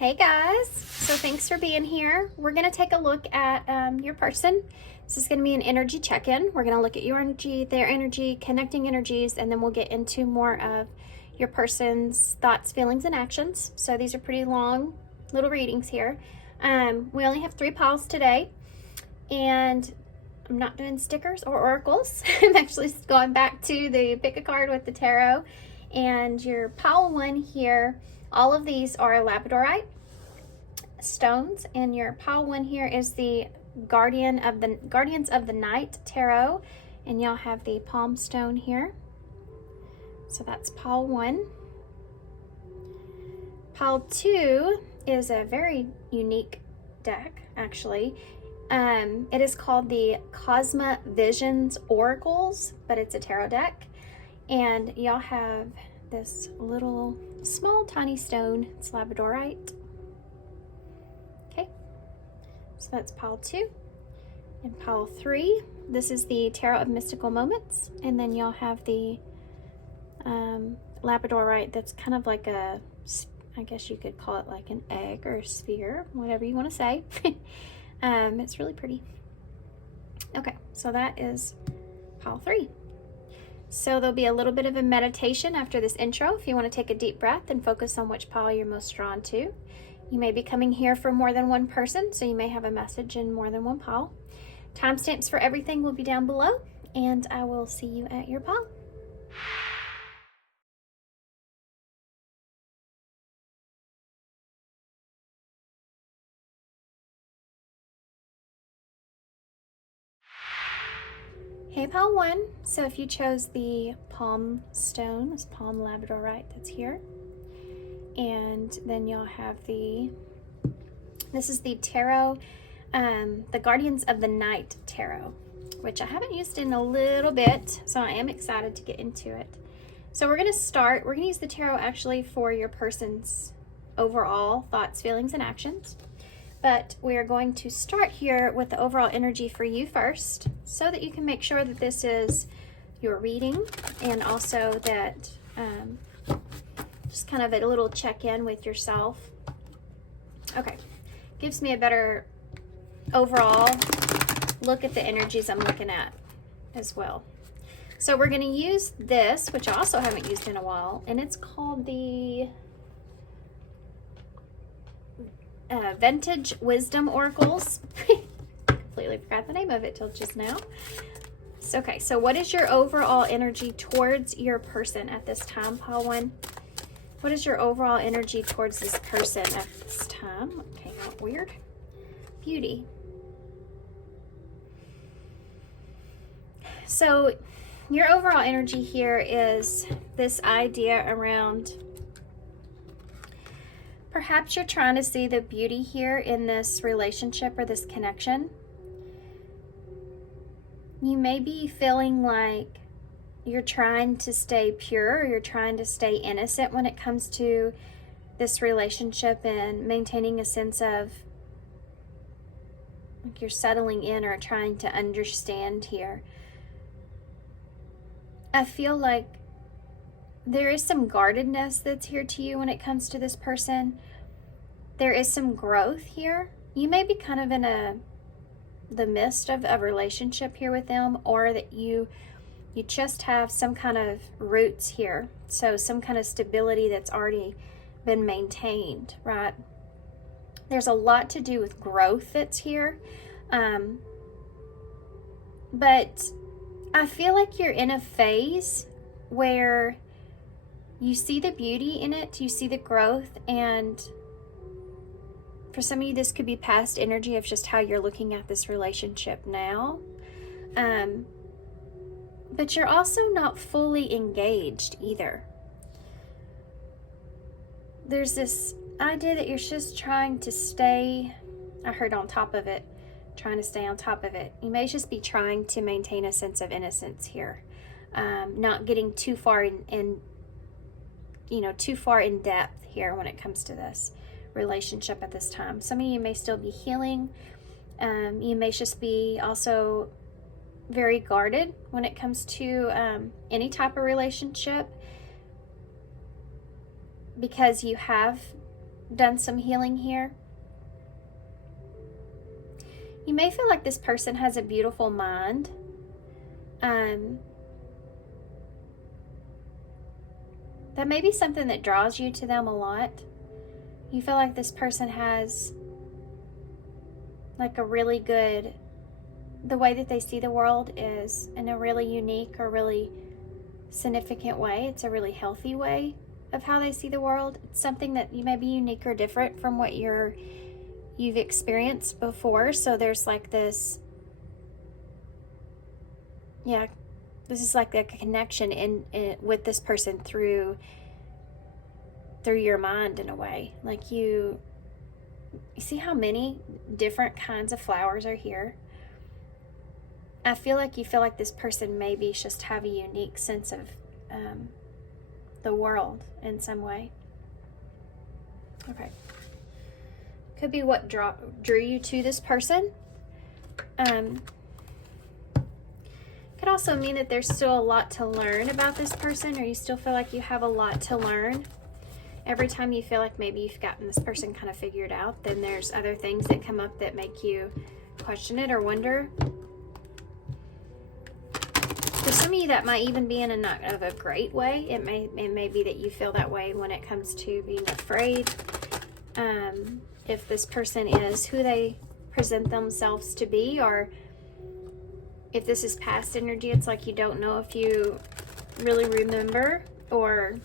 Hey guys, so thanks for being here. We're going to take a look at your person. This is going to be an energy check-in. We're going to look at your energy, their energy, connecting energies, and then we'll get into more of your person's thoughts, feelings, and actions. So these are pretty long little readings here. We only have 3 piles today, and I'm not doing stickers or oracles. I'm actually going back to the pick a card with the tarot. And your pile 1 here, all of these are labradorite stones, and your pile 1 here is the Guardians of the Night tarot, and y'all have the palm stone here. So that's pile 1. Pile 2 is a very unique deck, actually. It is called the Cosma Visions Oracles, but it's a tarot deck. And y'all have this little small tiny stone. It's labradorite. Okay, so that's pile 2. And pile 3, this is the Tarot of Mystical Moments. And then y'all have the labradorite that's kind of like a, I guess you could call it like an egg or a sphere, whatever you want to say. It's really pretty. Okay, so that is pile 3. So there'll be a little bit of a meditation after this intro if you want to take a deep breath and focus on which pile you're most drawn to. You may be coming here for more than one person, so you may have a message in more than one pile. Timestamps for everything will be down below, and I will see you at your pile. Hey, pile 1. So if you chose the palm stone, this palm labradorite that's here, and then you'll have this is the tarot, the Guardians of the Night tarot, which I haven't used in a little bit, so I am excited to get into it. So we're going to use the tarot actually for your person's overall thoughts, feelings, and actions. But we are going to start here with the overall energy for you first, so that you can make sure that this is your reading, and also that just kind of a little check-in with yourself. Okay, gives me a better overall look at the energies I'm looking at as well. So we're going to use this, which I also haven't used in a while, and it's called the Vintage Wisdom Oracles. Completely forgot the name of it till just now. So, okay, so what is your overall energy towards your person at this time, pile 1? What is your overall energy towards this person at this time? Okay, weird. Beauty. So your overall energy here is this idea around perhaps you're trying to see the beauty here in this relationship or this connection. You may be feeling like you're trying to stay pure, or you're trying to stay innocent when it comes to this relationship and maintaining a sense of like you're settling in or trying to understand here. I feel like there is some guardedness that's here to you when it comes to this person. There is some growth here. You may be kind of in the midst of a relationship here with them, or that you just have some kind of roots here. So some kind of stability that's already been maintained, right? There's a lot to do with growth that's here. But I feel like you're in a phase where you see the beauty in it, you see the growth, and for some of you, this could be past energy of just how you're looking at this relationship now. But you're also not fully engaged either. There's this idea that you're just trying to stay, I heard on top of it, trying to stay on top of it. You may just be trying to maintain a sense of innocence here. Not getting too far too far in depth here when it comes to this relationship at this time. Some of you may still be healing. You may just be also very guarded when it comes to any type of relationship, because you have done some healing here. You may feel like this person has a beautiful mind. That may be something that draws you to them a lot. You feel like this person has like a really good, the way that they see the world is in a really unique or really significant way. It's a really healthy way of how they see the world. It's something that you may be unique or different from what you've experienced before. So there's like this, yeah, this is like a connection in with this person through your mind in a way. Like you see how many different kinds of flowers are here. I feel like you feel like this person maybe just have a unique sense of the world in some way. Okay. Could be what drew you to this person. Could also mean that there's still a lot to learn about this person, or you still feel like you have a lot to learn. Every time you feel like maybe you've gotten this person kind of figured out, then there's other things that come up that make you question it or wonder. For some of you, that might even be in a not of a great way. It may be that you feel that way when it comes to being afraid. If this person is who they present themselves to be, or if this is past energy, it's like you don't know if you really remember, or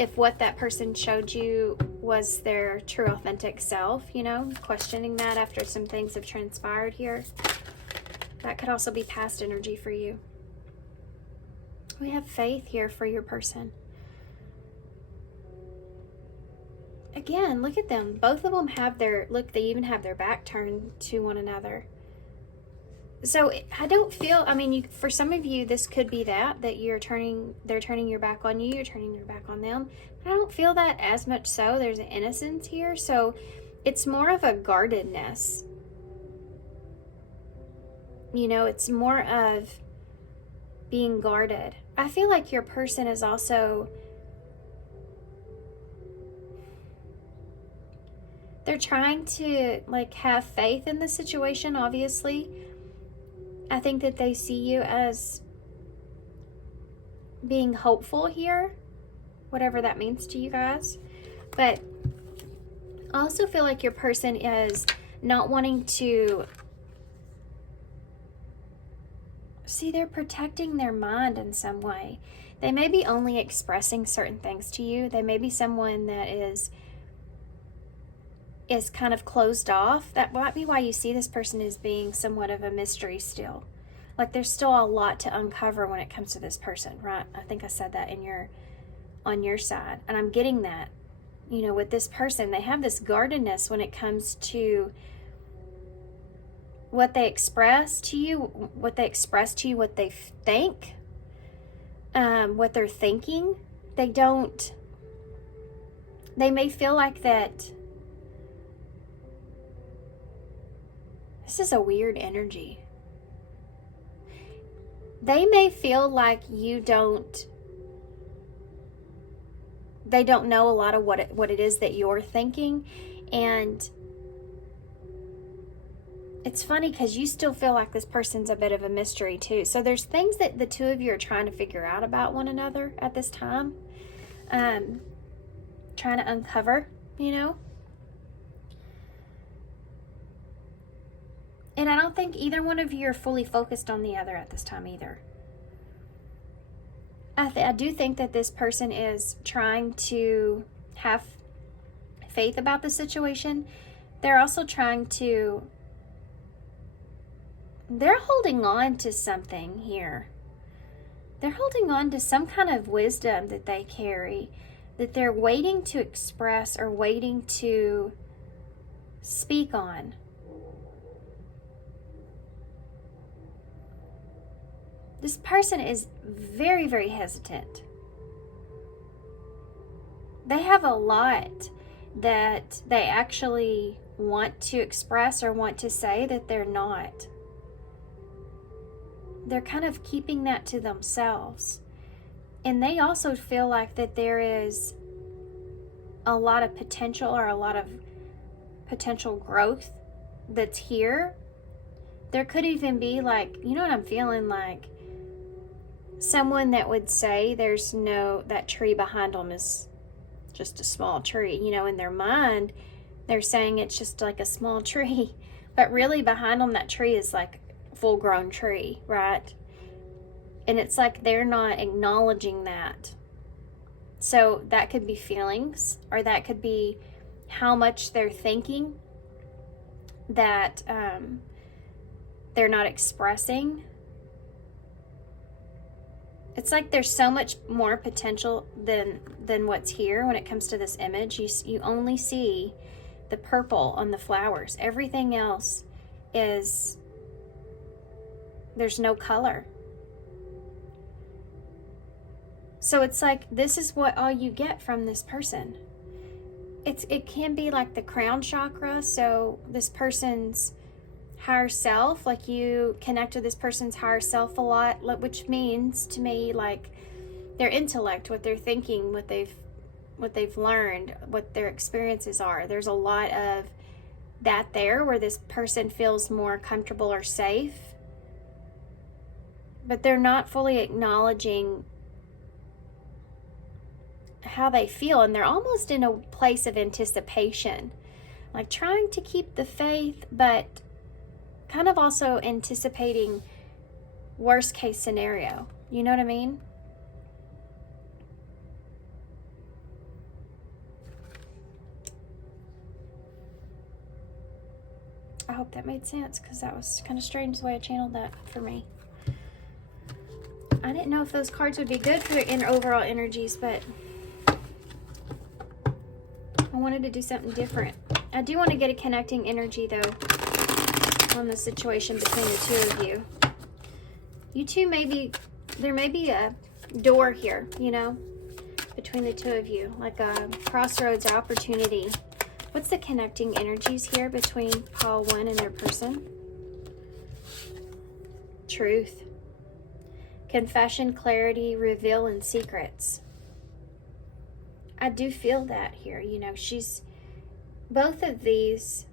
if what that person showed you was their true authentic self, you know, questioning that after some things have transpired here. That could also be past energy for you. We have faith here for your person. Again, look at them. Both of them have their, look, they even have their back turned to one another. So I don't feel, I mean, for some of you, this could be that they're turning your back on you, you're turning your back on them. But I don't feel that as much so. There's an innocence here. So it's more of a guardedness. You know, it's more of being guarded. I feel like your person is also, they're trying to like have faith in the situation, obviously. I think that they see you as being hopeful here, whatever that means to you guys. But I also feel like your person is not wanting to, see, they're protecting their mind in some way. They may be only expressing certain things to you. They may be someone that is kind of closed off. That might be why you see this person as being somewhat of a mystery still. Like there's still a lot to uncover when it comes to this person, right? I think I said that on your side. And I'm getting that, you know, with this person, they have this guardedness when it comes to what they express to you, what they think, what they're thinking. They may feel like that. This is a weird energy. They may feel like they don't know a lot of what it is that you're thinking. And it's funny because you still feel like this person's a bit of a mystery too. So there's things that the two of you are trying to figure out about one another at this time. Trying to uncover, you know. And I don't think either one of you are fully focused on the other at this time either. I do think that this person is trying to have faith about the situation. They're also trying to, they're holding on to something here. They're holding on to some kind of wisdom that they carry, that they're waiting to express or waiting to speak on. This person is very, very hesitant. They have a lot that they actually want to express or want to say that they're not. They're kind of keeping that to themselves. And they also feel like that there is a lot of potential or a lot of potential growth that's here. There could even be like, you know what I'm feeling like? Someone that would say that tree behind them is just a small tree. You know, in their mind, they're saying it's just like a small tree. But really behind them, that tree is like a full-grown tree, right? And it's like they're not acknowledging that. So that could be feelings, or that could be how much they're thinking that they're not expressing. It's like there's so much more potential than what's here when it comes to this image. You only see the purple on the flowers. Everything else there's no color. So it's like this is what all you get from this person. It can be like the crown chakra, so this person's higher self, like you connect with this person's higher self a lot, which means to me like their intellect, what they're thinking, what they've learned, what their experiences are. There's a lot of that there where this person feels more comfortable or safe, but they're not fully acknowledging how they feel, and they're almost in a place of anticipation, like trying to keep the faith, but kind of also anticipating worst case scenario. You know what I mean? I hope that made sense, because that was kind of strange the way I channeled that for me. I didn't know if those cards would be good for the overall energies, but I wanted to do something different. I do want to get a connecting energy though on the situation between the two of you. You two there may be a door here, you know, between the two of you, like a crossroads opportunity. What's the connecting energies here between pile 1 and their person? Truth. Confession, clarity, reveal, and secrets. I do feel that here. You know, both of these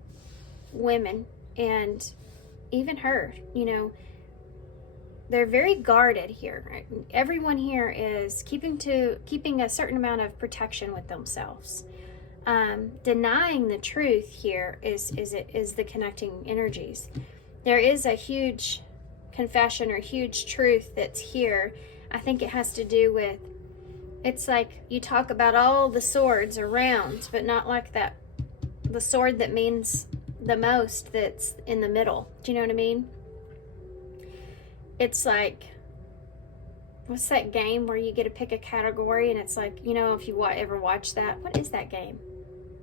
women, and even her, you know, they're very guarded here. Right? Everyone here is keeping a certain amount of protection with themselves. Denying the truth here is the connecting energies. There is a huge confession or huge truth that's here. I think it has to do with, it's like you talk about all the swords around, but not like that, the sword that means the most that's in the middle. Do you know what I mean? It's like, what's that game where you get to pick a category, and it's like, you know, if you ever watch that, what is that game?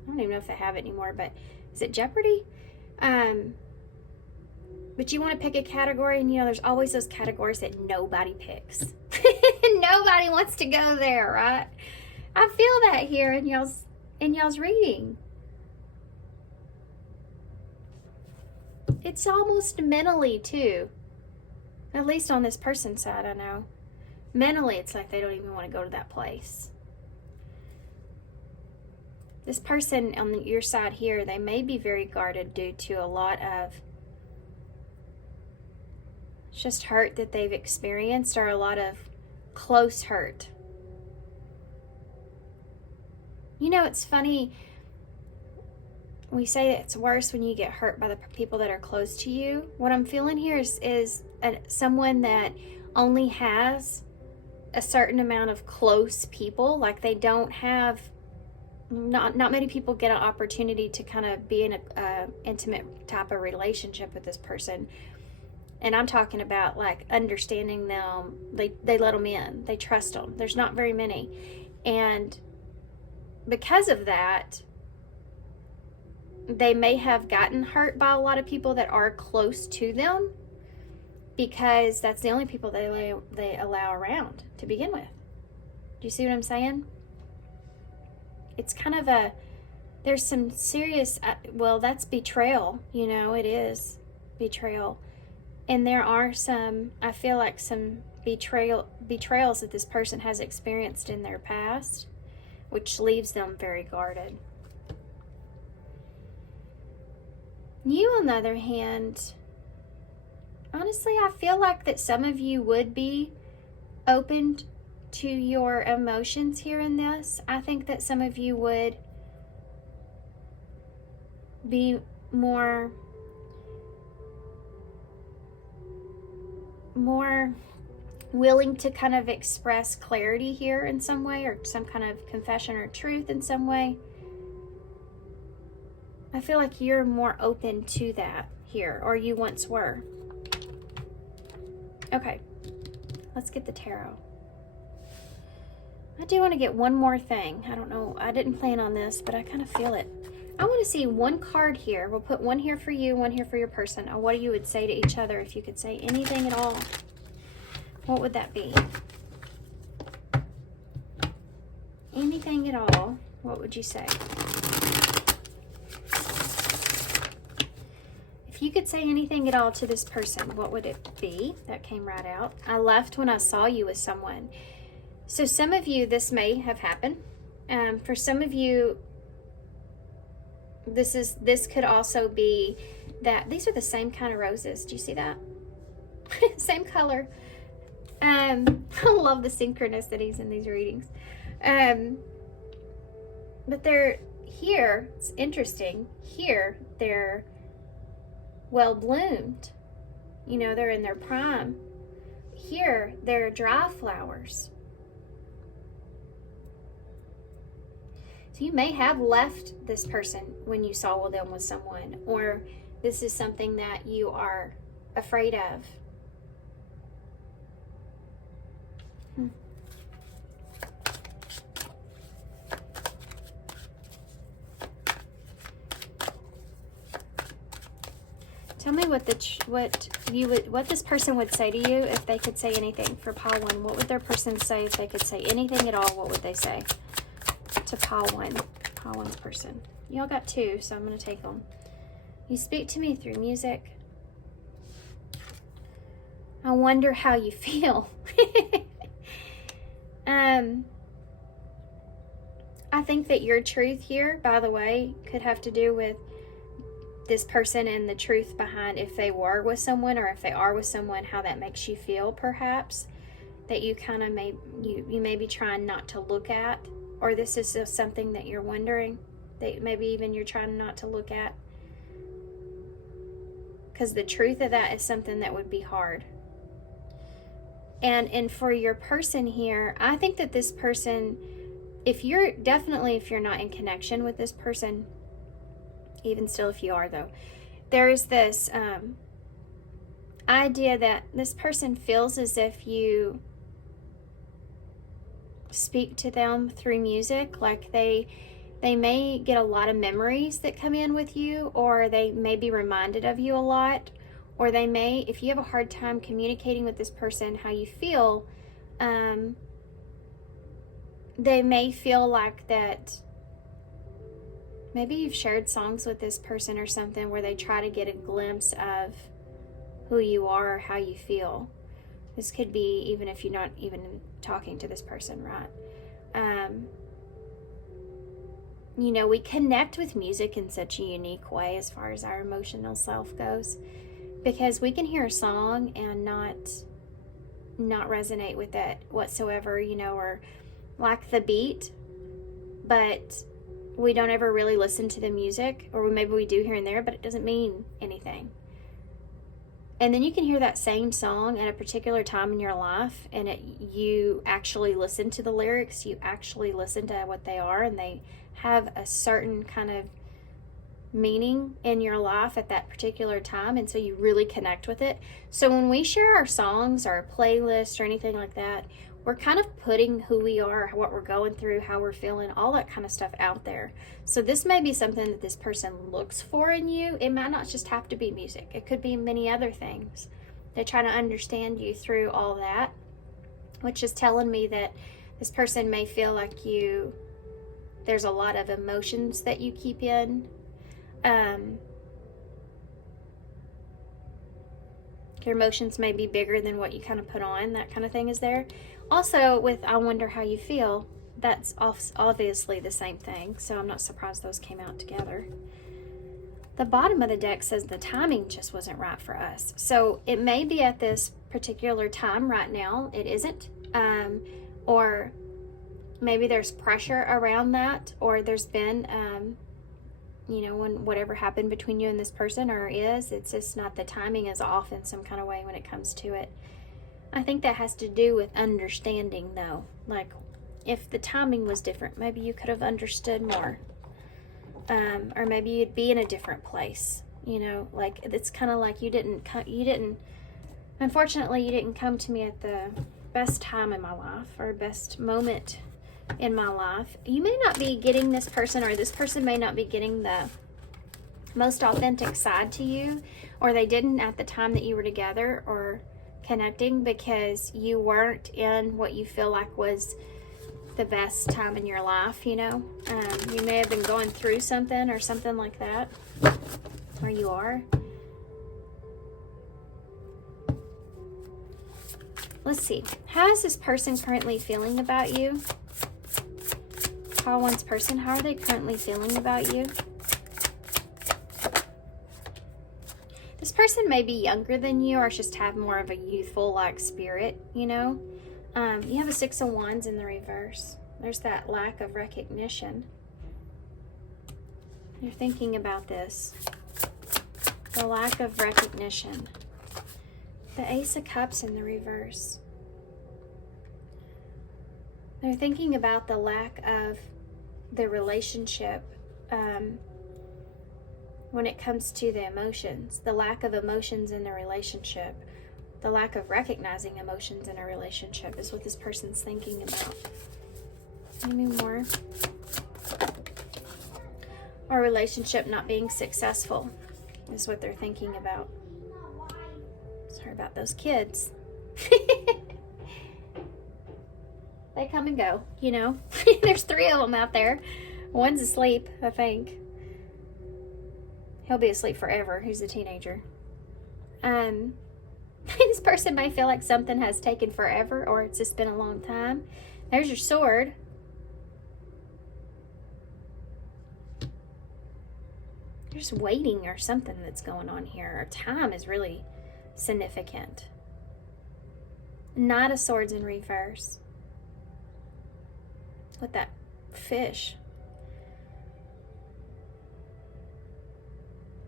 I don't even know if they have it anymore, but is it Jeopardy? But you want to pick a category, and you know, there's always those categories that nobody picks. Nobody wants to go there, right? I feel that here in y'all's reading. It's almost mentally too. At least on this person's side, I know. Mentally, it's like they don't even want to go to that place. This person on your side here, they may be very guarded due to a lot of just hurt that they've experienced, or a lot of close hurt. You know, it's funny, we say that it's worse when you get hurt by the people that are close to you. What I'm feeling here is someone that only has a certain amount of close people. Like they don't have, not many people get an opportunity to kind of be in a intimate type of relationship with this person. And I'm talking about like understanding them. They let them in. They trust them. There's not very many. And because of that, they may have gotten hurt by a lot of people that are close to them, because that's the only people they allow around to begin with. Do you see what I'm saying? It's kind of there's some serious, well, that's betrayal. You know, it is betrayal. And there are I feel like some betrayals that this person has experienced in their past, which leaves them very guarded. You, on the other hand, honestly, I feel like that some of you would be open to your emotions here in this. I think that some of you would be more willing to kind of express clarity here in some way, or some kind of confession or truth in some way. I feel like you're more open to that here, or you once were. Okay, let's get the tarot. I do want to get one more thing. I don't know, I didn't plan on this, but I kind of feel it. I want to see one card here. We'll put one here for you, one here for your person, or what you would say to each other if you could say anything at all. What would that be? Anything at all, what would you say? If you could say anything at all to this person, what would it be? That came right out. I left when I saw you with someone. So some of you, this may have happened. For some of you, this could also be that these are the same kind of roses. Do you see that? Same color. I love the synchronicities in these readings. But they're here, it's interesting. Here, they're well bloomed. You know, they're in their prime. Here, they're dry flowers. So you may have left this person when you saw them with someone, or this is something that you are afraid of. Tell me what this person would say to you if they could say anything for pile 1. What would their person say if they could say anything at all? What would they say to pile 1? Pile 1's person. Y'all got 2, so I'm going to take them. You speak to me through music. I wonder how you feel. I think that your truth here, by the way, could have to do with this person and the truth behind if they were with someone or if they are with someone, how that makes you feel, perhaps. That you kind of you may be trying not to look at, or this is just something that you're wondering, that maybe even you're trying not to look at. Because the truth of that is something that would be hard. And for your person here, I think that this person, if you're not in connection with this person, even still if you are though, there is this idea that this person feels as if you speak to them through music, like they may get a lot of memories that come in with you, or they may be reminded of you a lot, or they may, if you have a hard time communicating with this person how you feel, they may feel like that maybe you've shared songs with this person or something where they try to get a glimpse of who you are or how you feel. This could be even if you're not even talking to this person, right? You know, we connect with music in such a unique way as far as our emotional self goes, because we can hear a song and not resonate with it whatsoever, you know, or like the beat, but we don't ever really listen to the music, or maybe we do here and there, but it doesn't mean anything. And then you can hear that same song at a particular time in your life, and you actually listen to the lyrics, you actually listen to what they are, and they have a certain kind of meaning in your life at that particular time, and so you really connect with it. So when we share our songs or a playlist or anything like that, we're kind of putting who we are, what we're going through, how we're feeling, all that kind of stuff out there. So this may be something that this person looks for in you. It might not just have to be music. It could be many other things. They're trying to understand you through all that, which is telling me that this person may feel like there's a lot of emotions that you keep in. Your emotions may be bigger than what you kind of put on, that kind of thing is there. Also, with I wonder how you feel, that's obviously the same thing, so I'm not surprised those came out together. The bottom of the deck says the timing just wasn't right for us. So it may be at this particular time right now, it isn't. Or maybe there's pressure around that, or there's been, when whatever happened between you and this person, or it's just not, the timing is off in some kind of way when it comes to it. I think that has to do with understanding, though. Like, if the timing was different, maybe you could have understood more. Or maybe you'd be in a different place, like it's kind of like you didn't, unfortunately, you didn't come to me at the best time in my life or best moment in my life. You may not be getting this person, or this person may not be getting the most authentic side to you, or they didn't at the time that you were together or connecting, because you weren't in what you feel like was the best time in your life. You may have been going through something or something like that, or you are. Let's see, how is this person currently feeling about you? Call one's person, how are they currently feeling about you? This person may be younger than you, or just have more of a youthful like spirit, You have a Six of Wands in the reverse. There's that lack of recognition. You're thinking about this. The lack of recognition. The Ace of Cups in the reverse. They're thinking about the lack of the relationship when it comes to the emotions. The lack of emotions in the relationship. The lack of recognizing emotions in a relationship is what this person's thinking about. Maybe more. Or relationship not being successful is what they're thinking about. Sorry about those kids. They come and go, There's 3 of them out there. One's asleep, I think. He'll be asleep forever. He's a teenager. This person may feel like something has taken forever, or it's just been a long time. There's your sword. You're just waiting, or something that's going on here. Or time is really significant. Knight of Swords in reverse. With that fish.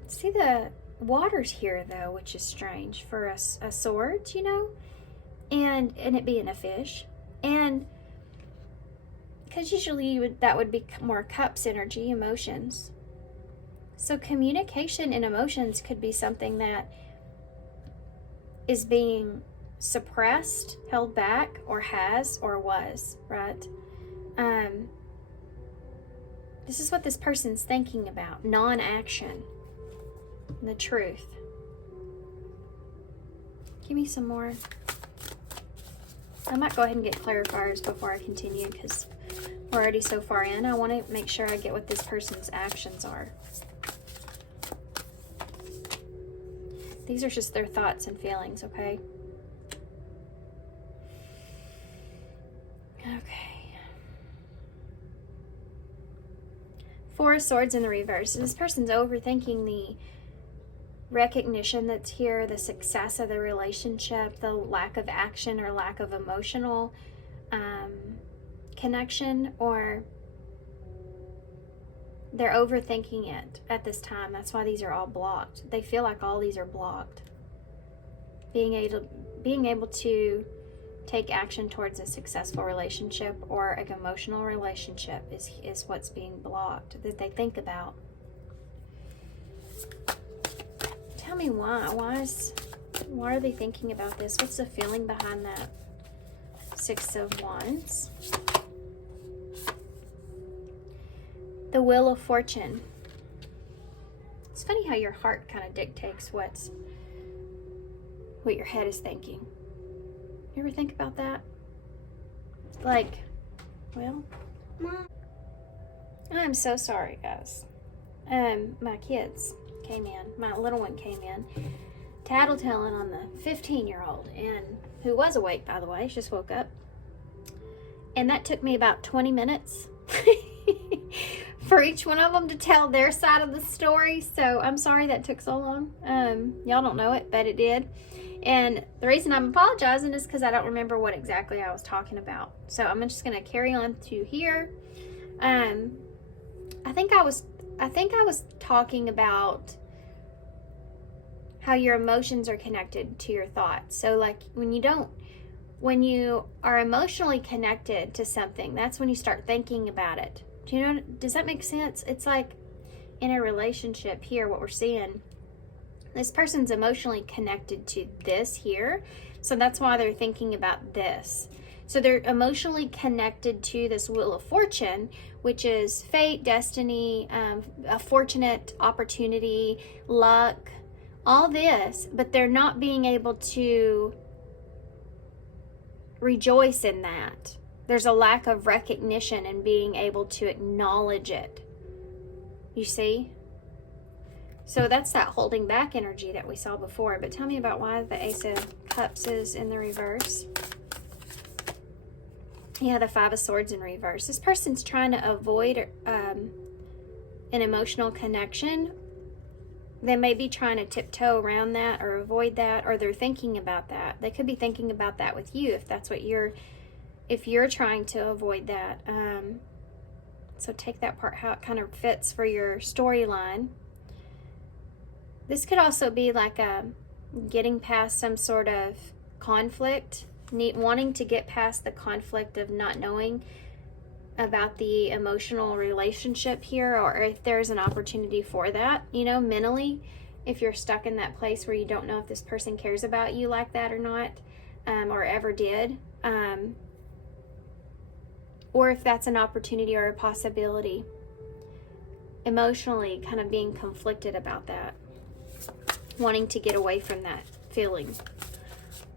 See the water's here though, which is strange for a sword, and it being a fish, and because usually that would be more cups energy, emotions. So communication and emotions could be something that is being suppressed, held back, or has, or was, right? This is what this person's thinking about. Non-action. The truth. Give me some more. I might go ahead and get clarifiers before I continue, because we're already so far in. I want to make sure I get what this person's actions are. These are just their thoughts and feelings, okay? Okay. 4 of Swords in the reverse. This person's overthinking the recognition that's here, the success of the relationship, the lack of action or lack of emotional connection, or they're overthinking it at this time. That's why these are all blocked. They feel like all these are blocked. Being able to take action towards a successful relationship or an emotional relationship is what's being blocked, that they think about. Tell me why. Why are they thinking about this? What's the feeling behind that? 6 of Wands. The Wheel of Fortune. It's funny how your heart kind of dictates what your head is thinking. You ever think about that? Like, well, I'm so sorry, guys. My kids came in. My little one came in, tattletelling on the 15-year-old, and who was awake, by the way. She just woke up. And that took me about 20 minutes for each one of them to tell their side of the story. So I'm sorry that took so long. Y'all don't know it, but it did. And the reason I'm apologizing is because I don't remember what exactly I was talking about. So I'm just going to carry on to here. I think I was talking about how your emotions are connected to your thoughts. So like when you are emotionally connected to something, that's when you start thinking about it. Do you know, does that make sense? It's like in a relationship here, what we're seeing, this person's emotionally connected to this here. So that's why they're thinking about this. So they're emotionally connected to this Wheel of Fortune, which is fate, destiny, a fortunate opportunity, luck, all this, but they're not being able to rejoice in that. There's a lack of recognition and being able to acknowledge it. You see? So that's that holding back energy that we saw before. But tell me about why the Ace of Cups is in the reverse. Yeah, the Five of Swords in reverse. This person's trying to avoid an emotional connection. They may be trying to tiptoe around that or avoid that, or they're thinking about that. They could be thinking about that with you if that's what if you're trying to avoid that. So take that part, how it kind of fits for your storyline. This could also be like getting past some sort of conflict, wanting to get past the conflict of not knowing about the emotional relationship here, or if there's an opportunity for that, you know, mentally, if you're stuck in that place where you don't know if this person cares about you like that or not, or ever did, or if that's an opportunity or a possibility, emotionally kind of being conflicted about that, wanting to get away from that feeling,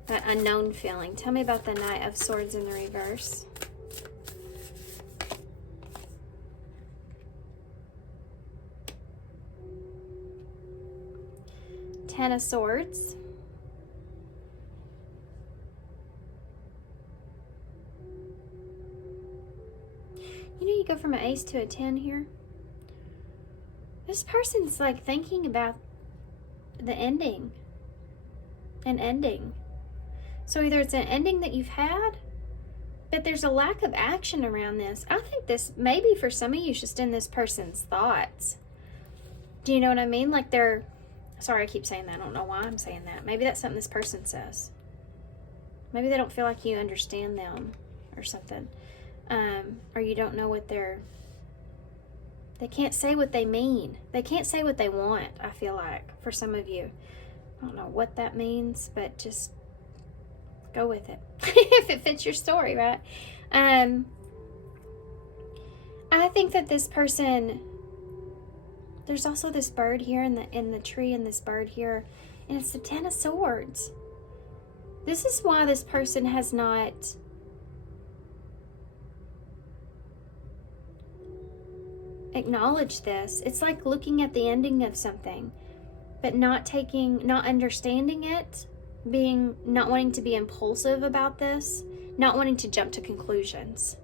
that unknown feeling. Tell me about the Knight of Swords in the reverse. Ten of Swords. You know, you go from an ace to a 10 here. This person's like thinking about the ending. An ending. So either it's an ending that you've had, but there's a lack of action around this. I think this, maybe for some of you, is just in this person's thoughts. Do you know what I mean? Like they're, sorry I keep saying that. I don't know why I'm saying that. Maybe that's something this person says. Maybe they don't feel like you understand them or something. Or you don't know what they can't say what they mean. They can't say what they want, I feel like, for some of you. I don't know what that means, but just go with it. If it fits your story, right? I think that this person, there's also this bird here in the tree, and this bird here, and it's the Ten of Swords. This is why this person has not acknowledged this. It's like looking at the ending of something, but not understanding it, not wanting to be impulsive about this, not wanting to jump to conclusions.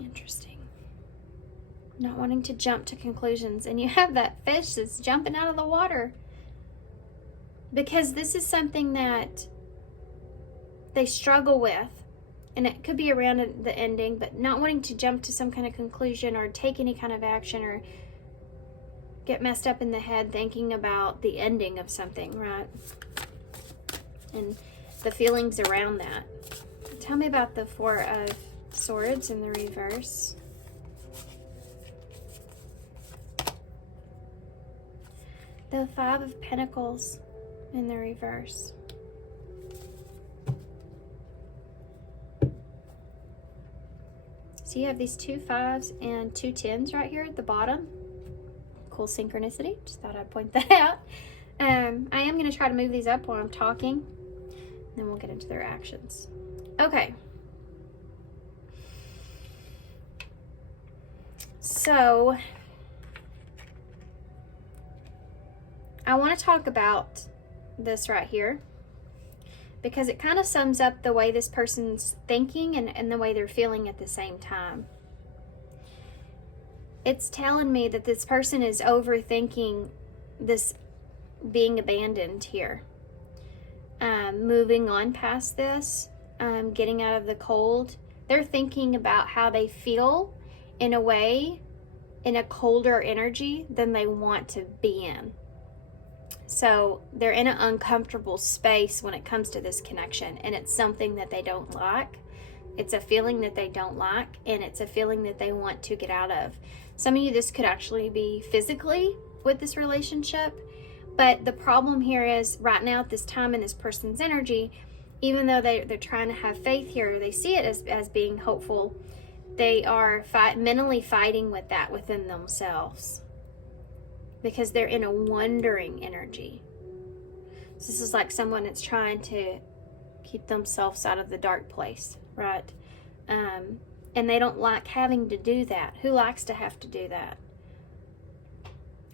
Interesting. Not wanting to jump to conclusions. And you have that fish that's jumping out of the water. Because this is something that they struggle with. And it could be around the ending, but not wanting to jump to some kind of conclusion or take any kind of action or get messed up in the head thinking about the ending of something, right? And the feelings around that. Tell me about the Four of Swords in the reverse. The Five of Pentacles in the reverse. So you have these 2 5s and 2 10s right here at the bottom. Cool synchronicity. Just thought I'd point that out. I am going to try to move these up while I'm talking. Then we'll get into their actions. Okay. So I want to talk about this right here. because it kind of sums up the way this person's thinking and the way they're feeling at the same time. It's telling me that this person is overthinking this being abandoned here. Moving on past this, getting out of the cold. They're thinking about how they feel in a way, in a colder energy than they want to be in. So they're in an uncomfortable space when it comes to this connection, and it's something that they don't like. It's a feeling that they don't like, and it's a feeling that they want to get out of. Some of you, this could actually be physically with this relationship, but the problem here is right now at this time in this person's energy, even though they're trying to have faith here, they see it as being hopeful, they are mentally fighting with that within themselves because they're in a wondering energy. So this is like someone that's trying to keep themselves out of the dark place, right? And they don't like having to do that. Who likes to have to do that?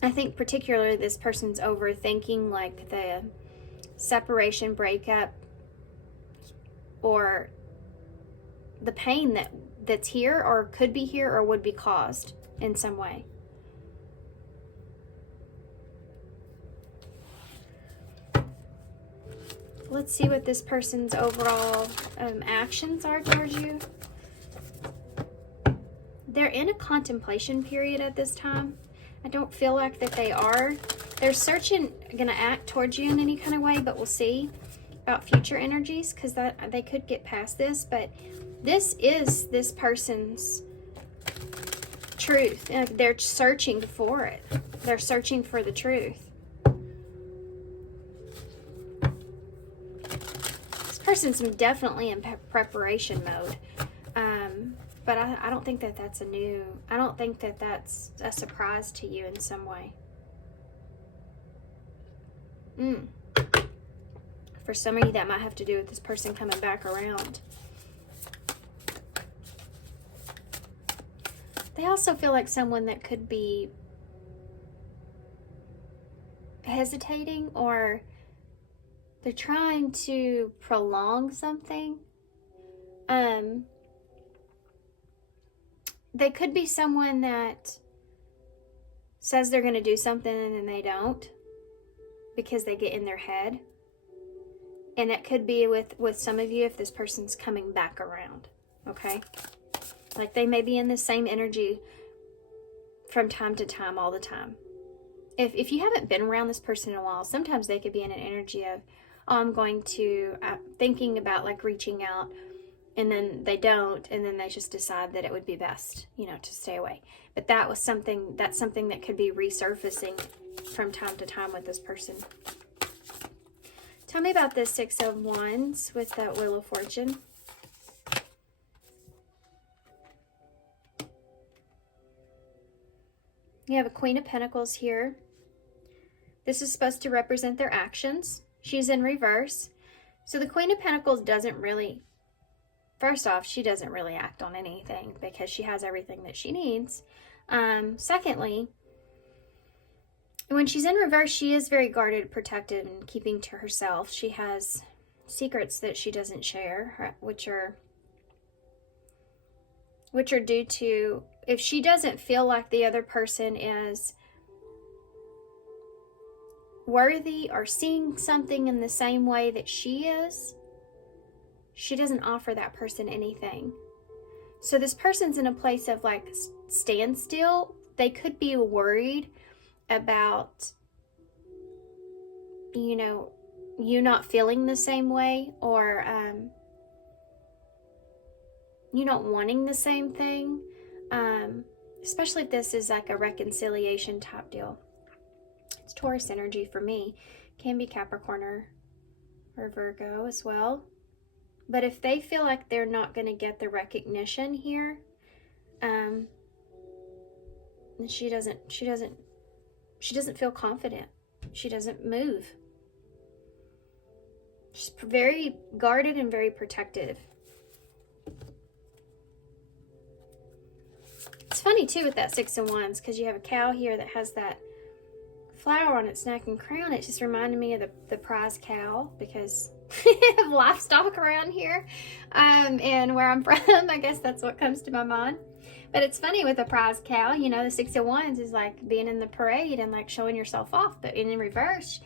I think particularly this person's overthinking like the separation, breakup, or the pain that's here or could be here or would be caused in some way. Let's see what this person's overall actions are towards you. They're in a contemplation period at this time. I don't feel like that they are. They're searching, gonna act towards you in any kind of way, but we'll see about future energies because they could get past this. But this is this person's truth. They're searching for it. They're searching for the truth. Person's definitely in preparation mode, but I don't think that's I don't think that's a surprise to you in some way. For some of you, that might have to do with this person coming back around. They also feel like someone that could be hesitating, or they're trying to prolong something. They could be someone that says they're going to do something and then they don't because they get in their head. And that could be with some of you if this person's coming back around, okay? Like they may be in the same energy from time to time, all the time. If you haven't been around this person in a while, sometimes they could be in an energy of, I'm thinking about like reaching out, and then they don't, and then they just decide that it would be best, to stay away. But that's something that could be resurfacing from time to time with this person. Tell me about this Six of Wands with that Wheel of Fortune. You have a Queen of Pentacles here. This is supposed to represent their actions. She's in reverse. So the Queen of Pentacles doesn't really, first off, she doesn't really act on anything because she has everything that she needs. Secondly, when she's in reverse, she is very guarded, protected, and keeping to herself. She has secrets that she doesn't share, which are due to, if she doesn't feel like the other person is worthy or seeing something in the same way that she is, she doesn't offer that person anything. So this person's in a place of like standstill. They could be worried about, you not feeling the same way, or you not wanting the same thing. Especially if this is like a reconciliation type deal. It's Taurus energy for me. Can be Capricorn or Virgo as well. But if they feel like they're not going to get the recognition here, then she doesn't feel confident. She doesn't move. She's very guarded and very protective. It's funny too with that Six of Wands, because you have a cow here that has that flower on its neck and crown. It just reminded me of the prize cow, because of livestock around here. And where I'm from, I guess that's what comes to my mind. But it's funny with a prize cow, you know, the 6 of Wands is like being in the parade and like showing yourself off. But in reverse,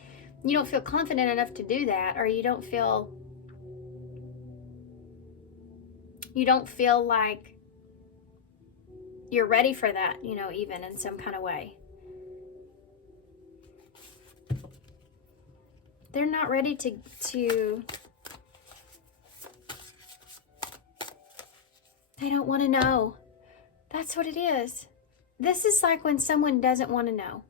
you don't feel confident enough to do that, or you don't feel like you're ready for that, you know, even in some kind of way. They're not ready to they don't want to know. That's what it is. This is like when someone doesn't want to know.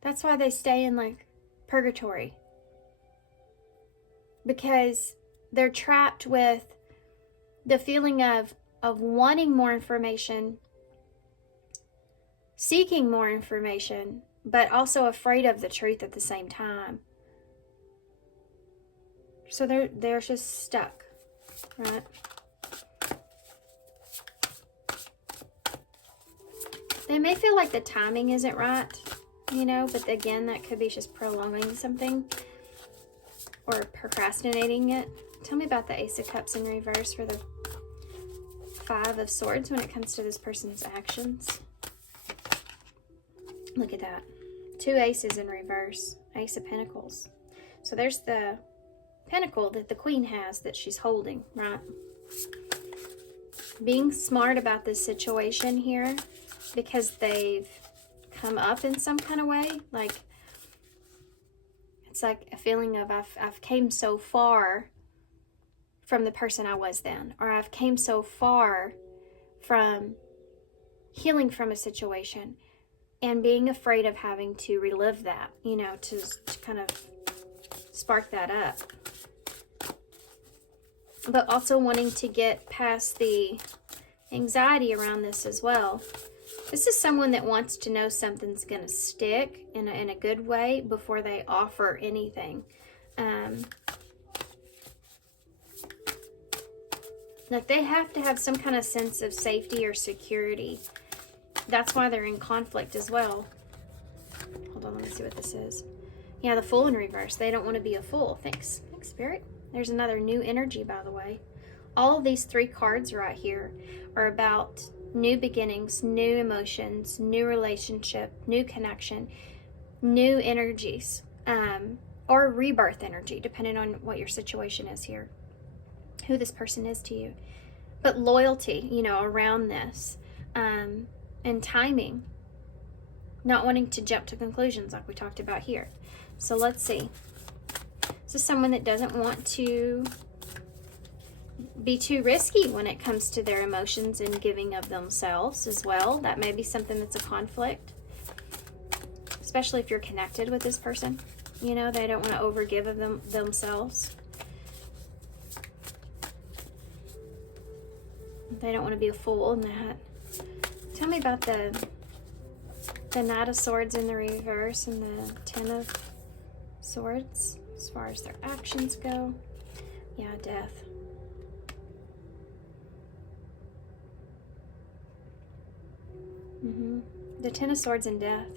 That's why they stay in like purgatory. Because they're trapped with the feeling of wanting more information, seeking more information, but also afraid of the truth at the same time. So they're just stuck, right? They may feel like the timing isn't right, you know, but again, that could be just prolonging something or procrastinating it. Tell me about the Ace of Cups in reverse for the 5 of Swords when it comes to this person's actions. Look at that. 2 aces in reverse. Ace of Pentacles. So there's the pentacle that the Queen has that she's holding, right? Being smart about this situation here because they've come up in some kind of way. Like, it's like a feeling of I've came so far from the person I was then, or I've came so far from healing from a situation and being afraid of having to relive that, you know, to kind of spark that up. But also wanting to get past the anxiety around this as well. This is someone that wants to know something's going to stick in a good way before they offer anything. Like they have to have some kind of sense of safety or security. That's why they're in conflict as well. Hold on, let me see what this is. Yeah, the Fool in reverse. They don't want to be a fool. Thanks, Spirit. There's another new energy, by the way. All of these 3 cards right here are about new beginnings, new emotions, new relationship, new connection, new energies, or rebirth energy, depending on what your situation is here, who this person is to you. But loyalty, you know, around this, and timing, not wanting to jump to conclusions like we talked about here. So let's see. This is someone that doesn't want to be too risky when it comes to their emotions and giving of themselves as well. That may be something that's a conflict, especially if you're connected with this person. You know, they don't want to overgive of themselves. They don't want to be a fool in that. Tell me about the Knight of Swords in the reverse and the 10 of Swords as far as their actions go. Yeah, Death. The 10 of Swords and Death.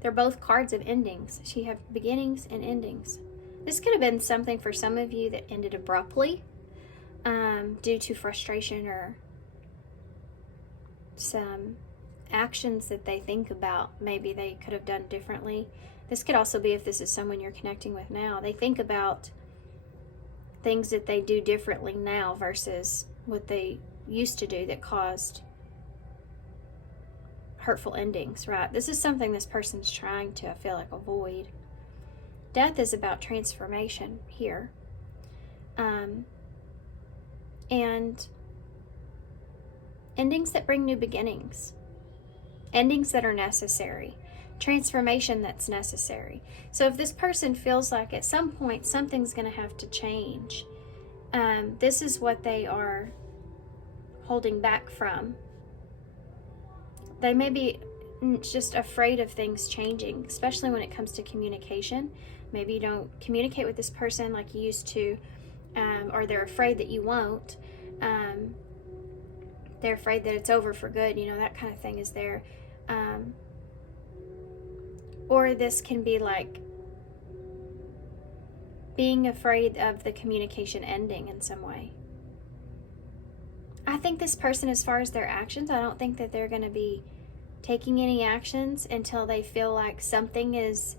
They're both cards of endings. So you have beginnings and endings. This could have been something for some of you that ended abruptly due to frustration or some actions that they think about maybe they could have done differently. This could also be if this is someone you're connecting with now. They think about things that they do differently now versus what they used to do that caused hurtful endings, right? This is something this person's trying to, I feel like, avoid. Death is about transformation here. And endings that bring new beginnings. Endings that are necessary. Transformation that's necessary. So if this person feels like at some point something's going to have to change, this is what they are holding back from. They may be just afraid of things changing, especially when it comes to communication. Maybe you don't communicate with this person like you used to, or they're afraid that you won't. They're afraid that it's over for good, you know, that kind of thing is there. Or this can be like being afraid of the communication ending in some way. I think this person, as far as their actions, I don't think that they're going to be taking any actions until they feel like something is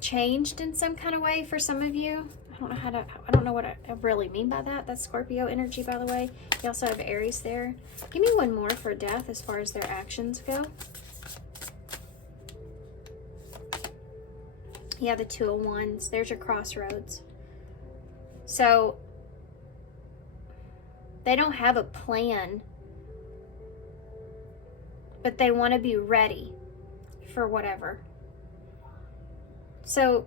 changed in some kind of way for some of you. I don't know what I really mean by that. That's Scorpio energy, by the way. You also have Aries there. Give me one more for death as far as their actions go. Yeah, the Two of Wands. There's your crossroads. So they don't have a plan, but they want to be ready for whatever. So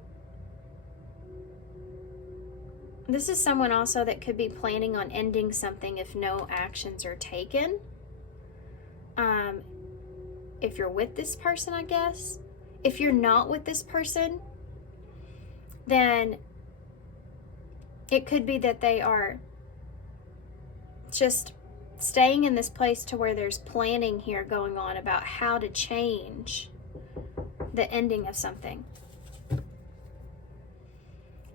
this is someone also that could be planning on ending something if no actions are taken. If you're with this person, I guess. If you're not with this person, then it could be that they are just staying in this place to where there's planning here going on about how to change the ending of something.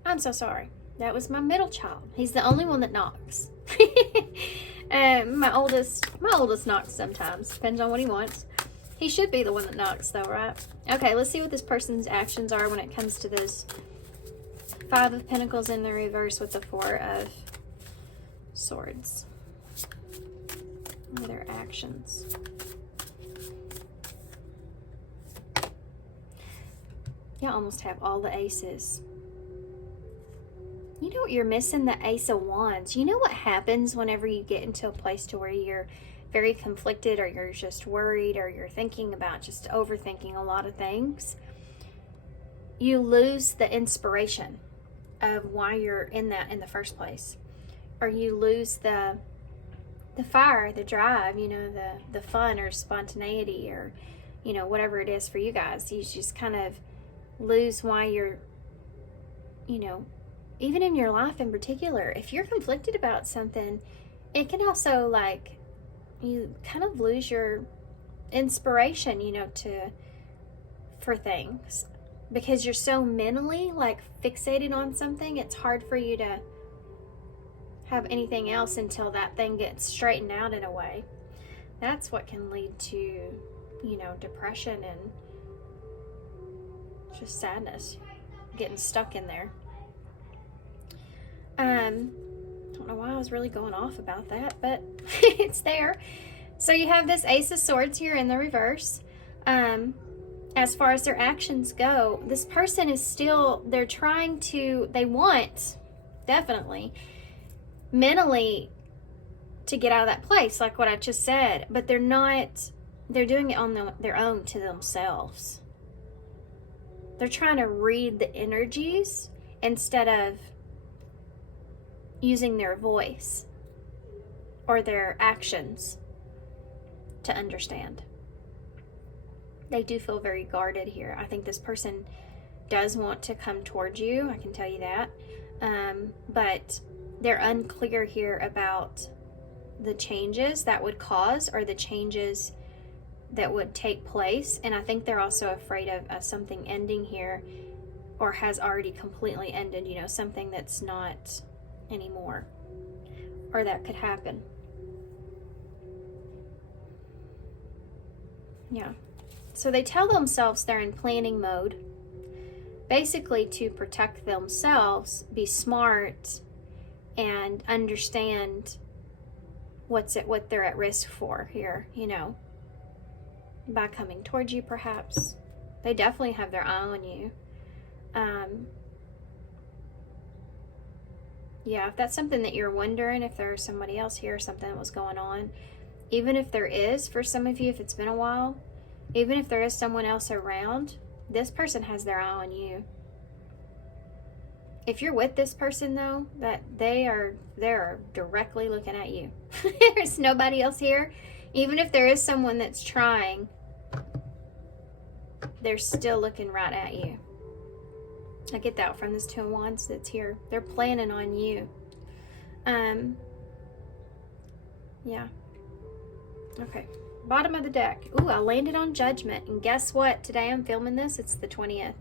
I'm so sorry. That was my middle child. He's the only one that knocks. My oldest knocks sometimes. Depends on what he wants. He should be the one that knocks though, right? Okay, let's see what this person's actions are when it comes to this Five of Pentacles in the reverse with the Four of Swords. What are their actions? You almost have all the aces. You know what you're missing? The Ace of Wands. You know what happens whenever you get into a place to where you're very conflicted, or you're just worried, or you're thinking about just overthinking a lot of things? You lose the inspiration of why you're in that in the first place. Or you lose the fire, the drive, you know, the fun or spontaneity, or, you know, whatever it is for you guys. You just kind of lose why you're, you know, even in your life in particular, if you're conflicted about something, it can also, like, you kind of lose your inspiration, you know, for things, because you're so mentally, like, fixated on something. It's hard for you to have anything else until that thing gets straightened out in a way. That's what can lead to, you know, depression and just sadness, getting stuck in there. I don't know why I was really going off about that, but it's there. So you have this Ace of Swords here in the reverse. As far as their actions go, this person is still, they want, definitely, mentally, to get out of that place, like what I just said, but they're doing it on their own to themselves. They're trying to read the energies instead of using their voice or their actions to understand. They do feel very guarded here. I think this person does want to come towards you, I can tell you that, but they're unclear here about the changes that would cause, or the changes that would take place. And I think they're also afraid of something ending here, or has already completely ended, you know, something that's not anymore, or that could happen. Yeah. So they tell themselves they're in planning mode, basically to protect themselves, be smart, and understand what they're at risk for here, you know, by coming towards you, perhaps. They definitely have their eye on you. Yeah, if that's something that you're wondering, if there's somebody else here or something that was going on, even if there is, for some of you, if it's been a while, even if there is someone else around, this person has their eye on you. If you're with this person, though, that they're directly looking at you. There's nobody else here. Even if there is someone that's trying, they're still looking right at you. I get that from this Two of Wands that's here. They're planning on you. Yeah. Okay. Bottom of the deck. Ooh, I landed on Judgment. And guess what? Today I'm filming this. It's the 20th.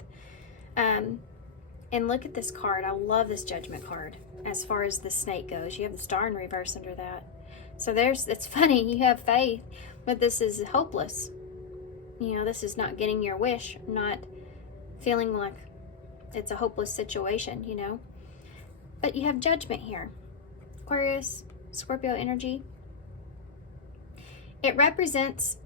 And look at this card. I love this Judgment card. As far as the snake goes, you have the star in reverse under that. So it's funny. You have faith, but this is hopeless. You know, this is not getting your wish. Not feeling like it's a hopeless situation, you know. But you have Judgment here. Aquarius, Scorpio energy. It represents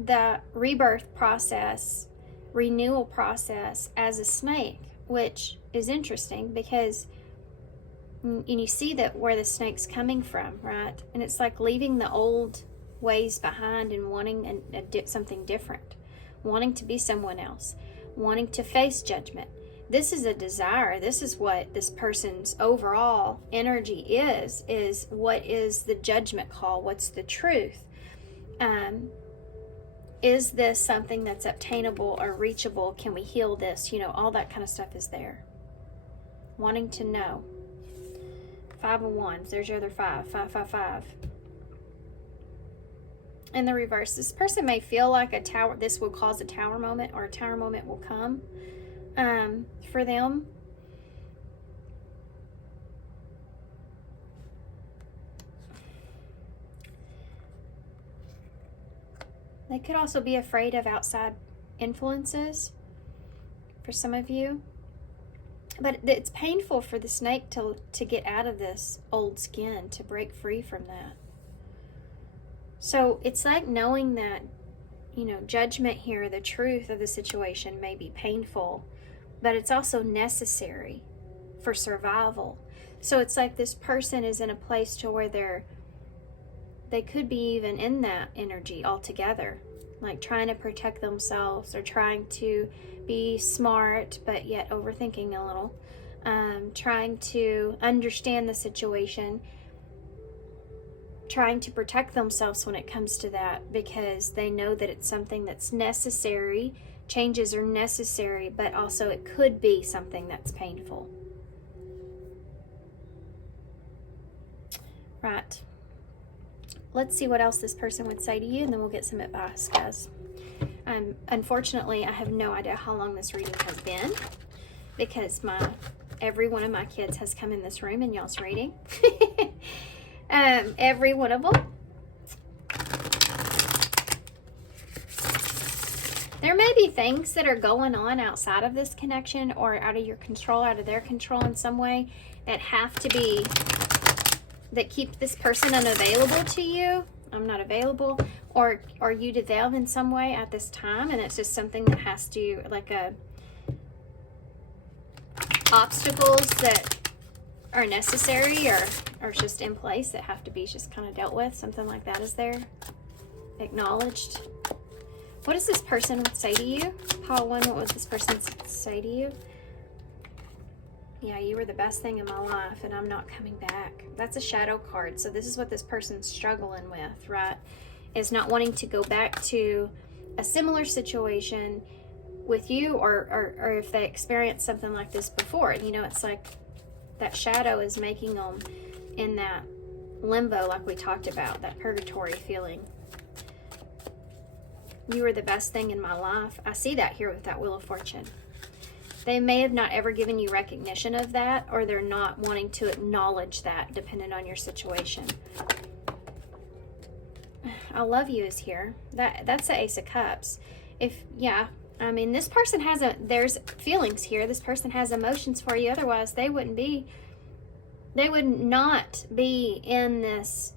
the rebirth process, renewal process as a snake, which is interesting because you see that where the snake's coming from, right? And it's like leaving the old ways behind and wanting something different, wanting to be someone else, wanting to face judgment. This is a desire. This is what this person's overall energy is what is the judgment call? What's the truth? Is this something that's obtainable or reachable? Can we heal this? You know, all that kind of stuff is there. Wanting to know. 5 of Wands. There's your other 5. 5, 5, 5. In the reverse, this person may feel like a tower. This will cause a tower moment, or a tower moment will come for them. They could also be afraid of outside influences for some of you. But it's painful for the snake to get out of this old skin, to break free from that. So it's like knowing that, you know, judgment here, the truth of the situation may be painful, but it's also necessary for survival. So it's like this person is in a place to where they could be even in that energy altogether, like trying to protect themselves or trying to be smart but yet overthinking a little, trying to understand the situation, trying to protect themselves when it comes to that, because they know that it's something that's necessary. Changes are necessary, but also it could be something that's painful. Right. Let's see what else this person would say to you, and then we'll get some advice, guys. Unfortunately, I have no idea how long this reading has been, because every one of my kids has come in this room in y'all's reading. Every one of them. There may be things that are going on outside of this connection, or out of your control, out of their control in some way, that keep this person unavailable to you. I'm not available, or you to them in some way at this time, and it's just something that has to, like obstacles that are necessary or just in place that have to be just kind of dealt with. Something like that is there. Acknowledged. What does this person say to you? Pile 1, what would this person say to you? Yeah, you were the best thing in my life, and I'm not coming back. That's a shadow card. So this is what this person's struggling with, right? Is not wanting to go back to a similar situation with you, or if they experienced something like this before. You know, it's like that shadow is making them in that limbo, like we talked about, that purgatory feeling. You were the best thing in my life. I see that here with that Wheel of Fortune. They may have not ever given you recognition of that, or they're not wanting to acknowledge that, depending on your situation. I love you is here. That's the Ace of Cups. I mean, this person there's feelings here. This person has emotions for you. Otherwise, they would not be in this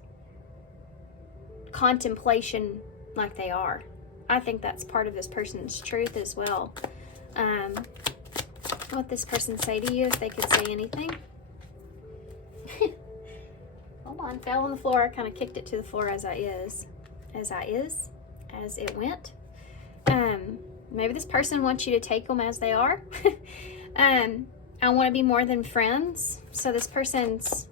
contemplation like they are. I think that's part of this person's truth as well. What this person say to you, if they could say anything. Hold on, fell on the floor. I kind of kicked it to the floor as it went. Maybe this person wants you to take them as they are. I want to be more than friends. So this person's,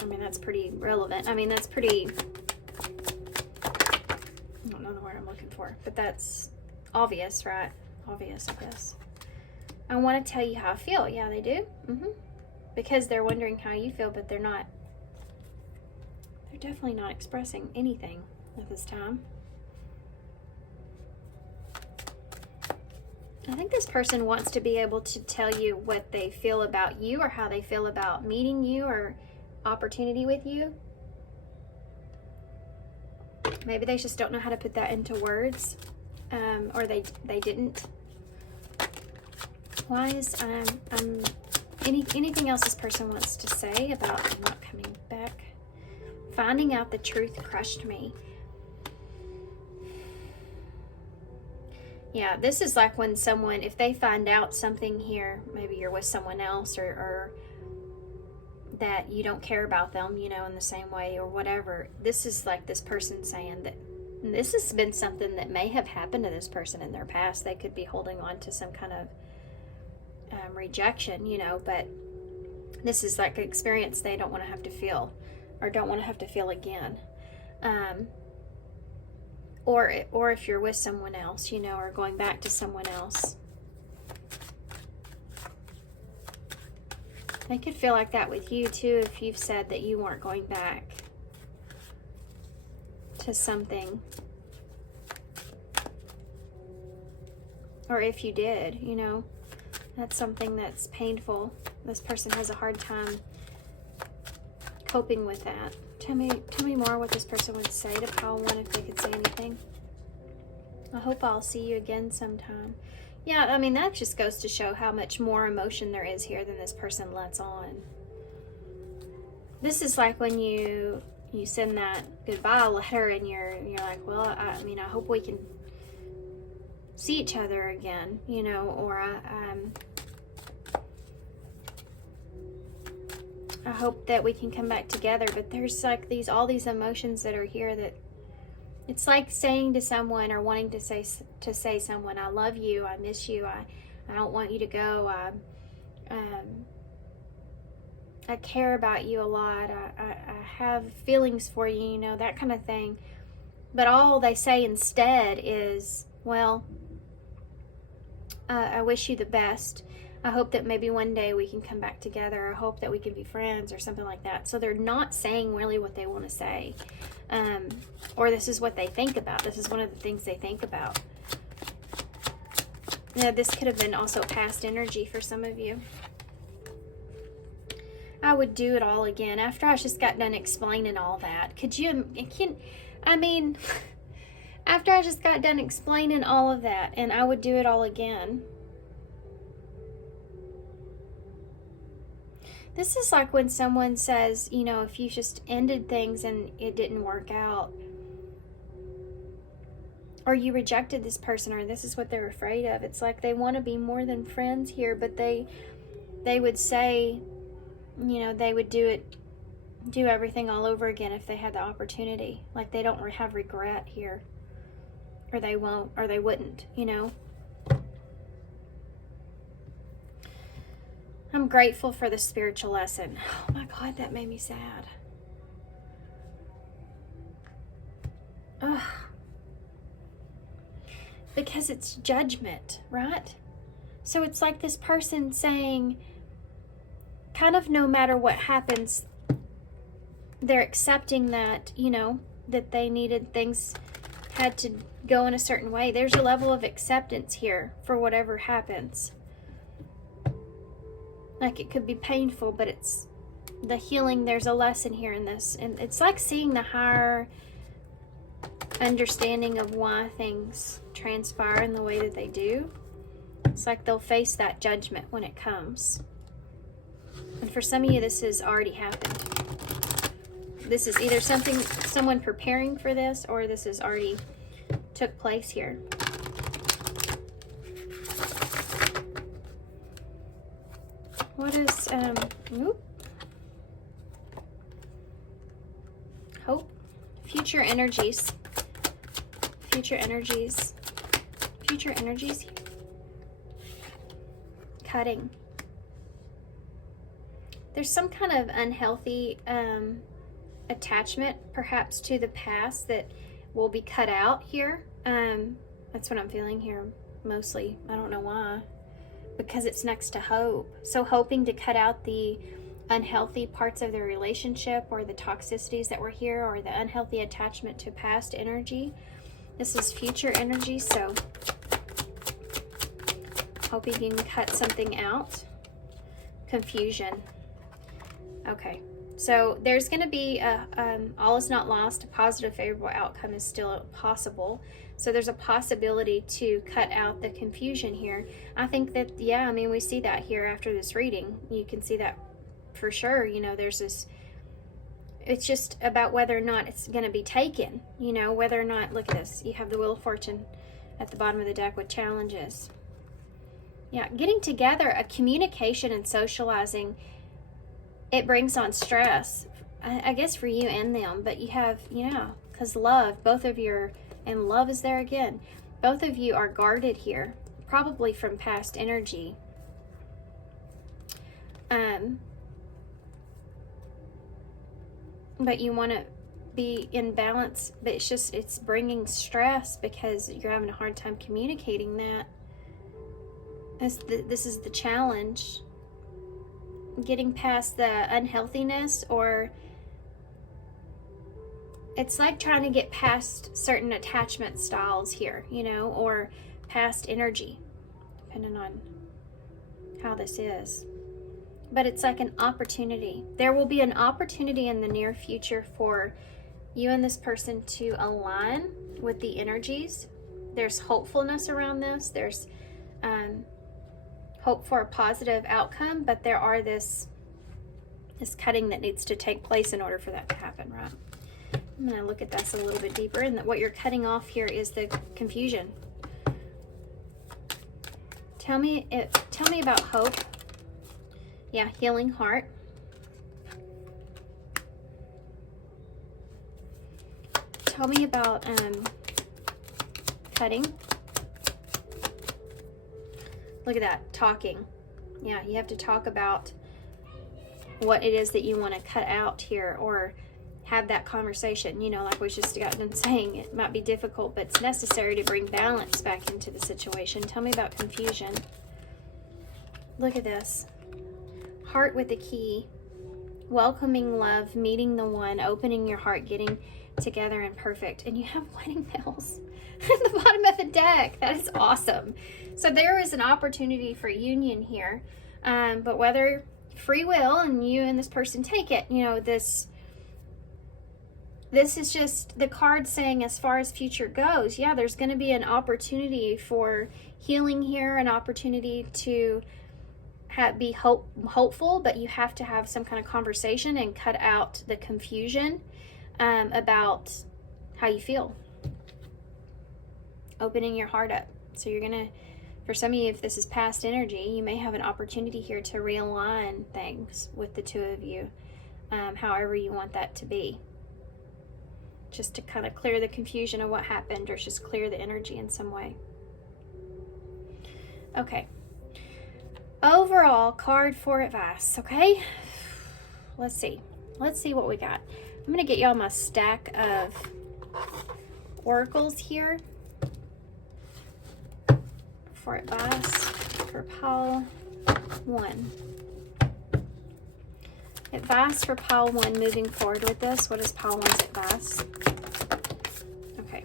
I mean, that's pretty relevant. I mean, that's pretty, I don't know the word I'm looking for, but that's obvious, right? Obvious, I guess. I want to tell you how I feel. Yeah, they do. Because they're wondering how you feel, but they're not. They're definitely not expressing anything. at this time. I think this person wants to be able to tell you what they feel about you or how they feel about meeting you or opportunity with you. Maybe they just don't know how to put that into words, or they didn't. Why is anything else this person wants to say about not coming back? Finding out the truth crushed me. Yeah, this is like when someone, if they find out something here, maybe you're with someone else or that you don't care about them, you know, in the same way or whatever. This is like this person saying that this has been something that may have happened to this person in their past. They could be holding on to some kind of rejection, you know, but this is like an experience they don't want to have to feel or don't want to have to feel again. Or if you're with someone else, you know, or going back to someone else. They could feel like that with you too if you've said that you weren't going back to something. Or if you did, you know, that's something that's painful. This person has a hard time coping with that. Tell me more what this person would say to Pile 1 if they could say anything. I hope I'll see you again sometime. Yeah, I mean, that just goes to show how much more emotion there is here than this person lets on. This is like when you send that goodbye letter and you're like, well, I mean, I hope we can see each other again, you know, or I hope that we can come back together. But there's like all these emotions that are here that it's like saying to someone or wanting to say someone, I love you, I miss you, I don't want you to go, I care about you a lot, I have feelings for you, you know, that kind of thing. But all they say instead is, well, I wish you the best. I hope that maybe one day we can come back together. I hope that we can be friends or something like that. So they're not saying really what they want to say. Or this is what they think about. This is one of the things they think about. Yeah, this could have been also past energy for some of you. I would do it all again. After I just got done explaining all that. I mean, after I just got done explaining all of that, and I would do it all again. This is like when someone says, you know, if you just ended things and it didn't work out, or you rejected this person, or this is what they're afraid of. It's like they want to be more than friends here, but they would say, you know, they would do everything all over again if they had the opportunity. Like they don't have regret here, or they won't, or they wouldn't, you know. I'm grateful for the spiritual lesson. Oh my God, that made me sad. Ugh. Because it's judgment, right? So it's like this person saying, kind of no matter what happens, they're accepting that, you know, that they needed things, had to go in a certain way. There's a level of acceptance here for whatever happens. Like it could be painful, but it's the healing. There's a lesson here in this. And it's like seeing the higher understanding of why things transpire in the way that they do. It's like they'll face that judgment when it comes. And for some of you, this has already happened. This is either someone preparing for this, or this has already took place here. What is, hope, future energies, cutting. There's some kind of unhealthy attachment, perhaps, to the past that will be cut out here. That's what I'm feeling here, mostly. I don't know why. Because it's next to hope. So hoping to cut out the unhealthy parts of the relationship, or the toxicities that were here, or the unhealthy attachment to past energy. This is future energy, so hope you can cut something out. Confusion. Okay, so there's going to be all is not lost. A positive, favorable outcome is still possible. So there's a possibility to cut out the confusion here. I think that, yeah, I mean, we see that here after this reading. You can see that for sure. You know, there's this, it's just about whether or not it's going to be taken. You know, whether or not, look at this. You have the Wheel of Fortune at the bottom of the deck with challenges. Yeah, getting together, a communication and socializing, it brings on stress, I guess, for you and them. But you have, yeah, because love, both of you are, and love is there again. Both of you are guarded here, probably from past energy. But you want to be in balance, but it's bringing stress because you're having a hard time communicating that. This is the challenge. Getting past the unhealthiness, or it's like trying to get past certain attachment styles here, you know, or past energy, depending on how this is. But it's like an opportunity. There will be an opportunity in the near future for you and this person to align with the energies. There's hopefulness around this. There's hope for a positive outcome, but there are this cutting that needs to take place in order for that to happen, right? I'm going to look at this a little bit deeper, and what you're cutting off here is the confusion. Tell me about hope. Yeah, healing heart. Tell me about cutting. Look at that, talking. Yeah, you have to talk about what it is that you want to cut out here, or have that conversation. You know, like we just got done saying, it might be difficult, but it's necessary to bring balance back into the situation. Tell me about confusion. Look at this. Heart with the key. Welcoming love, meeting the one, opening your heart, getting together and perfect. And you have wedding bells at the bottom of the deck. That is awesome. So there is an opportunity for union here. But whether free will and you and this person take it, you know, this is just the card saying, as far as future goes, yeah, there's going to be an opportunity for healing here, an opportunity to be hopeful, but you have to have some kind of conversation and cut out the confusion about how you feel. Opening your heart up. So you're going to, for some of you, if this is past energy, you may have an opportunity here to realign things with the two of you, however you want that to be. Just to kind of clear the confusion of what happened, or just clear the energy in some way. Okay. Overall card for advice, okay? Let's see what we got. I'm going to get y'all my stack of oracles here for advice for pile 1. Advice for pile 1 moving forward with this. What is pile 1's advice? Okay.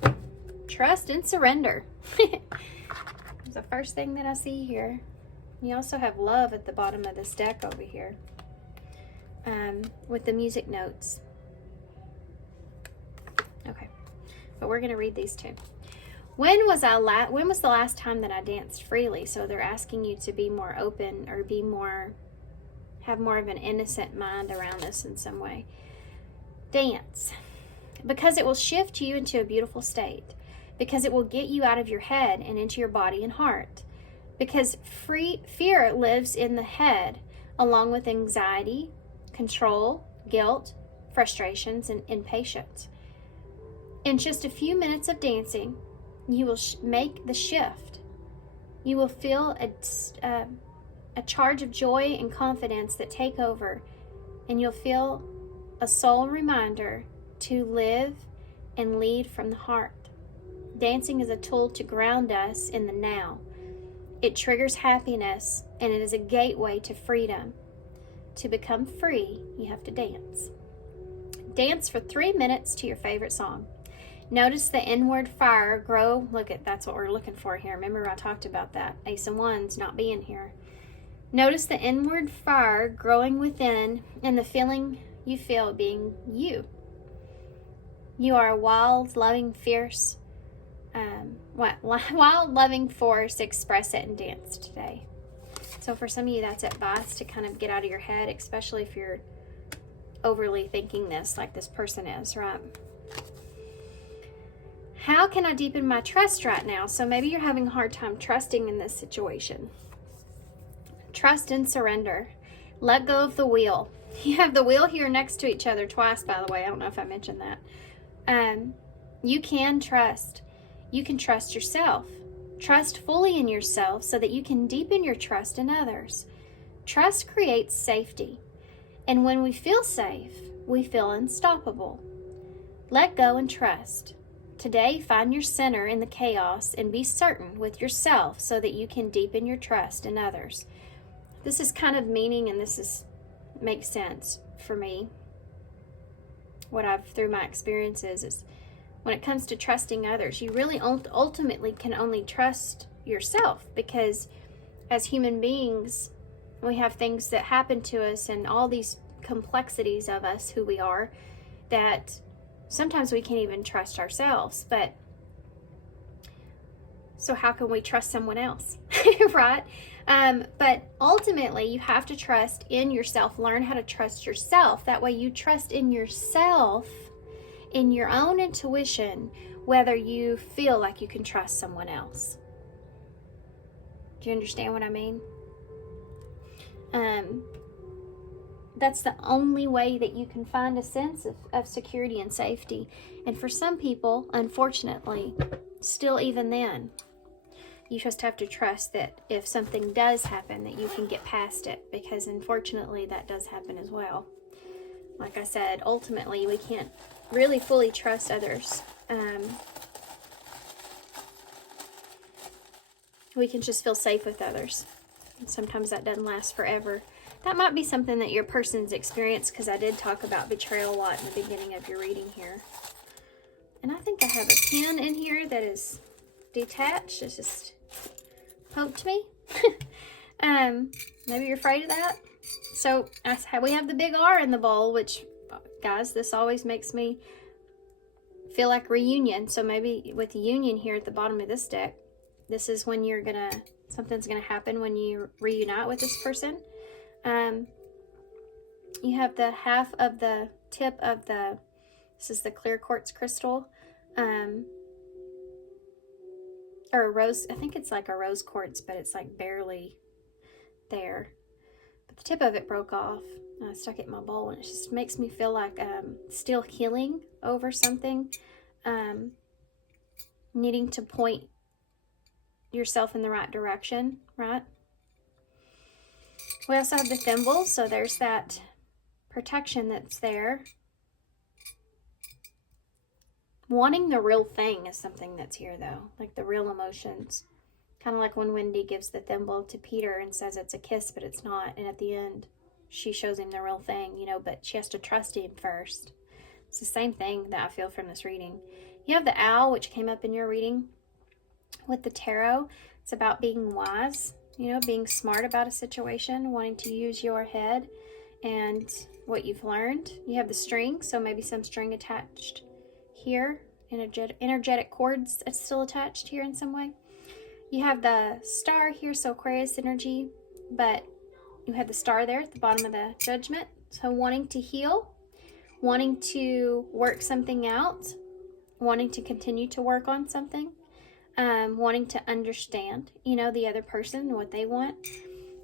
Trust and surrender. It's the first thing that I see here. You also have love at the bottom of this deck over here, with the music notes. Okay, but we're going to read these two. When was the last time that I danced freely? So they're asking you to be more open, or have more of an innocent mind around this in some way. Dance, because it will shift you into a beautiful state, because it will get you out of your head and into your body and heart. Because fear lives in the head, along with anxiety, control, guilt, frustrations, and impatience. In just a few minutes of dancing, you will make the shift. You will feel a charge of joy and confidence that take over, and you'll feel a soul reminder to live and lead from the heart. Dancing is a tool to ground us in the now. It triggers happiness, and it is a gateway to freedom. to become free, you have to dance. Dance for 3 minutes to your favorite song. Notice the inward fire grow. That's what we're looking for here. Remember I talked about that. Ace of Wands not being here. Notice the inward fire growing within and the feeling you feel being you. You are a wild, loving, fierce, wild, loving force. Express it and dance today. So for some of you, that's advice to kind of get out of your head, especially if you're overly thinking this like this person is, right? How can I deepen my trust right now? So maybe you're having a hard time trusting in this situation. Trust and surrender. Let go of the wheel. You have the wheel here next to each other twice, by the way. I don't know if I mentioned that. You can trust. You can trust yourself. Trust fully in yourself so that you can deepen your trust in others. Trust creates safety. And when we feel safe, we feel unstoppable. Let go and trust. Today, find your center in the chaos and be certain with yourself so that you can deepen your trust in others. This is kind of meaning, and makes sense for me. What I've, through my experiences, is when it comes to trusting others, you really ultimately can only trust yourself, because as human beings, we have things that happen to us and all these complexities of us, who we are, that sometimes we can't even trust ourselves. But so how can we trust someone else? Right? But ultimately, you have to trust in yourself. Learn how to trust yourself. That way you trust in yourself, in your own intuition, whether you feel like you can trust someone else. Do you understand what I mean? That's the only way that you can find a sense of security and safety. And for some people, unfortunately, still even then, you just have to trust that if something does happen, that you can get past it, because unfortunately that does happen as well. Like I said, ultimately we can't really fully trust others. We can just feel safe with others. And sometimes that doesn't last forever. That might be something that your person's experienced, because I did talk about betrayal a lot in the beginning of your reading here. And I think I have a pin in here that is detached. It just poked me. Maybe you're afraid of that. So we have the big R in the bowl, which, guys, this always makes me feel like reunion. So maybe with the union here at the bottom of this deck, this is when something's gonna happen when you reunite with this person. You have the half of the tip of this is the clear quartz crystal, or a rose. I think it's like a rose quartz, but it's like barely there. But the tip of it broke off. I stuck it in my bowl, and it just makes me feel like still healing over something, needing to point yourself in the right direction, right? We also have the thimble, so there's that protection that's there. Wanting the real thing is something that's here, though, like the real emotions. Kind of like when Wendy gives the thimble to Peter and says it's a kiss, but it's not. And at the end, she shows him the real thing, but she has to trust him first. It's the same thing that I feel from this reading. You have the owl, which came up in your reading with the tarot. It's about being wise, being smart about a situation, wanting to use your head and what you've learned. You have the string, so maybe some string attached here, energetic cords that's still attached here in some way. You have the star here, so Aquarius energy, but you have the star there at the bottom of the Judgment. So wanting to heal, wanting to work something out, wanting to continue to work on something, wanting to understand, the other person, what they want.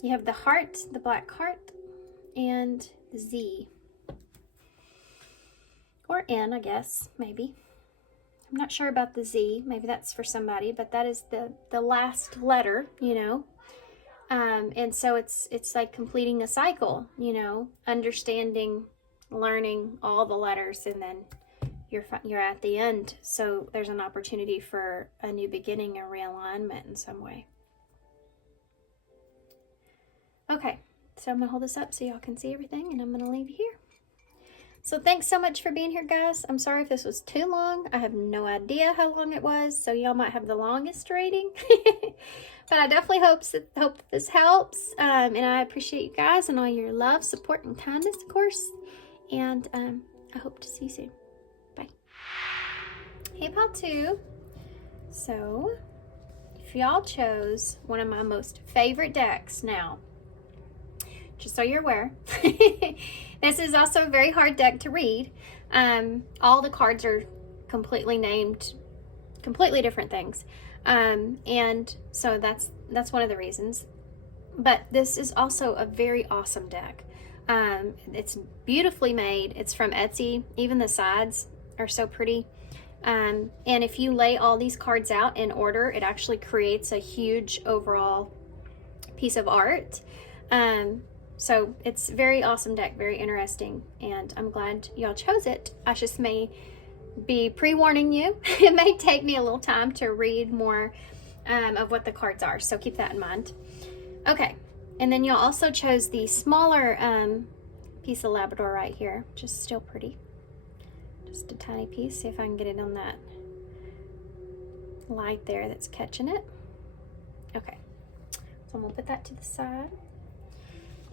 You have the heart, the black heart, and the Z. Or N, I guess, maybe. I'm not sure about the Z. Maybe that's for somebody, but that is the last letter, and so it's like completing a cycle, understanding, learning all the letters, and then you're at the end. So there's an opportunity for a new beginning, a realignment in some way. Okay, So I'm gonna hold this up so y'all can see everything, and I'm gonna leave you here. So thanks so much for being here, guys. I'm sorry if this was too long. I have no idea how long it was, so y'all might have the longest rating. But I definitely hope this helps. And I appreciate you guys and all your love, support, and kindness, of course. And I hope to see you soon. Bye. Hey, Pal 2. So, if y'all chose one of my most favorite decks now, just so you're aware, this is also a very hard deck to read. All the cards are completely named completely different things. And so that's one of the reasons. But this is also a very awesome deck. It's beautifully made. It's from Etsy. Even the sides are so pretty. And if you lay all these cards out in order, it actually creates a huge overall piece of art. So it's a very awesome deck, very interesting, and I'm glad y'all chose it. I just may be pre-warning you. It may take me a little time to read more of what the cards are, so keep that in mind. Okay, and then y'all also chose the smaller piece of Labrador right here, which is still pretty. Just a tiny piece. See if I can get it on that light there that's catching it. Okay, so I'm gonna put that to the side.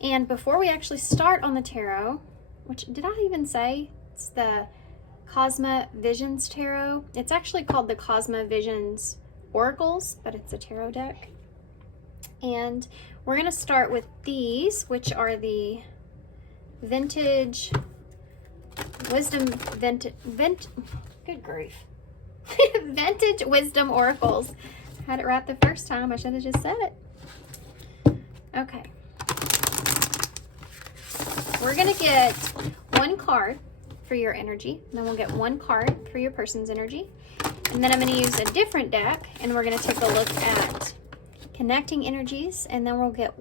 And before we actually start on the tarot, which did I even say it's the Cosma Visions Tarot? It's actually called the Cosma Visions Oracles, but it's a tarot deck. And we're going to start with these, which are the Vintage Wisdom good grief. Vintage Wisdom Oracles. I had it right the first time. I should have just said it. Okay. We're going to get one card for your energy, and then we'll get one card for your person's energy. And then I'm going to use a different deck, and we're going to take a look at connecting energies, and then we'll get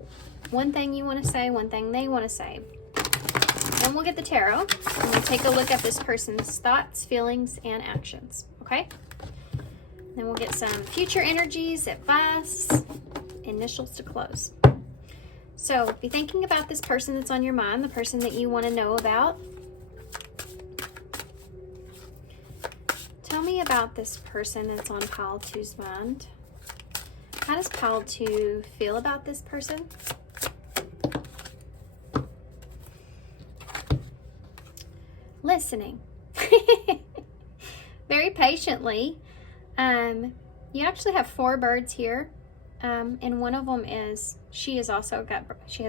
one thing you want to say, one thing they want to say. Then we'll get the tarot, and we'll take a look at this person's thoughts, feelings, and actions, okay? Then we'll get some future energies, advice, initials to close. So be thinking about this person that's on your mind, the person that you want to know about. Tell me about this person that's on pile 2's mind. How does pile 2 feel about this person? Listening. Very patiently. You actually have 4 birds here. And one of them is, she has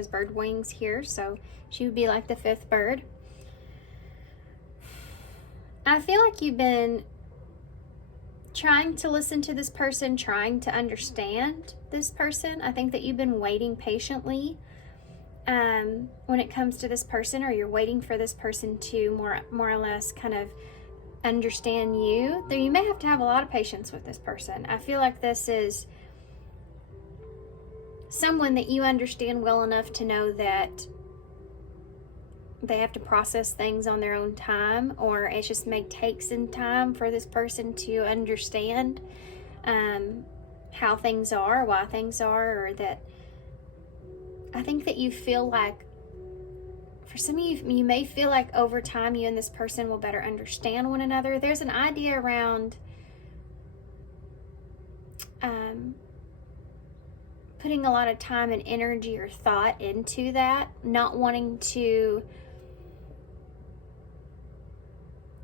bird wings here, so she would be like the 5th bird. I feel like you've been trying to listen to this person, trying to understand this person. I think that you've been waiting patiently when it comes to this person, or you're waiting for this person to more or less kind of understand you. Though you may have to have a lot of patience with this person. I feel like this is someone that you understand well enough to know that they have to process things on their own time, or it just may take some time for this person to understand how things are, why things are, or that I think that you feel like, for some of you, you may feel like over time you and this person will better understand one another. There's an idea around putting a lot of time and energy or thought into that, not wanting to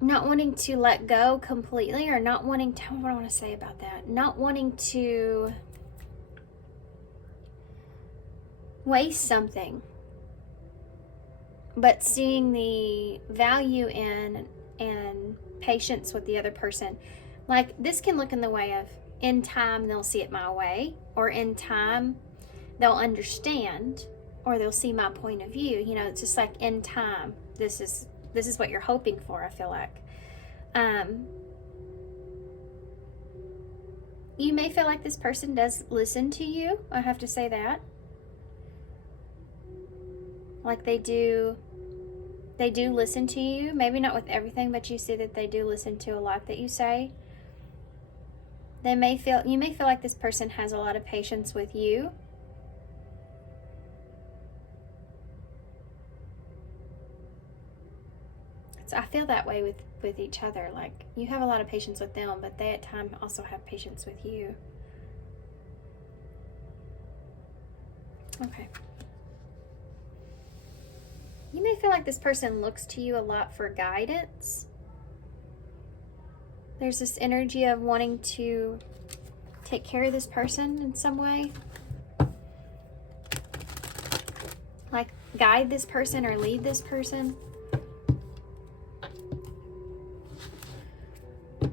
let go completely, or not wanting to, what do I want to say about that? Not wanting to waste something, but seeing the value in and patience with the other person. Like, this can look in the way of, in time they'll see it my way, or in time they'll understand, or they'll see my point of view. You know, it's just like, in time, this is what you're hoping for, I feel like. You may feel like this person does listen to you. I have to say that. Like they do listen to you. Maybe not with everything, but you see that they do listen to a lot that you say. You may feel like this person has a lot of patience with you. I feel that way with each other. Like, you have a lot of patience with them, but they at times also have patience with you. Okay. You may feel like this person looks to you a lot for guidance. There's this energy of wanting to take care of this person in some way. Like, guide this person or lead this person.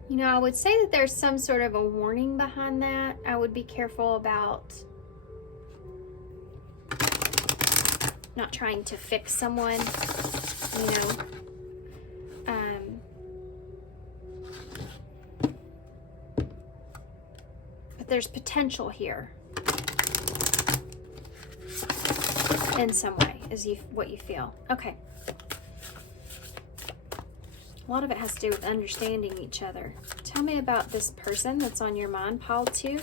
You know, I would say that there's some sort of a warning behind that. I would be careful about not trying to fix someone, you know. But there's potential here in some way, is what you feel. Okay. A lot of it has to do with understanding each other. Tell me about this person that's on your mind, pile 2.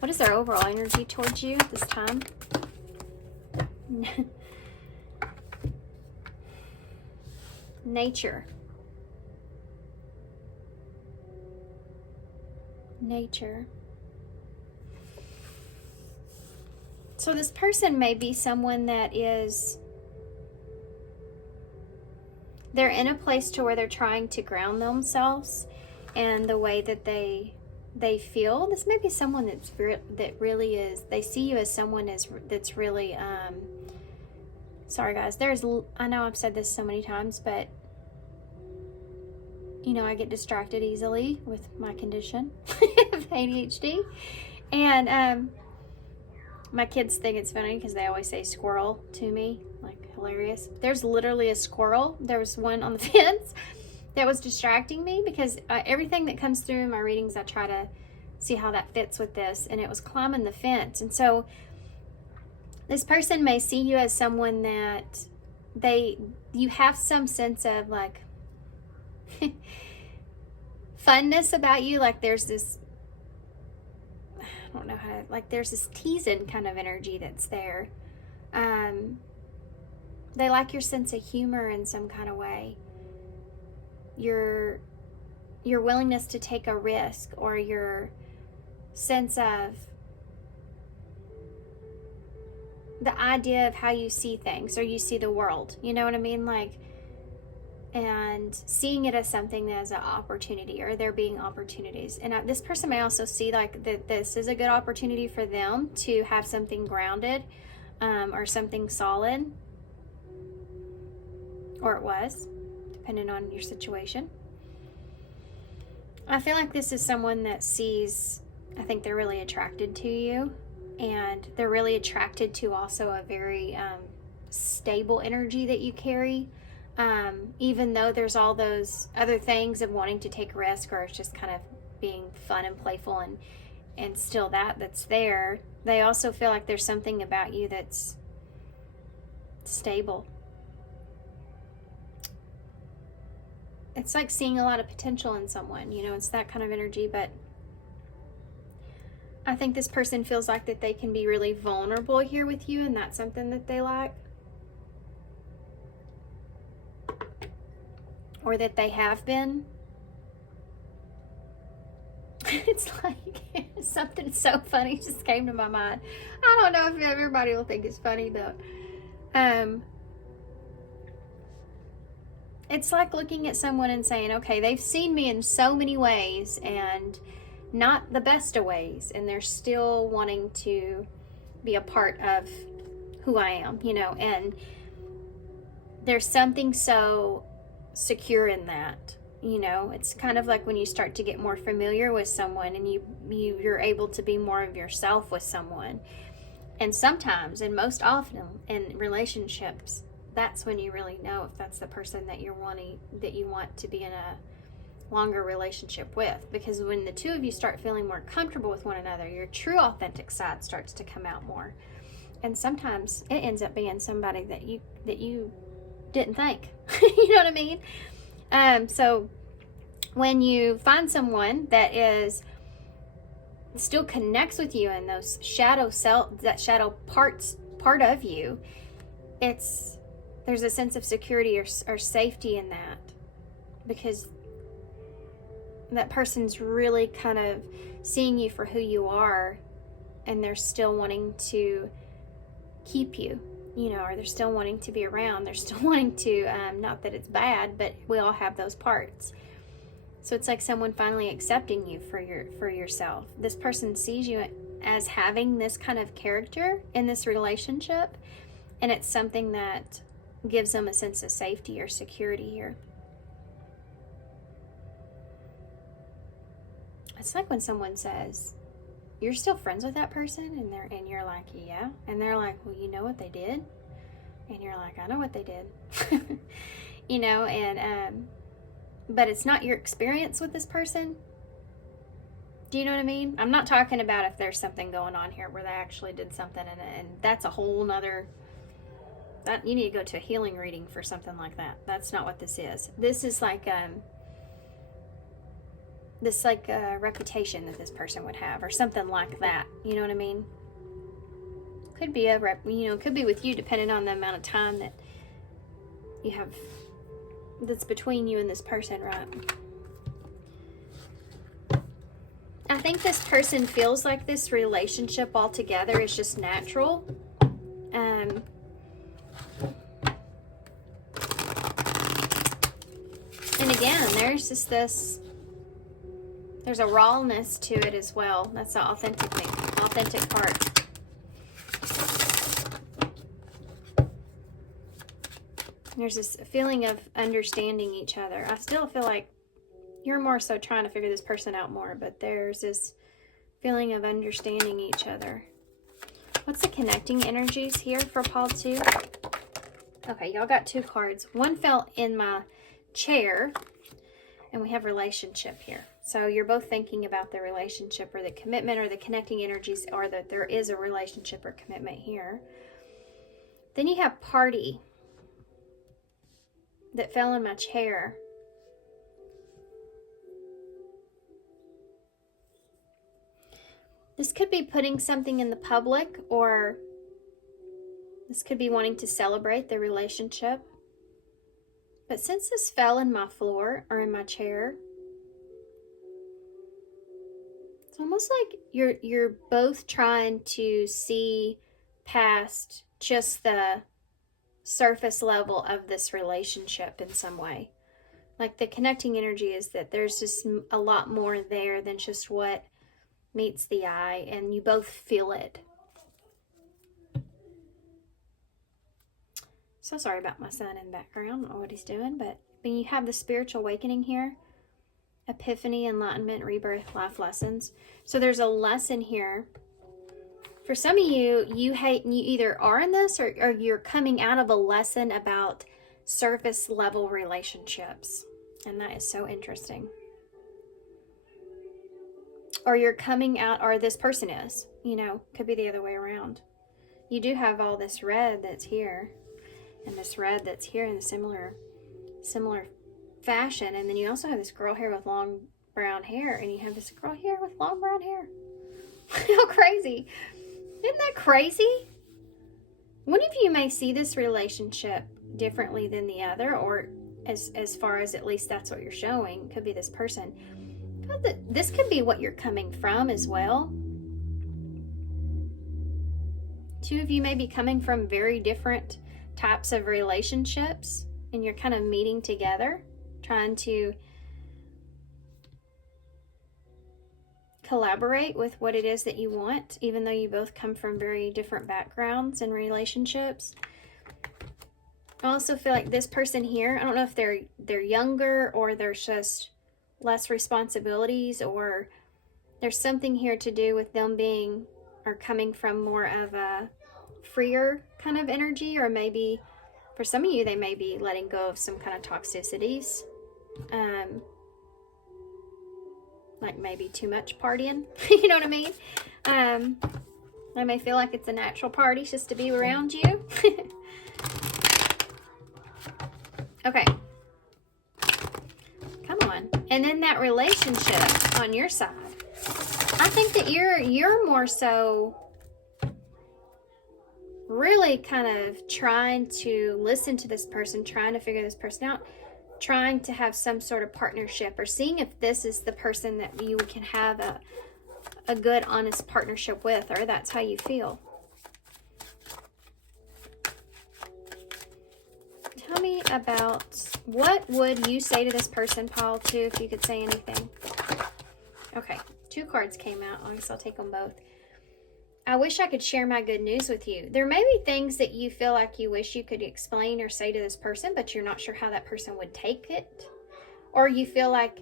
What is their overall energy towards you this time? Nature. Nature. So this person may be someone that is, they're in a place to where they're trying to ground themselves and the way that they feel. This may be someone that really is, they see you as someone that's really, sorry guys, I know I've said this so many times, but you know, I get distracted easily with my condition of ADHD. And my kids think it's funny because they always say squirrel to me, like hilarious. There's literally a squirrel. There was one on the fence that was distracting me because everything that comes through in my readings, I try to see how that fits with this, and it was climbing the fence. And so this person may see you as someone that you have some sense of like funness about you. Like there's this, I don't know how to, like there's this teasing kind of energy that's there. They like your sense of humor in some kind of way. Your willingness to take a risk, or your sense of the idea of how you see things or you see the world, you know what I mean? Like, and seeing it as something that is an opportunity, or there being opportunities. And this person may also see like that this is a good opportunity for them to have something grounded, or something solid, or it was, depending on your situation. I feel like this is someone that sees, I think they're really attracted to you, and they're really attracted to also a very stable energy that you carry. Even though there's all those other things of wanting to take a risk, or it's just kind of being fun and playful, and still that's there, they also feel like there's something about you that's stable. It's like seeing a lot of potential in someone, you know, it's that kind of energy. But I think this person feels like that they can be really vulnerable here with you, and that's something that they like. Or that they have been. It's like something so funny just came to my mind. I don't know if everybody will think it's funny though. It's like looking at someone and saying, okay, they've seen me in so many ways, and not the best of ways, and they're still wanting to be a part of who I am, you know, and there's something so secure in that, you know. It's kind of like when you start to get more familiar with someone, and you're able to be more of yourself with someone. And sometimes, and most often in relationships, that's when you really know if that's the person that you want to be in a longer relationship with. Because when the two of you start feeling more comfortable with one another, your true authentic side starts to come out more. And sometimes it ends up being somebody that you didn't think. You know what I mean? So when you find someone that is still connects with you in those shadow part of you, there's a sense of security or safety in that. because that person's really kind of seeing you for who you are, and they're still wanting to keep you, you know, or they're still wanting to be around. They're still wanting to, not that it's bad, but we all have those parts. So it's like someone finally accepting you for yourself. This person sees you as having this kind of character in this relationship, and it's something that gives them a sense of safety or security here. It's like when someone says, "You're still friends with that person?" and you're like, "Yeah." And they're like, "Well, you know what they did?" And you're like, "I know what they did." You know, and but it's not your experience with this person. Do you know what I mean? I'm not talking about if there's something going on here where they actually did something, and that's a whole nother, that you need to go to a healing reading for something like that. That's not what this is. This is like a reputation that this person would have, or something like that. You know what I mean? Could be could be with you, depending on the amount of time that you have that's between you and this person, right? I think this person feels like this relationship altogether is just natural. And again, there's just this, there's a rawness to it as well. That's the authentic part. There's this feeling of understanding each other. I still feel like you're more so trying to figure this person out more, but there's this feeling of understanding each other. What's the connecting energies here for Paul 2? Okay, y'all got 2 cards. One fell in my chair, and we have relationship here. So you're both thinking about the relationship or the commitment or the connecting energies, or that there is a relationship or commitment here. Then you have party that fell in my chair. This could be putting something in the public, or this could be wanting to celebrate the relationship. But since this fell in my floor or in my chair, it's almost like you're both trying to see past just the surface level of this relationship in some way. Like the connecting energy is that there's just a lot more there than just what meets the eye, and you both feel it. So sorry about my son in the background. I don't know what he's doing, but when you have the spiritual awakening here, epiphany, enlightenment, rebirth, life lessons. So there's a lesson here. For some of you, you either are in this, or you're coming out of a lesson about surface level relationships. And that is so interesting. Or you're coming out, or this person is, could be the other way around. You do have all this red that's here, and this red that's here in a similar fashion. And then you also have this girl here with long brown hair, and you have this girl here with long brown hair. How crazy. Isn't that crazy? One of you may see this relationship differently than the other, or as far as at least that's what you're showing. Could be this person. But this could be what you're coming from as well. 2 of you may be coming from very different types of relationships, and you're kind of meeting together, trying to collaborate with what it is that you want, even though you both come from very different backgrounds and relationships. I also feel like this person here, I don't know if they're younger, or there's just less responsibilities, or there's something here to do with them being or coming from more of a freer kind of energy, or maybe for some of you they may be letting go of some kind of toxicities, like maybe too much partying. You know what I mean? I may feel like it's a natural party just to be around you. Okay. Come on. And then that relationship on your side. I think that you're more so really kind of trying to listen to this person, trying to figure this person out. trying to have some sort of partnership, or seeing if this is the person that you can have a good, honest partnership with, or that's how you feel. Tell me about, what would you say to this person, pile 2, if you could say anything? Okay, 2 cards came out. I guess I'll take them both. I wish I could share my good news with you. There may be things that you feel like you wish you could explain or say to this person, but you're not sure how that person would take it. Or you feel like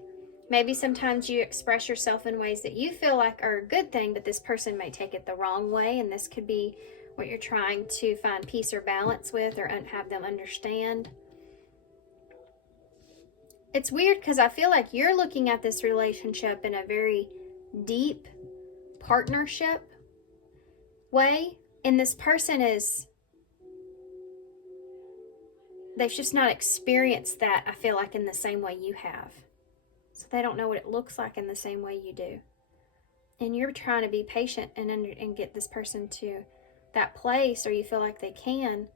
maybe sometimes you express yourself in ways that you feel like are a good thing, but this person may take it the wrong way, and this could be what you're trying to find peace or balance with, or have them understand. It's weird because I feel like you're looking at this relationship in a very deep partnership way, and this person they've just not experienced that, I feel like, in the same way you have. So they don't know what it looks like in the same way you do. And you're trying to be patient and get this person to that place, or you feel like they can.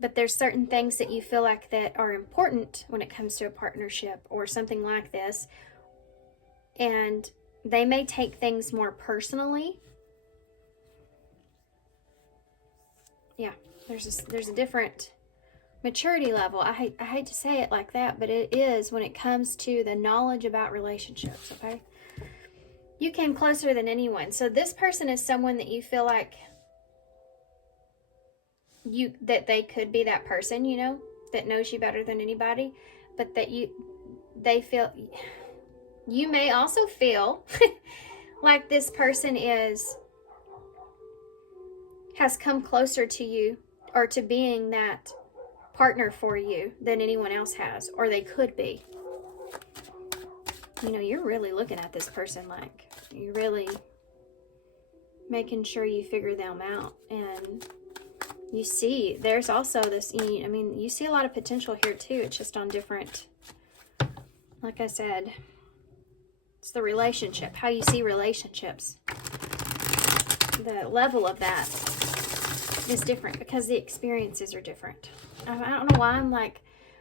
But there's certain things that you feel like that are important when it comes to a partnership or something like this. And they may take things more personally. Yeah, there's a different maturity level. I hate to say it like that, but it is when it comes to the knowledge about relationships, okay? You came closer than anyone. So this person is someone that you feel like that they could be that person, you know, that knows you better than anybody, but that you may also feel like this person has come closer to you, or to being that partner for you, than anyone else has, or they could be. You know, you're really looking at this person like you're really making sure you figure them out. And you see, there's also this, I mean, you see a lot of potential here too. It's just on different, like I said, it's the relationship, how you see relationships. The level of that is different because the experiences are different. I don't know why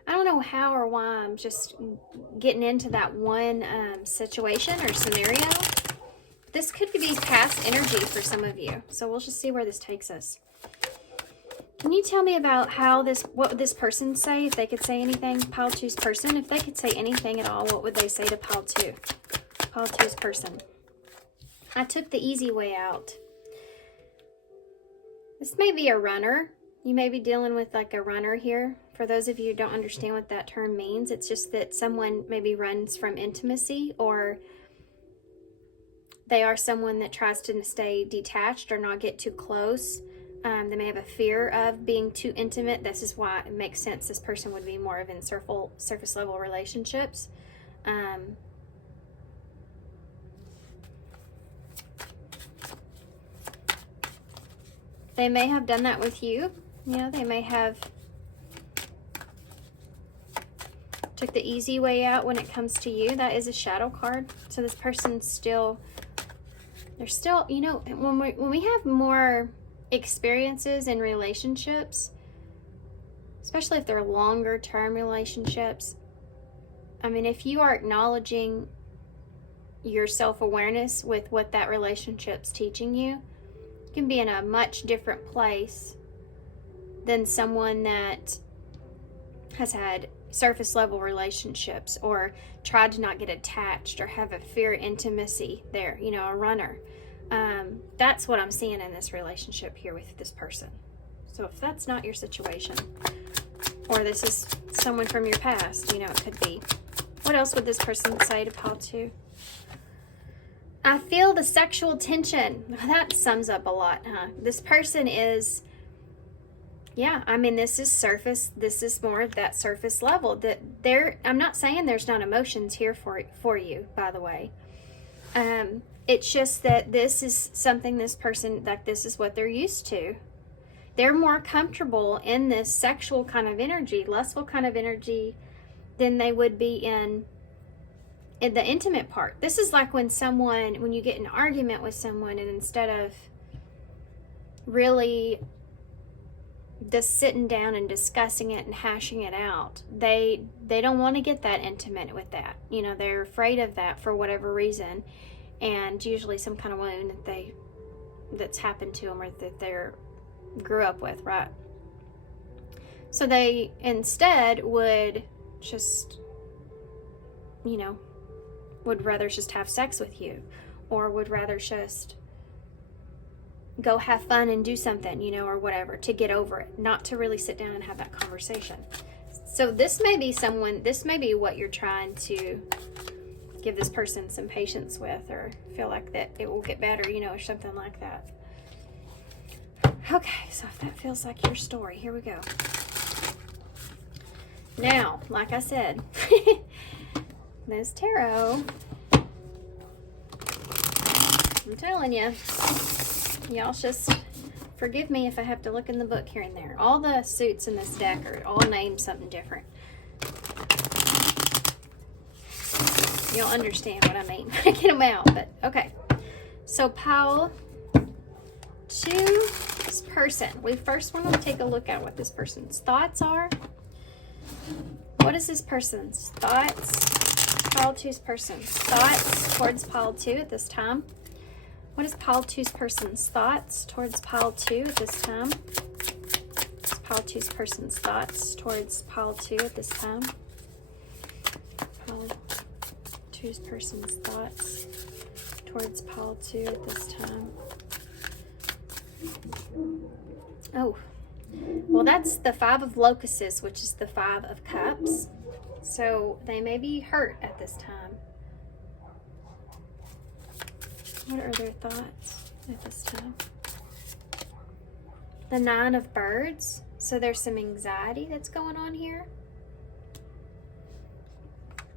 I don't know how or why I'm just getting into that one situation or scenario. This could be past energy for some of you. So we'll just see where this takes us. Can you tell me about what would this person say, if they could say anything? Pile 2's person, if they could say anything at all, what would they say to Pile 2? Pile 2's person. I took the easy way out. This may be a runner. You may be dealing with like a runner here. For those of you who don't understand what that term means, it's just that someone maybe runs from intimacy, or they are someone that tries to stay detached or not get too close. They may have a fear of being too intimate. This is why it makes sense this person would be more of in surface level relationships. They may have done that with you. You know, they may have took the easy way out when it comes to you. That is a shadow card. So this person's still, they're still, you know, when we have more experiences in relationships, especially if they're longer term relationships, I mean, if you are acknowledging your self-awareness with what that relationship's teaching you, you can be in a much different place than someone that has had surface level relationships or tried to not get attached or have a fear of intimacy there, you know, a runner. That's what I'm seeing in this relationship here with this person. So if that's not your situation, or this is someone from your past, you know, it could be. What else would this person say to Pile 2? I feel the sexual tension. That sums up a lot, huh? This person is, yeah, I mean, this is surface. This is more of that surface level. I'm not saying there's not emotions here for you, by the way. It's just that this is something this person, like, this is what they're used to. They're more comfortable in this sexual kind of energy, lustful kind of energy, than they would be in the intimate part. This is like when you get in an argument with someone, and instead of really just sitting down and discussing it and hashing it out. They don't want to get that intimate with that. You know, they're afraid of that for whatever reason, and usually some kind of wound that's happened to them or that they grew up with, right? So they instead would just, you know, would rather just have sex with you, or would rather just go have fun and do something, you know, or whatever, to get over it, not to really sit down and have that conversation. So this may be what you're trying to give this person some patience with, or feel like that it will get better, you know, or something like that. Okay, so if that feels like your story, here we go. Now, like I said, this tarot, I'm telling you, y'all just forgive me if I have to look in the book here and there. All the suits in this deck are all named something different. You'll understand what I mean when I get them out, but okay. So pile 2, this person. We first want to take a look at what this person's thoughts are. What is this person's thoughts? Pile 2's person's thoughts towards pile 2 at this time. What is pile 2's person's thoughts towards pile 2 at this time? What's pile 2's person's thoughts towards pile 2 at this time? Pile 2's person's thoughts towards pile 2 at this time. Oh, well, that's the 5 of locusts, which is the 5 of cups. So they may be hurt at this time. What are their thoughts at this time? The 9 of birds. So there's some anxiety that's going on here.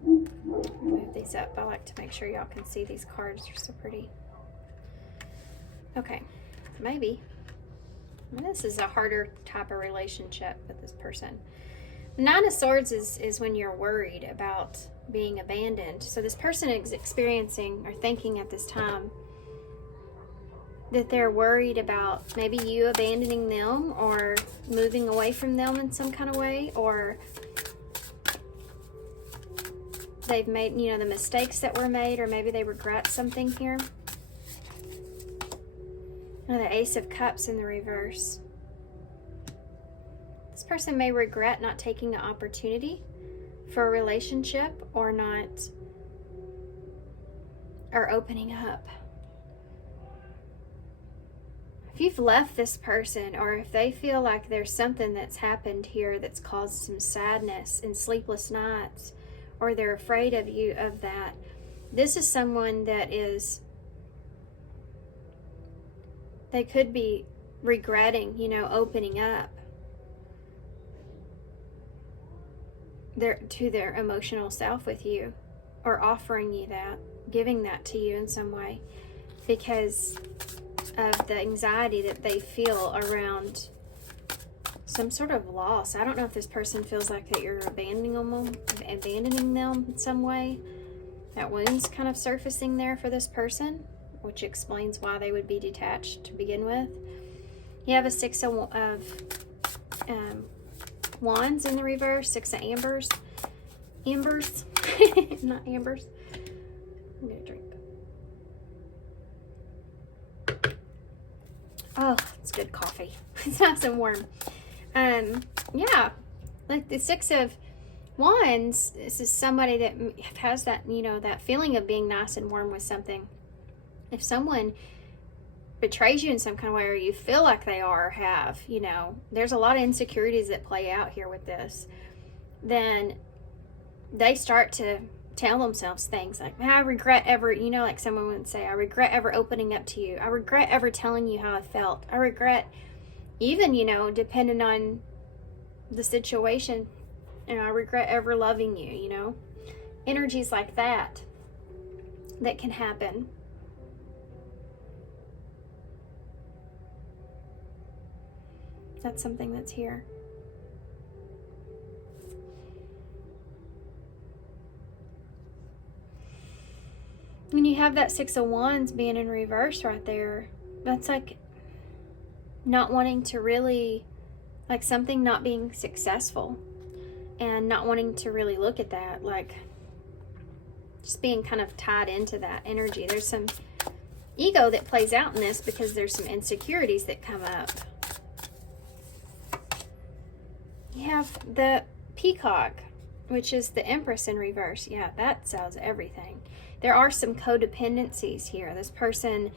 Move these up. I like to make sure y'all can see these cards. They're so pretty. Okay, maybe. This is a harder type of relationship with this person. 9 of Swords is when you're worried about being abandoned. So this person is experiencing or thinking at this time that they're worried about maybe you abandoning them or moving away from them in some kind of way, or they've made, you know, the mistakes that were made, or maybe they regret something here. And the Ace of Cups in the reverse. This person may regret not taking an opportunity for a relationship, or opening up. If you've left this person, or if they feel like there's something that's happened here that's caused some sadness and sleepless nights, or they're afraid of you of that, this is someone that is, they could be regretting, you know, opening up to their emotional self with you, or offering you that, giving that to you in some way, because of the anxiety that they feel around some sort of loss. I don't know if this person feels like that you're abandoning them in some way. That wound's kind of surfacing there for this person, which explains why they would be detached to begin with. You have a 6 of Wands in the reverse, 6 of Ambers, not ambers. I'm gonna drink. Oh, it's good coffee. It's nice and warm. Yeah, like the 6 of Wands, this is somebody that has that, you know, that feeling of being nice and warm with something. If someone betrays you in some kind of way, or you feel like they are or have, you know, there's a lot of insecurities that play out here with this, then they start to tell themselves things like, I regret ever, you know, like someone would say, I regret ever opening up to you. I regret ever telling you how I felt. I regret even, you know, depending on the situation, and I regret ever loving you, you know. Energies like that can happen. That's something that's here. When you have that 6 of Wands being in reverse right there, that's like not wanting to really like something not being successful and not wanting to really look at that, like just being kind of tied into that energy. There's some ego that plays out in this because there's some insecurities that come up. You have the Peacock, which is the Empress in reverse. Yeah, that sells everything. There are some codependencies here. This person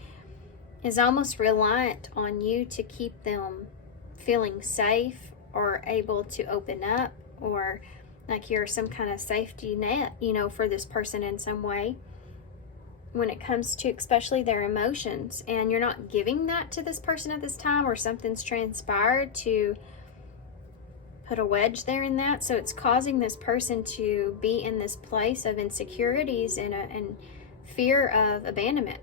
is almost reliant on you to keep them feeling safe or able to open up, or like you're some kind of safety net, you know, for this person in some way when it comes to especially their emotions. And you're not giving that to this person at this time, or something's transpired to put a wedge there in that. So it's causing this person to be in this place of insecurities and fear of abandonment.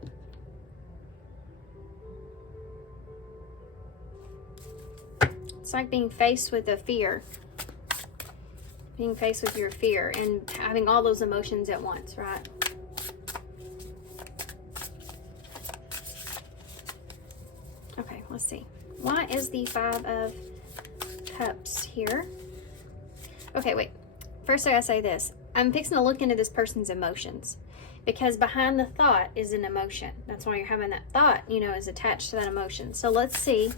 It's like being faced with a fear. Being faced with your fear and having all those emotions at once, right? Okay, let's see. Why is the Five of Cups here? Okay, wait. First I gotta say this. I'm fixing to look into this person's emotions, because behind the thought is an emotion. That's why you're having that thought, you know, is attached to that emotion. So let's see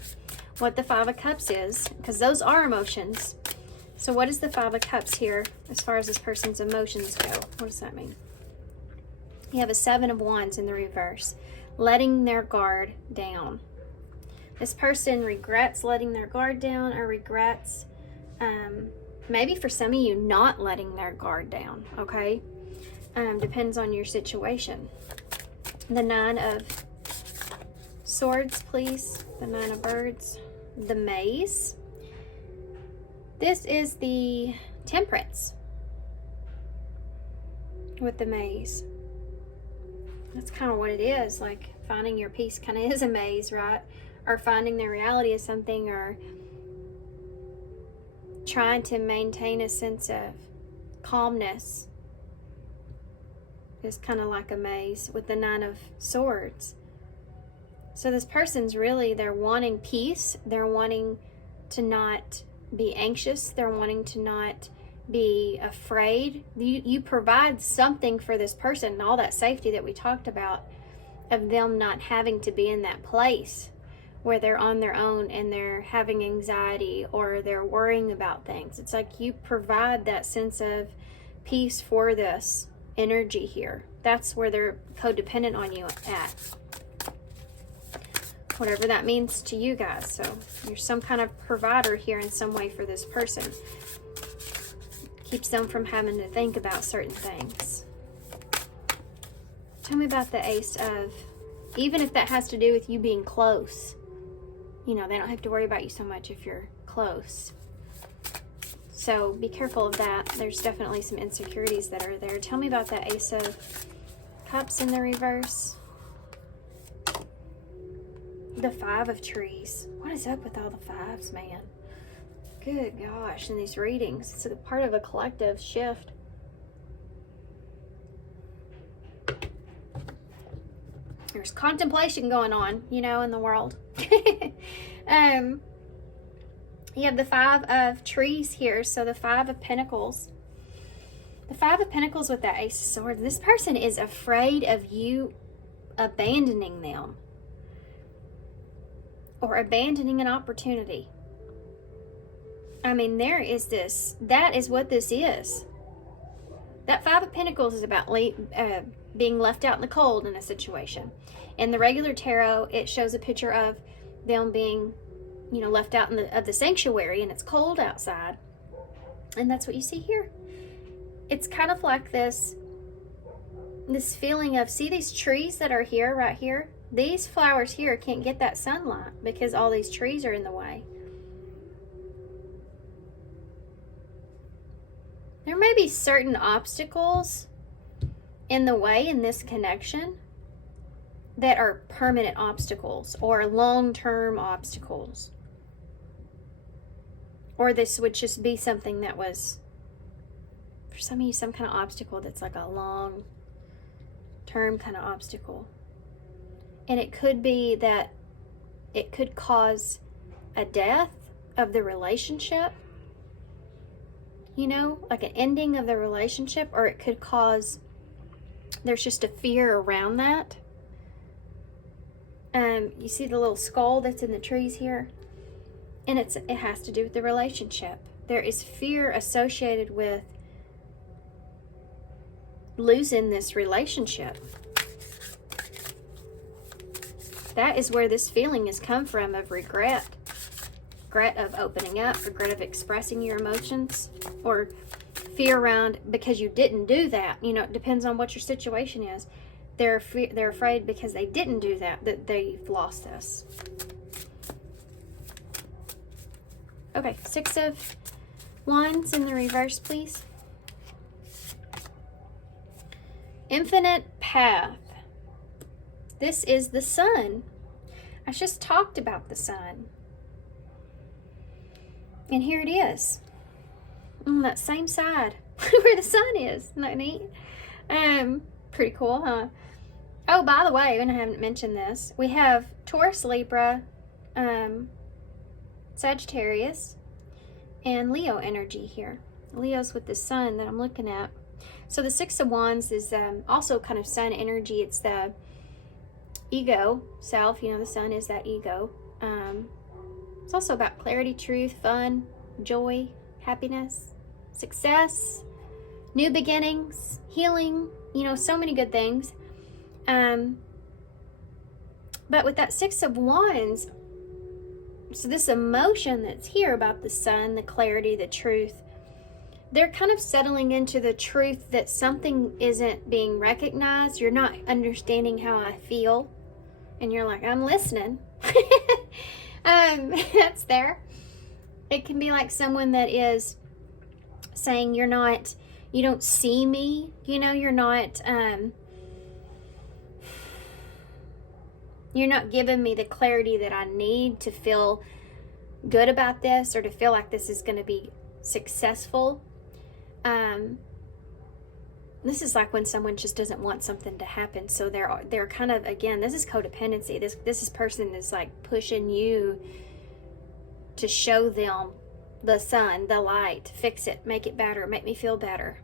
what the Five of Cups is, because those are emotions. So what is the Five of Cups here as far as this person's emotions go? What does that mean? You have a Seven of Wands in the reverse, letting their guard down. This person regrets letting their guard down, or regrets, maybe for some of you, not letting their guard down, okay? Depends on your situation. The Nine of Swords, please. The Nine of Birds. The Maze. This is the Temperance with the maze. That's kind of what it is. Like finding your peace kind of is a maze, right? Or finding the reality of something, or trying to maintain a sense of calmness is kind of like a maze with the Nine of Swords. So this person's really, they're wanting peace. They're wanting to not be anxious. They're wanting to not be afraid. You provide something for this person, and all that safety that we talked about, of them not having to be in that place where they're on their own and they're having anxiety or they're worrying about things. It's like you provide that sense of peace for this energy here. That's where they're codependent on you at. Whatever that means to you guys. So you're some kind of provider here in some way for this person. Keeps them from having to think about certain things. Tell me about the Ace of, even if that has to do with you being close. You know, they don't have to worry about you so much if you're close. So be careful of that. There's definitely some insecurities that are there. Tell me about that Ace of Cups in the reverse. The Five of Trees. What is up with all the fives, man? Good gosh, in these readings. It's a part of a collective shift. There's contemplation going on, you know, in the world. You have the Five of Trees here, so the Five of Pentacles. The Five of Pentacles with that Ace of Swords. This person is afraid of you abandoning them, or abandoning an opportunity. I mean, there is this, that is what this is. That Five of Pentacles is about being left out in the cold in a situation. In the regular tarot, it shows a picture of them being, you know, left out in the sanctuary, and it's cold outside. And that's what you see here. It's kind of like this feeling of, see these trees that are here, right here? These flowers here can't get that sunlight because all these trees are in the way. There may be certain obstacles in the way in this connection that are permanent obstacles or long-term obstacles. Or this would just be something that was, for some of you, some kind of obstacle that's like a long-term kind of obstacle. And it could be that it could cause a death of the relationship, you know, like an ending of the relationship, or it could cause, there's just a fear around that. You see the little skull that's in the trees here? And it has to do with the relationship. There is fear associated with losing this relationship. That is where this feeling has come from, of regret. Regret of opening up, regret of expressing your emotions, or fear around because you didn't do that. You know, it depends on what your situation is. They're afraid because they didn't do that they've lost this. Okay, 6 of Wands in the reverse, please. Infinite path. This is the sun. I just talked about the sun. And here it is. On that same side where the sun is. Isn't that neat? Pretty cool, huh? Oh, by the way, and I haven't mentioned this, we have Taurus, Libra, Sagittarius, and Leo energy here. Leo's with the sun that I'm looking at. So the 6 of Wands is also kind of sun energy. It's the ego, self. You know, the sun is that ego. It's also about clarity, truth, fun, joy, happiness, success, new beginnings, healing, you know, so many good things. But with that 6 of Wands, so this emotion that's here about the sun, the clarity, the truth, they're kind of settling into the truth that something isn't being recognized. You're not understanding how I feel. And you're like, I'm listening. That's there. It can be like someone that is saying you don't see me, you know, you're not giving me the clarity that I need to feel good about this, or to feel like this is going to be successful. This is like when someone just doesn't want something to happen, so they're kind of, again, this is codependency. This is person that's like pushing you to show them the sun, the light, fix it, make it better, make me feel better.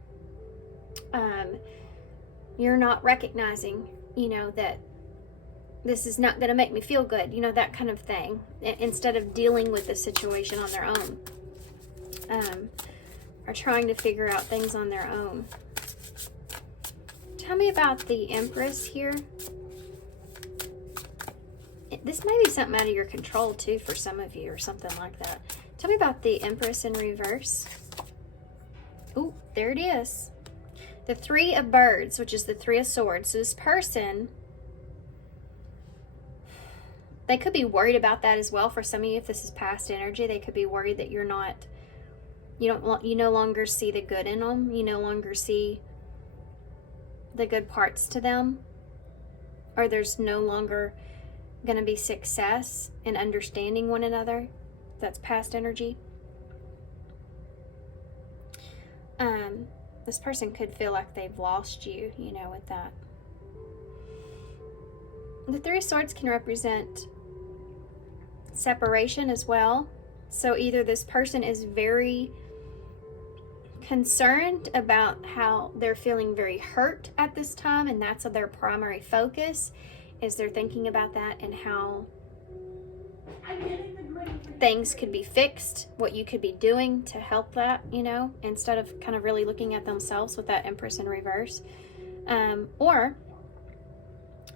You're not recognizing, you know, that this is not going to make me feel good, you know, that kind of thing, instead of dealing with the situation on their own, or trying to figure out things on their own. Tell me about the Empress here. This may be something out of your control too for some of you, or something like that. Tell me about the Empress in reverse. Oh, there it is. The 3 of Birds, which is the 3 of Swords. So this person, they could be worried about that as well. For some of you, if this is past energy, they could be worried that you no longer see the good in them. You no longer see the good parts to them, or there's no longer going to be success in understanding one another. That's past energy. This person could feel like they've lost you, you know, with that. The 3 of Swords can represent separation as well. So either this person is very concerned about how they're feeling very hurt at this time, and that's their primary focus, is they're thinking about that and how things could be fixed, what you could be doing to help that, you know, instead of kind of really looking at themselves with that Empress in reverse. Or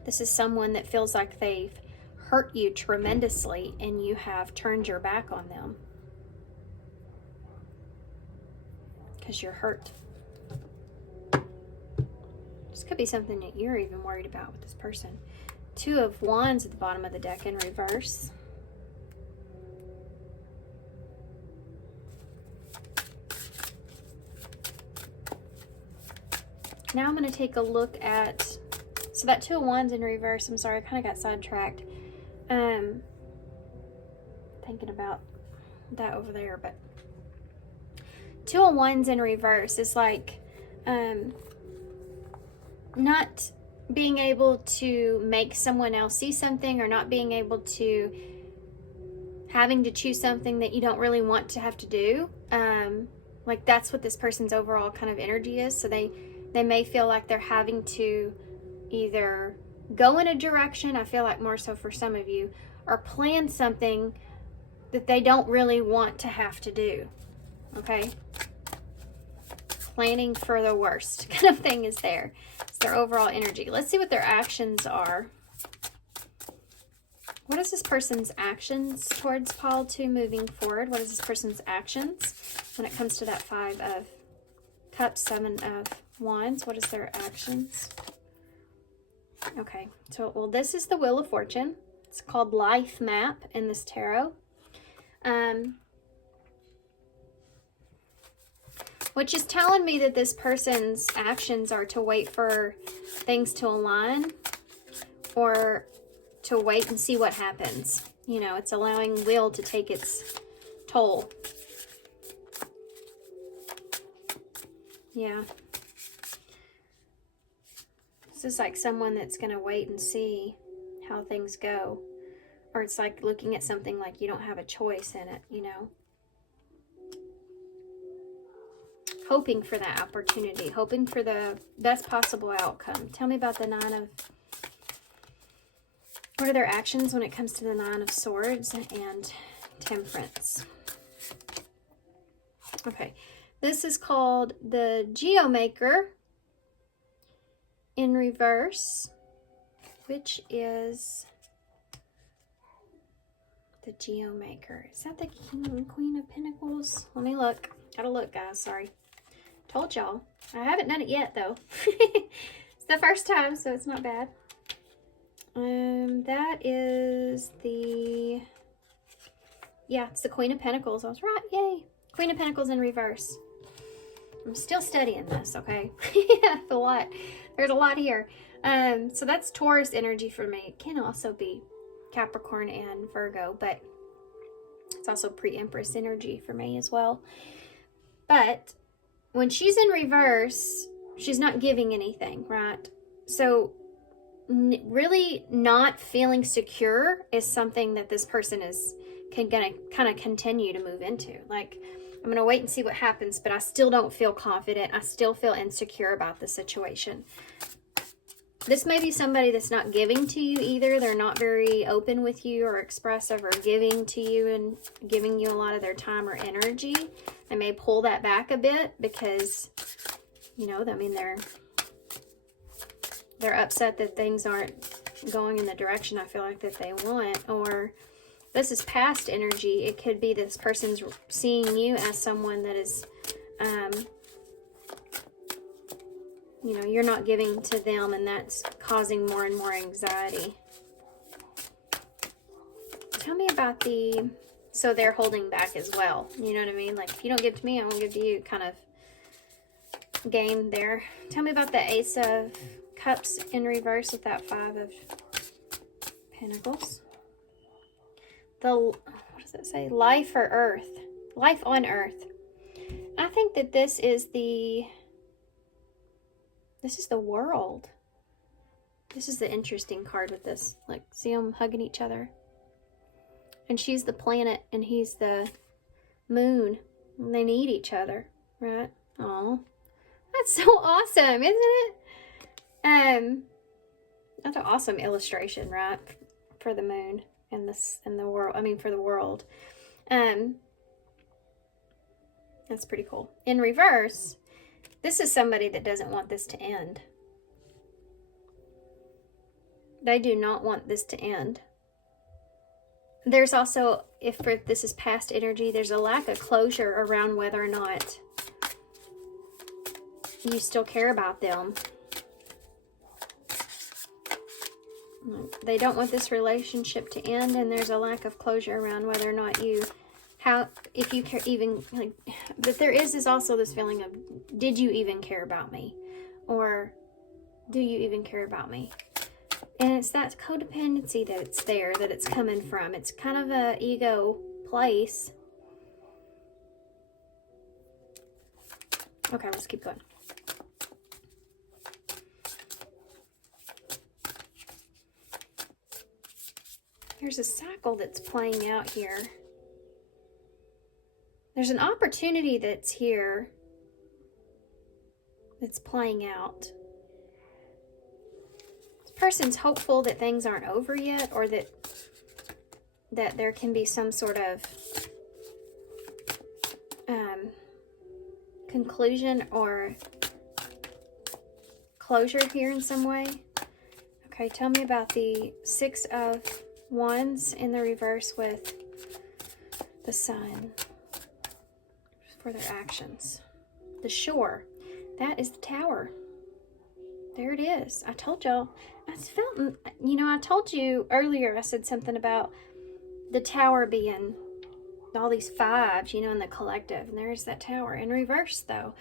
this is someone that feels like they've hurt you tremendously and you have turned your back on them because you're hurt. This could be something that you're even worried about with this person. 2 of Wands at the bottom of the deck in reverse. Now I'm going to take a look at, so that 2 of Wands in reverse, I'm sorry, I kind of got sidetracked. Thinking about that over there, but 2 of Wands in reverse is like not being able to make someone else see something, or not being able to having to choose something that you don't really want to have to do. Like that's what this person's overall kind of energy is. So they may feel like they're having to either go in a direction, I feel like more so for some of you, or plan something that they don't really want to have to do. Okay? Planning for the worst kind of thing is there. It's their overall energy. Let's see what their actions are. What is this person's actions towards Paul 2 moving forward? What is this person's actions when it comes to that 5 of Cups, 7 of Wands? What is their actions? Okay, so, well, this is the Wheel of Fortune. It's called Life Map in this tarot. Which is telling me that this person's actions are to wait for things to align or to wait and see what happens. You know, it's allowing will to take its toll. Yeah. This is like someone that's going to wait and see how things go. Or it's like looking at something like you don't have a choice in it, you know. Hoping for that opportunity. Hoping for the best possible outcome. Tell me about the 9 of... What are their actions when it comes to the 9 of Swords and Temperance? Okay. This is called the Geomaker in reverse, which is the Geomaker. Is that the King and Queen of Pentacles? Let me look. Gotta look, guys. Sorry. Told y'all. I haven't done it yet, though. It's the first time, so it's not bad. That is the... Yeah, it's the Queen of Pentacles. I was right. Yay. Queen of Pentacles in reverse. I'm still studying this, okay? Yeah, a lot. There's a lot here. So that's Taurus energy for me. It can also be Capricorn and Virgo, but it's also pre-Empress energy for me as well. But when she's in reverse, she's not giving anything, right? So really not feeling secure is something that this person is gonna kind of continue to move into. Like, I'm gonna wait and see what happens, but I still don't feel confident. I still feel insecure about the situation. This may be somebody that's not giving to you either. They're not very open with you or expressive or giving to you and giving you a lot of their time or energy. They may pull that back a bit because, you know, I mean, they're upset that things aren't going in the direction I feel like that they want. Or this is past energy. It could be this person's seeing you as someone that is, you know, you're not giving to them, and that's causing more and more anxiety. Tell me about the... So they're holding back as well. You know what I mean? Like, if you don't give to me, I won't give to you kind of game there. Tell me about the Ace of Cups in reverse with that 5 of Pentacles. What does it say? Life or Earth. Life on Earth. I think that this is the world. This is the interesting card with this. Like, see them hugging each other? And she's the planet and he's the moon. And they need each other, right? Oh, that's so awesome, isn't it? That's an awesome illustration, right? For the moon and the world. I mean, for the world. That's pretty cool. In reverse, this is somebody that doesn't want this to end. They do not want this to end. There's also, if this is past energy, there's a lack of closure around whether or not you still care about them. They don't want this relationship to end, and there's a lack of closure around whether or not if you care even, like, but there is also this feeling of, did you even care about me? Or do you even care about me? And it's that codependency that it's there, that it's coming from. It's kind of a ego place. Okay, let's keep going. There's a cycle that's playing out here. There's an opportunity that's here that's playing out. This person's hopeful that things aren't over yet, or that there can be some sort of conclusion or closure here in some way. Okay, tell me about the Six of Wands in the reverse with the Sun for their actions. The Shore, that is the Tower. There it is. I told y'all. I felt, you know, I told you earlier, I said something about the Tower being all these fives, you know, in the collective. And there's that Tower. In reverse, though,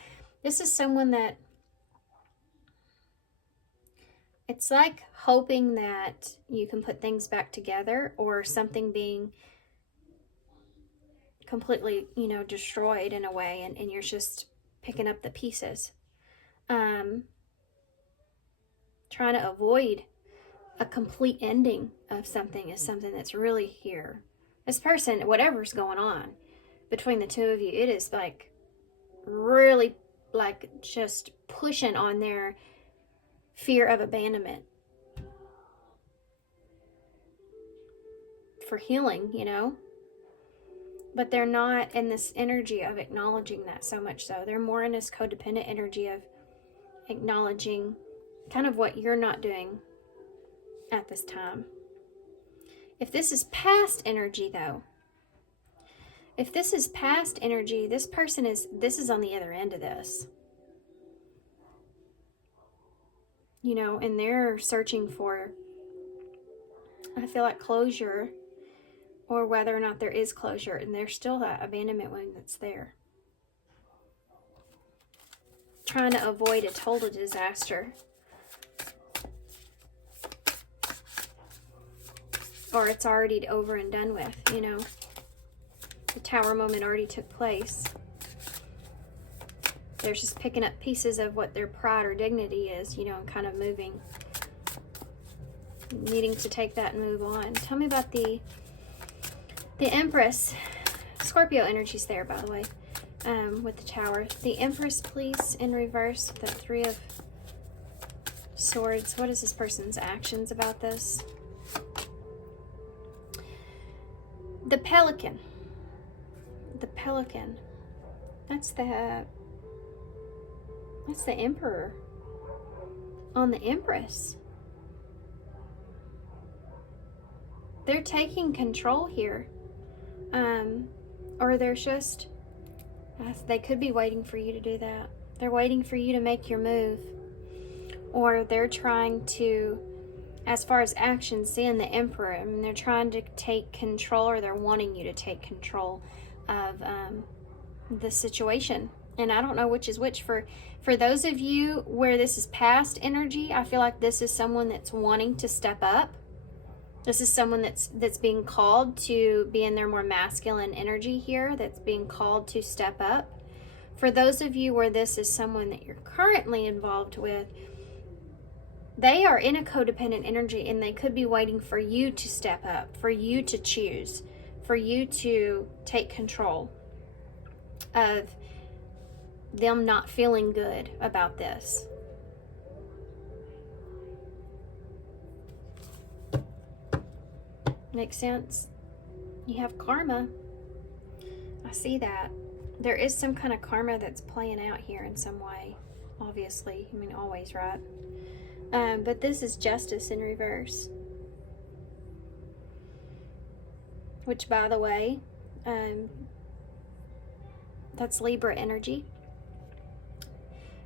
this is someone that, it's like hoping that you can put things back together, or something being completely, you know, destroyed in a way, and you're just picking up the pieces. Trying to avoid a complete ending of something is something that's really here. This person, whatever's going on between the two of you, it is like really like just pushing on their fear of abandonment for healing, you know. But they're not in this energy of acknowledging that so much so. They're more in this codependent energy of acknowledging kind of what you're not doing at this time. If this is past energy, though, if this is past energy, this person is, this is on the other end of this. You know, and they're searching for, I feel like, closure, or whether or not there is closure, and there's still that abandonment wound that's there. Trying to avoid a total disaster. Or it's already over and done with, you know. The Tower moment already took place. They're just picking up pieces of what their pride or dignity is, you know, and kind of moving. Needing to take that and move on. Tell me about the Empress. Scorpio energy's there, by the way, with the Tower. The Empress, please, in reverse. The Three of Swords. What is this person's actions about this? The Pelican. The Pelican. That's the Emperor on the Empress. They're taking control here. Or they're just, they could be waiting for you to do that. They're waiting for you to make your move. Or they're trying to, as far as actions, seeing the Emperor, I mean, they're trying to take control, or they're wanting you to take control of the situation. And I don't know which is which. For those of you where this is past energy, I feel like this is someone that's wanting to step up. This is someone that's being called to be in their more masculine energy here, that's being called to step up. For those of you where this is someone that you're currently involved with, they are in a codependent energy, and they could be waiting for you to step up, for you to choose, for you to take control of them not feeling good about this. Makes sense? You have karma. I see that. There is some kind of karma that's playing out here in some way, obviously. I mean, always, right? But this is Justice in reverse. Which, by the way, that's Libra energy.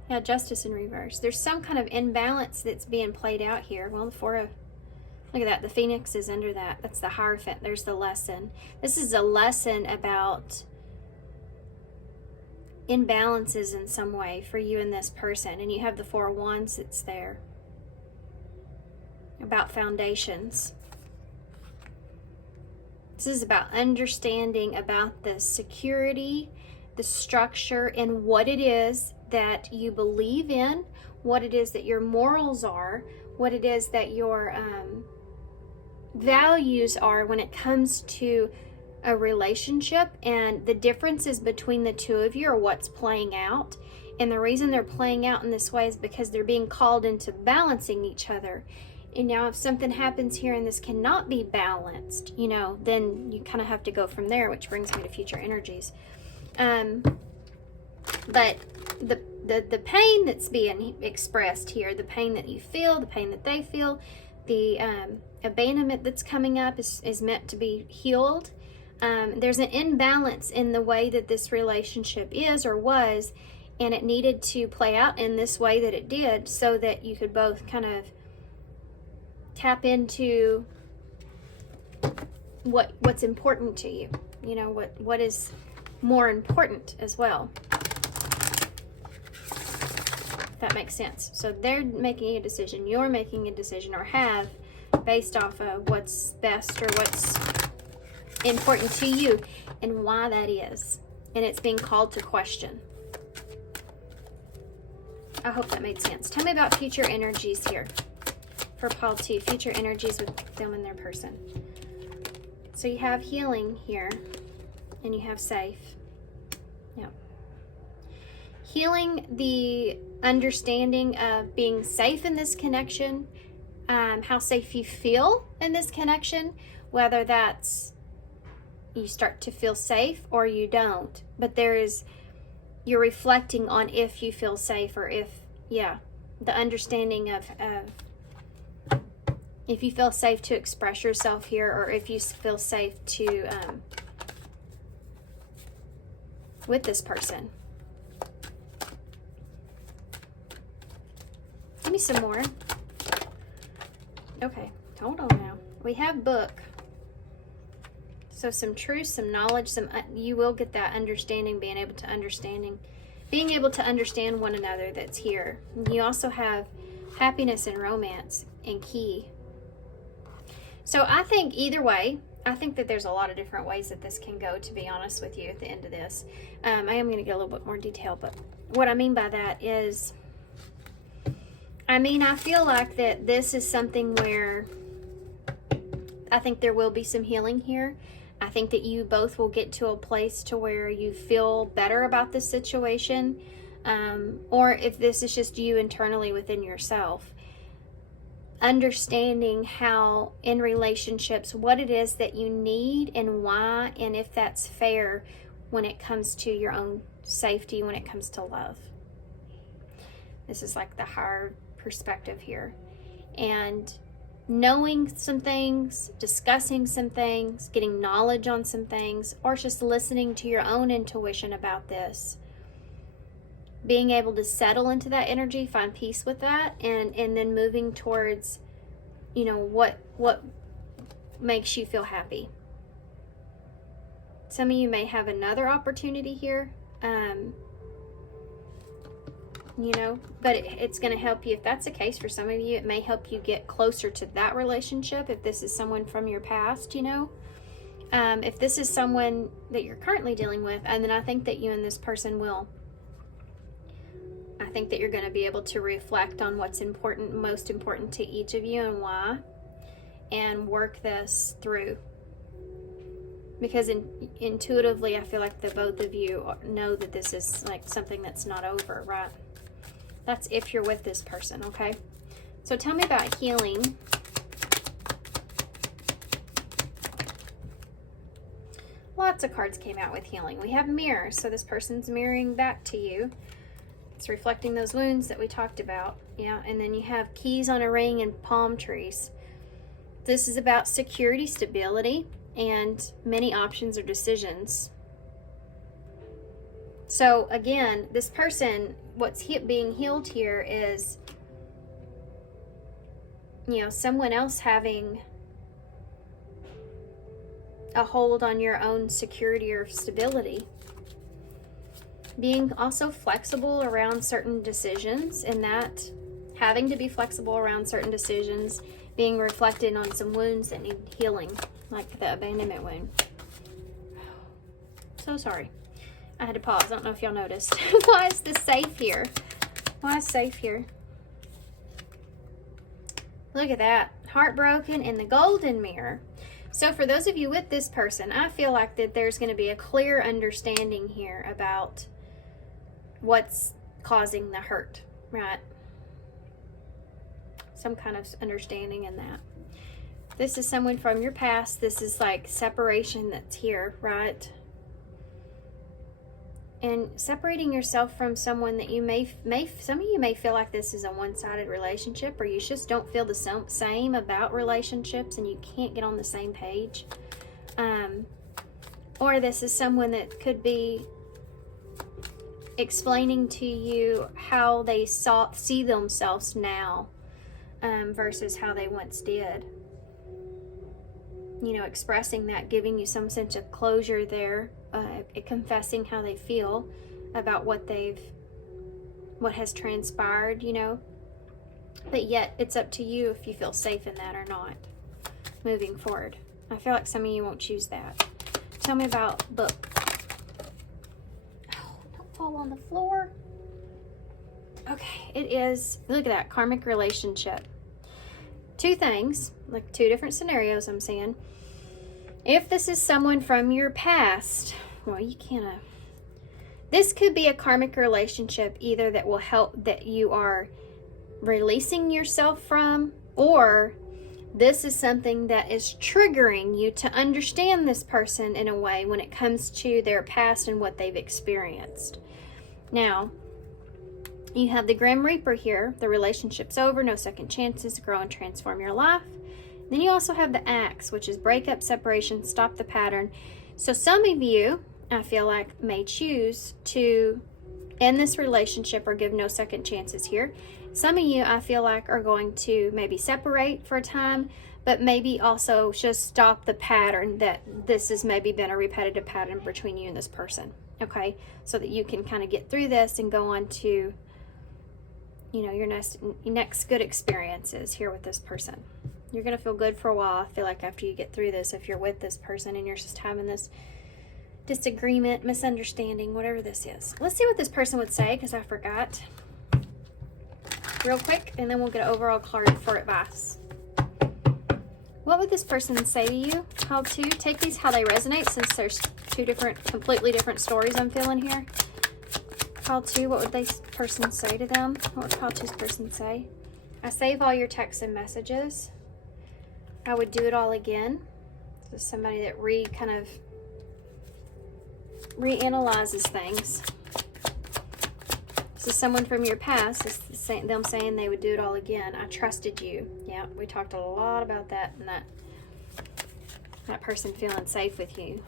Yeah, Justice in reverse. There's some kind of imbalance that's being played out here. Well, the Four of, look at that, the Phoenix is under that. That's the Hierophant. There's the lesson. This is a lesson about imbalances in some way for you and this person. And you have the Four of Wands that's there. About foundations. This is about understanding about the security, the structure, and what it is that you believe in, what it is that your morals are, what it is that your values are when it comes to a relationship, and the differences between the two of you are what's playing out. And the reason they're playing out in this way is because they're being called into balancing each other. And now if something happens here and this cannot be balanced, you know, then you kind of have to go from there, which brings me to future energies. But the pain that's being expressed here, the pain that you feel, the pain that they feel, the abandonment that's coming up is meant to be healed. There's an imbalance in the way that this relationship is or was, and it needed to play out in this way that it did so that you could both kind of tap into what's important to you. You know, what is more important as well. If that makes sense. So they're making a decision, you're making a decision, or have, based off of what's best or what's important to you and why that is. And it's being called to question. I hope that made sense. Tell me about future energies here for Paul 2. Future energies with them and their person. So you have healing here, and you have safe. Yeah. Healing, the understanding of being safe in this connection, how safe you feel in this connection, whether that's you start to feel safe or you don't. But you're reflecting on if you feel safe or if, yeah, the understanding of if you feel safe to express yourself here, or if you feel safe to with this person. Give me some more. Okay, hold on now. We have book. So some truth, some knowledge, you will get that understanding, being able to understand one another that's here. You also have happiness and romance and key. So I think either way, I think that there's a lot of different ways that this can go, to be honest with you, at the end of this. I am going to get a little bit more detail, but what I mean by that is, I feel like that this is something where I think there will be some healing here. I think that you both will get to a place to where you feel better about this situation, or if this is just you internally within yourself, understanding how in relationships what it is that you need and why, and if that's fair when it comes to your own safety, when it comes to love. This is like the higher perspective here, and knowing some things, discussing some things, getting knowledge on some things, or just listening to your own intuition about this, being able to settle into that energy, find peace with that, and then moving towards, you know, what makes you feel happy. Some of you may have another opportunity here, you know, but it's going to help you. If that's the case for some of you, it may help you get closer to that relationship if this is someone from your past, you know. If this is someone that you're currently dealing with, and then I think that you and this person will. I think that you're going to be able to reflect on what's important, most important to each of you and why, and work this through. Because intuitively, I feel like the both of you know that this is like something that's not over, right? That's if you're with this person, okay? So tell me about healing. Lots of cards came out with healing. We have mirror, so this person's mirroring back to you. It's reflecting those wounds that we talked about. Yeah, and then you have keys on a ring and palm trees. This is about security, stability, and many options or decisions. So again, this person, what's being healed here is, you know, someone else having a hold on your own security or stability. Being also flexible around certain decisions, and that having to be flexible around certain decisions being reflected on some wounds that need healing, like the abandonment wound. So sorry. I had to pause. I don't know if y'all noticed. Why is this safe here? Why is safe here? Look at that. Heartbroken in the golden mirror. So for those of you with this person, I feel like that there's going to be a clear understanding here about what's causing the hurt, right? Some kind of understanding in that. This is someone from your past. This is like separation that's here, right? And separating yourself from someone that you may some of you may feel like this is a one-sided relationship, or you just don't feel the same about relationships and you can't get on the same page. Or this is someone that could be explaining to you how they see themselves now versus how they once did. You know, expressing that, giving you some sense of closure there, confessing how they feel about what has transpired, you know. But yet, it's up to you if you feel safe in that or not, moving forward. I feel like some of you won't choose that. Tell me about book. Oh, don't fall on the floor. Okay, it is, look at that, karmic relationship. Two things, like two different scenarios I'm seeing. If this is someone from your past, well, you can't. This could be a karmic relationship either that will help, that you are releasing yourself from, or this is something that is triggering you to understand this person in a way when it comes to their past and what they've experienced. Now, you have the Grim Reaper here. The relationship's over, no second chances, grow and transform your life. Then you also have the Axe, which is break up, separation, stop the pattern. So some of you, I feel like, may choose to end this relationship or give no second chances here. Some of you, I feel like, are going to maybe separate for a time, but maybe also just stop the pattern that this has maybe been a repetitive pattern between you and this person, okay? So that you can kind of get through this and go on to, you know, your next good experiences here with this person. You're going to feel good for a while, I feel like, after you get through this, if you're with this person and you're just having this disagreement, misunderstanding, whatever this is. Let's see what this person would say, because I forgot. Real quick, and then we'll get an overall card for advice. What would this person say to you? How to take these how they resonate, since there's two completely different stories I'm feeling here. How to, what would this person say to them? What would how to's person say? I save all your texts and messages. I would do it all again. So somebody that reanalyzes things. This is someone from your past. It's them saying they would do it all again. I trusted you. Yeah, we talked a lot about that, and that person feeling safe with you.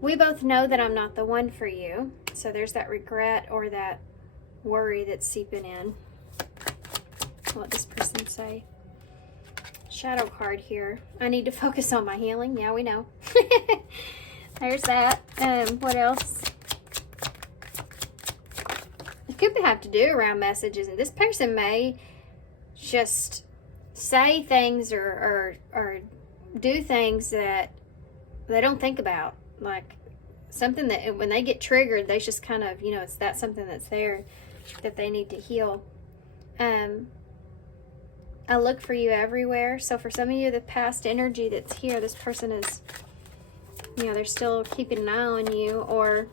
We both know that I'm not the one for you. So there's that regret or that worry that's seeping in. What does this person say? Shadow card here. I need to focus on my healing. Yeah, we know. There's that. What else? It could have to do around messages, and this person may just say things or do things that they don't think about, like something that when they get triggered, they just kind of, you know, it's that something that's there that they need to heal. I look for you everywhere. So for some of you, the past energy that's here, this person is, you know, they're still keeping an eye on you. Or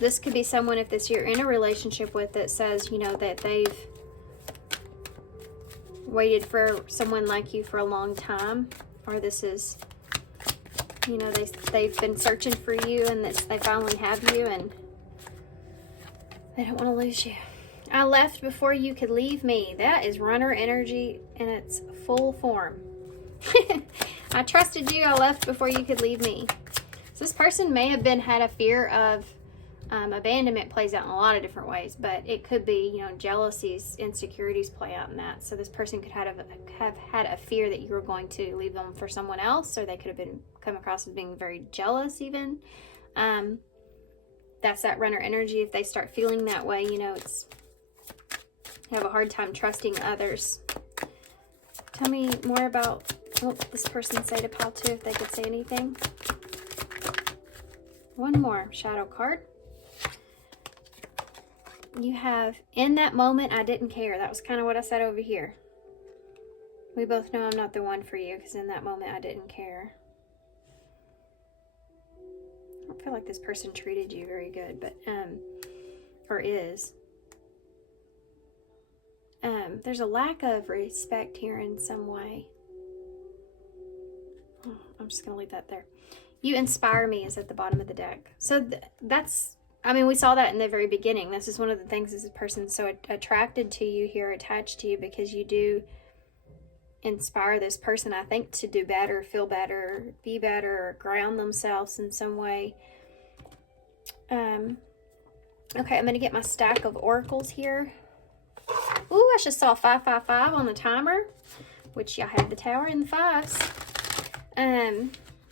this could be someone, if this you're in a relationship with, that says, you know, that they've waited for someone like you for a long time. Or this is, you know, they've been searching for you, and they finally have you, and they don't want to lose you. I left before you could leave me. That is runner energy in its full form. I trusted you. I left before you could leave me. So this person may have had a fear of abandonment. Plays out in a lot of different ways, but it could be, you know, jealousies, insecurities play out in that. So this person could have had a fear that you were going to leave them for someone else, or they could have come across as being very jealous even. That's that runner energy. If they start feeling that way, you know, have a hard time trusting others. Tell me more about what this person say to Pile 2, if they could say anything. One more shadow card. You have, in that moment, I didn't care. That was kind of what I said over here. We both know I'm not the one for you because in that moment, I didn't care. I don't feel like this person treated you very good, but, or is. There's a lack of respect here in some way. Oh, I'm just going to leave that there. You inspire me is at the bottom of the deck. So that's, I mean, we saw that in the very beginning. This is one of the things this person's so attracted to you here, attached to you, because you do inspire this person, I think, to do better, feel better, be better, or ground themselves in some way. Okay, I'm going to get my stack of oracles here. Ooh, I just saw 555 on the timer, which y'all had the tower and the fives.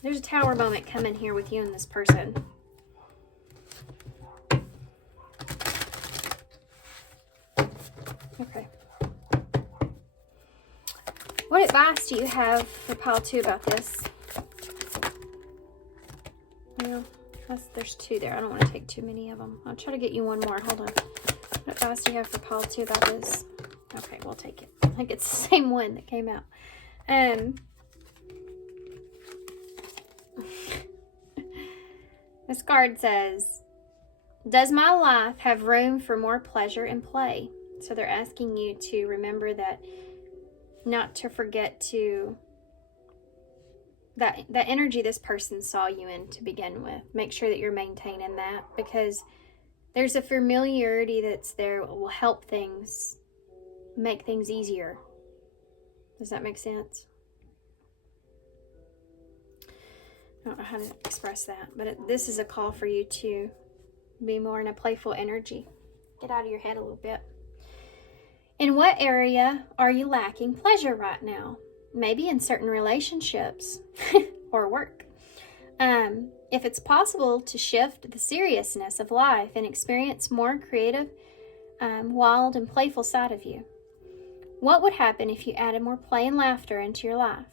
There's a tower moment coming here with you and this person. Okay. What advice do you have for pile 2 about this? Well, there's 2 there. I don't want to take too many of them. I'll try to get you one more. Hold on. What advice do you have for pile 2 about this? Okay, we'll take it. I think it's the same one that came out. This card says, does my life have room for more pleasure and play? So they're asking you to remember that, not to forget to, that energy this person saw you in to begin with. Make sure that you're maintaining that, because there's a familiarity that's there that will help things, make things easier. Does that make sense? I don't know how to express that, but this is a call for you to be more in a playful energy. Get out of your head a little bit. In what area are you lacking pleasure right now? Maybe in certain relationships or work. If it's possible to shift the seriousness of life and experience more creative, wild, and playful side of you. What would happen if you added more play and laughter into your life?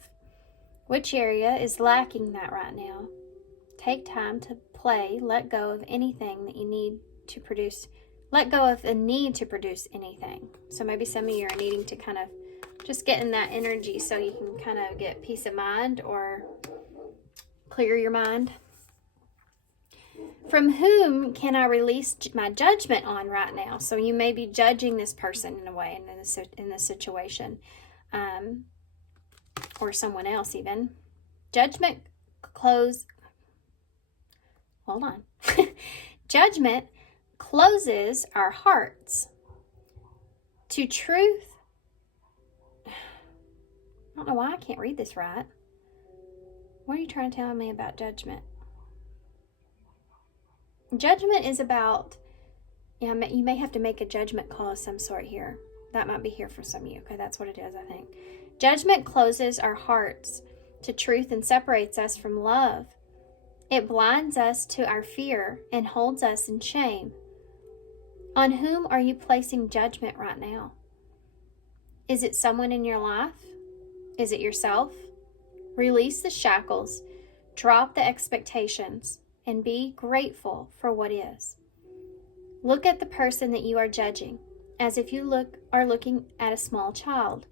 Which area is lacking that right now? Take time to play. Let go of anything that you need to produce. Let go of the need to produce anything. So maybe some of you are needing to kind of just get in that energy so you can kind of get peace of mind or clear your mind. From whom can I release my judgment on right now? So you may be judging this person in a way in this situation. Or someone else even. Judgment hold on. Judgment closes our hearts to truth. I don't know why I can't read this right. What are you trying to tell me about judgment? Judgment is about, you may have to make a judgment call of some sort here. That might be here for some of you. Okay, that's what it is, I think. Judgment closes our hearts to truth and separates us from love. It blinds us to our fear and holds us in shame. On whom are you placing judgment right now? Is it someone in your life? Is it yourself? Release the shackles, drop the expectations, and be grateful for what is. Look at the person that you are judging as if you are looking at a small child.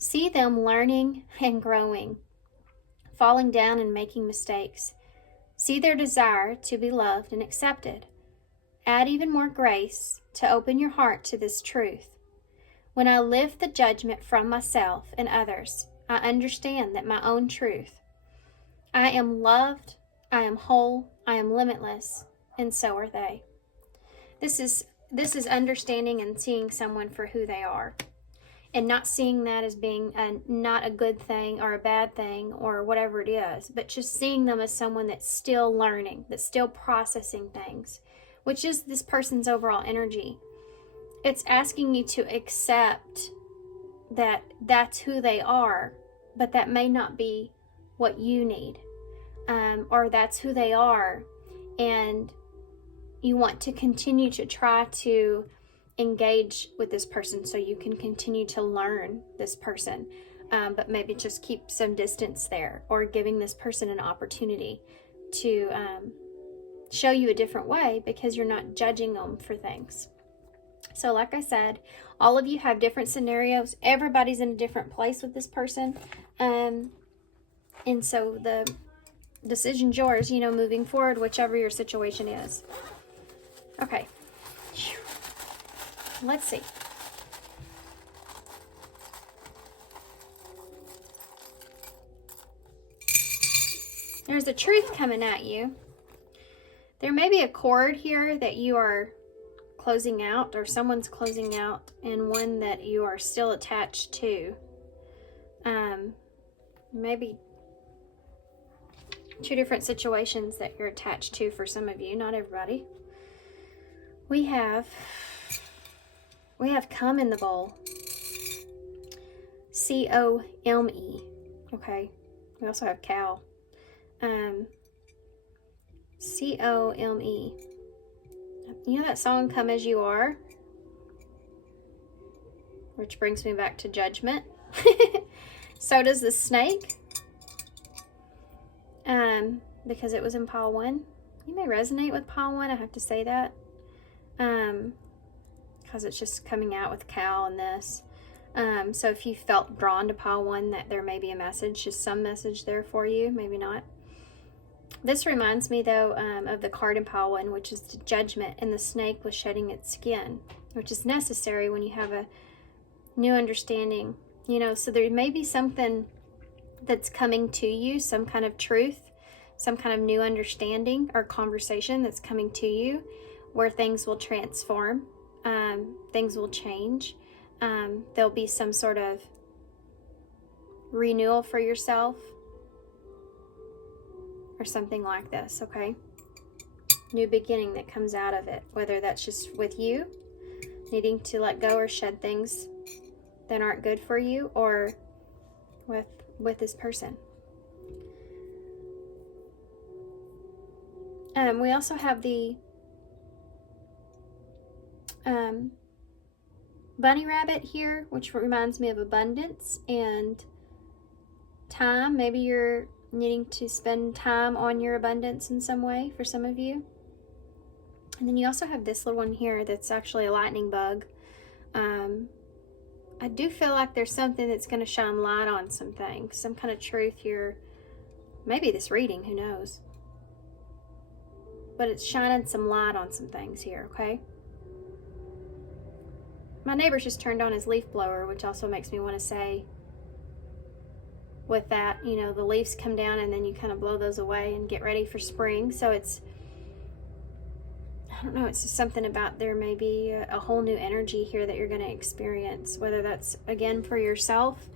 See them learning and growing, falling down and making mistakes. See their desire to be loved and accepted. Add even more grace to open your heart to this truth. When I lift the judgment from myself and others, I understand that my own truth. I am loved, I am whole, I am limitless, and so are they. This is understanding and seeing someone for who they are. And not seeing that as being not a good thing or a bad thing or whatever it is, but just seeing them as someone that's still learning, that's still processing things, which is this person's overall energy. It's asking you to accept that that's who they are, but that may not be what you need, or that's who they are, and you want to continue to try to engage with this person so you can continue to learn this person, but maybe just keep some distance there, or giving this person an opportunity to show you a different way because you're not judging them for things. So like I said, all of you have different scenarios. Everybody's in a different place with this person. And so the decision's yours, you know, moving forward, whichever your situation is. Okay. Let's see. There's a truth coming at you. There may be a cord here that you are closing out, or someone's closing out, and one that you are still attached to. Maybe two different situations that you're attached to for some of you, not everybody. We have come in the bowl. C-O-M-E. Okay. We also have cow. C-O-M-E. You know that song, Come As You Are? Which brings me back to judgment. So does the snake. Because it was in pile 1. You may resonate with pile 1, I have to say that. Because it's just coming out with cow and this. So if you felt drawn to pile 1, that there may be a message, just some message there for you, maybe not. This reminds me, though, of the card in pile 1, which is the judgment, and the snake was shedding its skin, which is necessary when you have a new understanding. You know, so there may be something that's coming to you, some kind of truth, some kind of new understanding or conversation that's coming to you where things will transform, things will change. There'll be some sort of renewal for yourself or something like this, okay? New beginning that comes out of it, whether that's just with you needing to let go or shed things that aren't good for you, or with this person. We also have the bunny rabbit here, which reminds me of abundance and time. Maybe you're needing to spend time on your abundance in some way for some of you. And then you also have this little one here that's actually a lightning bug. I do feel like there's something that's going to shine light on some things, some kind of truth here. Maybe this reading, who knows? But it's shining some light on some things here, okay? My neighbor's just turned on his leaf blower, which also makes me want to say, with that, you know, the leaves come down and then you kind of blow those away and get ready for spring. So it's, I don't know, it's just something about there may be a whole new energy here that you're going to experience, whether that's, again, for yourself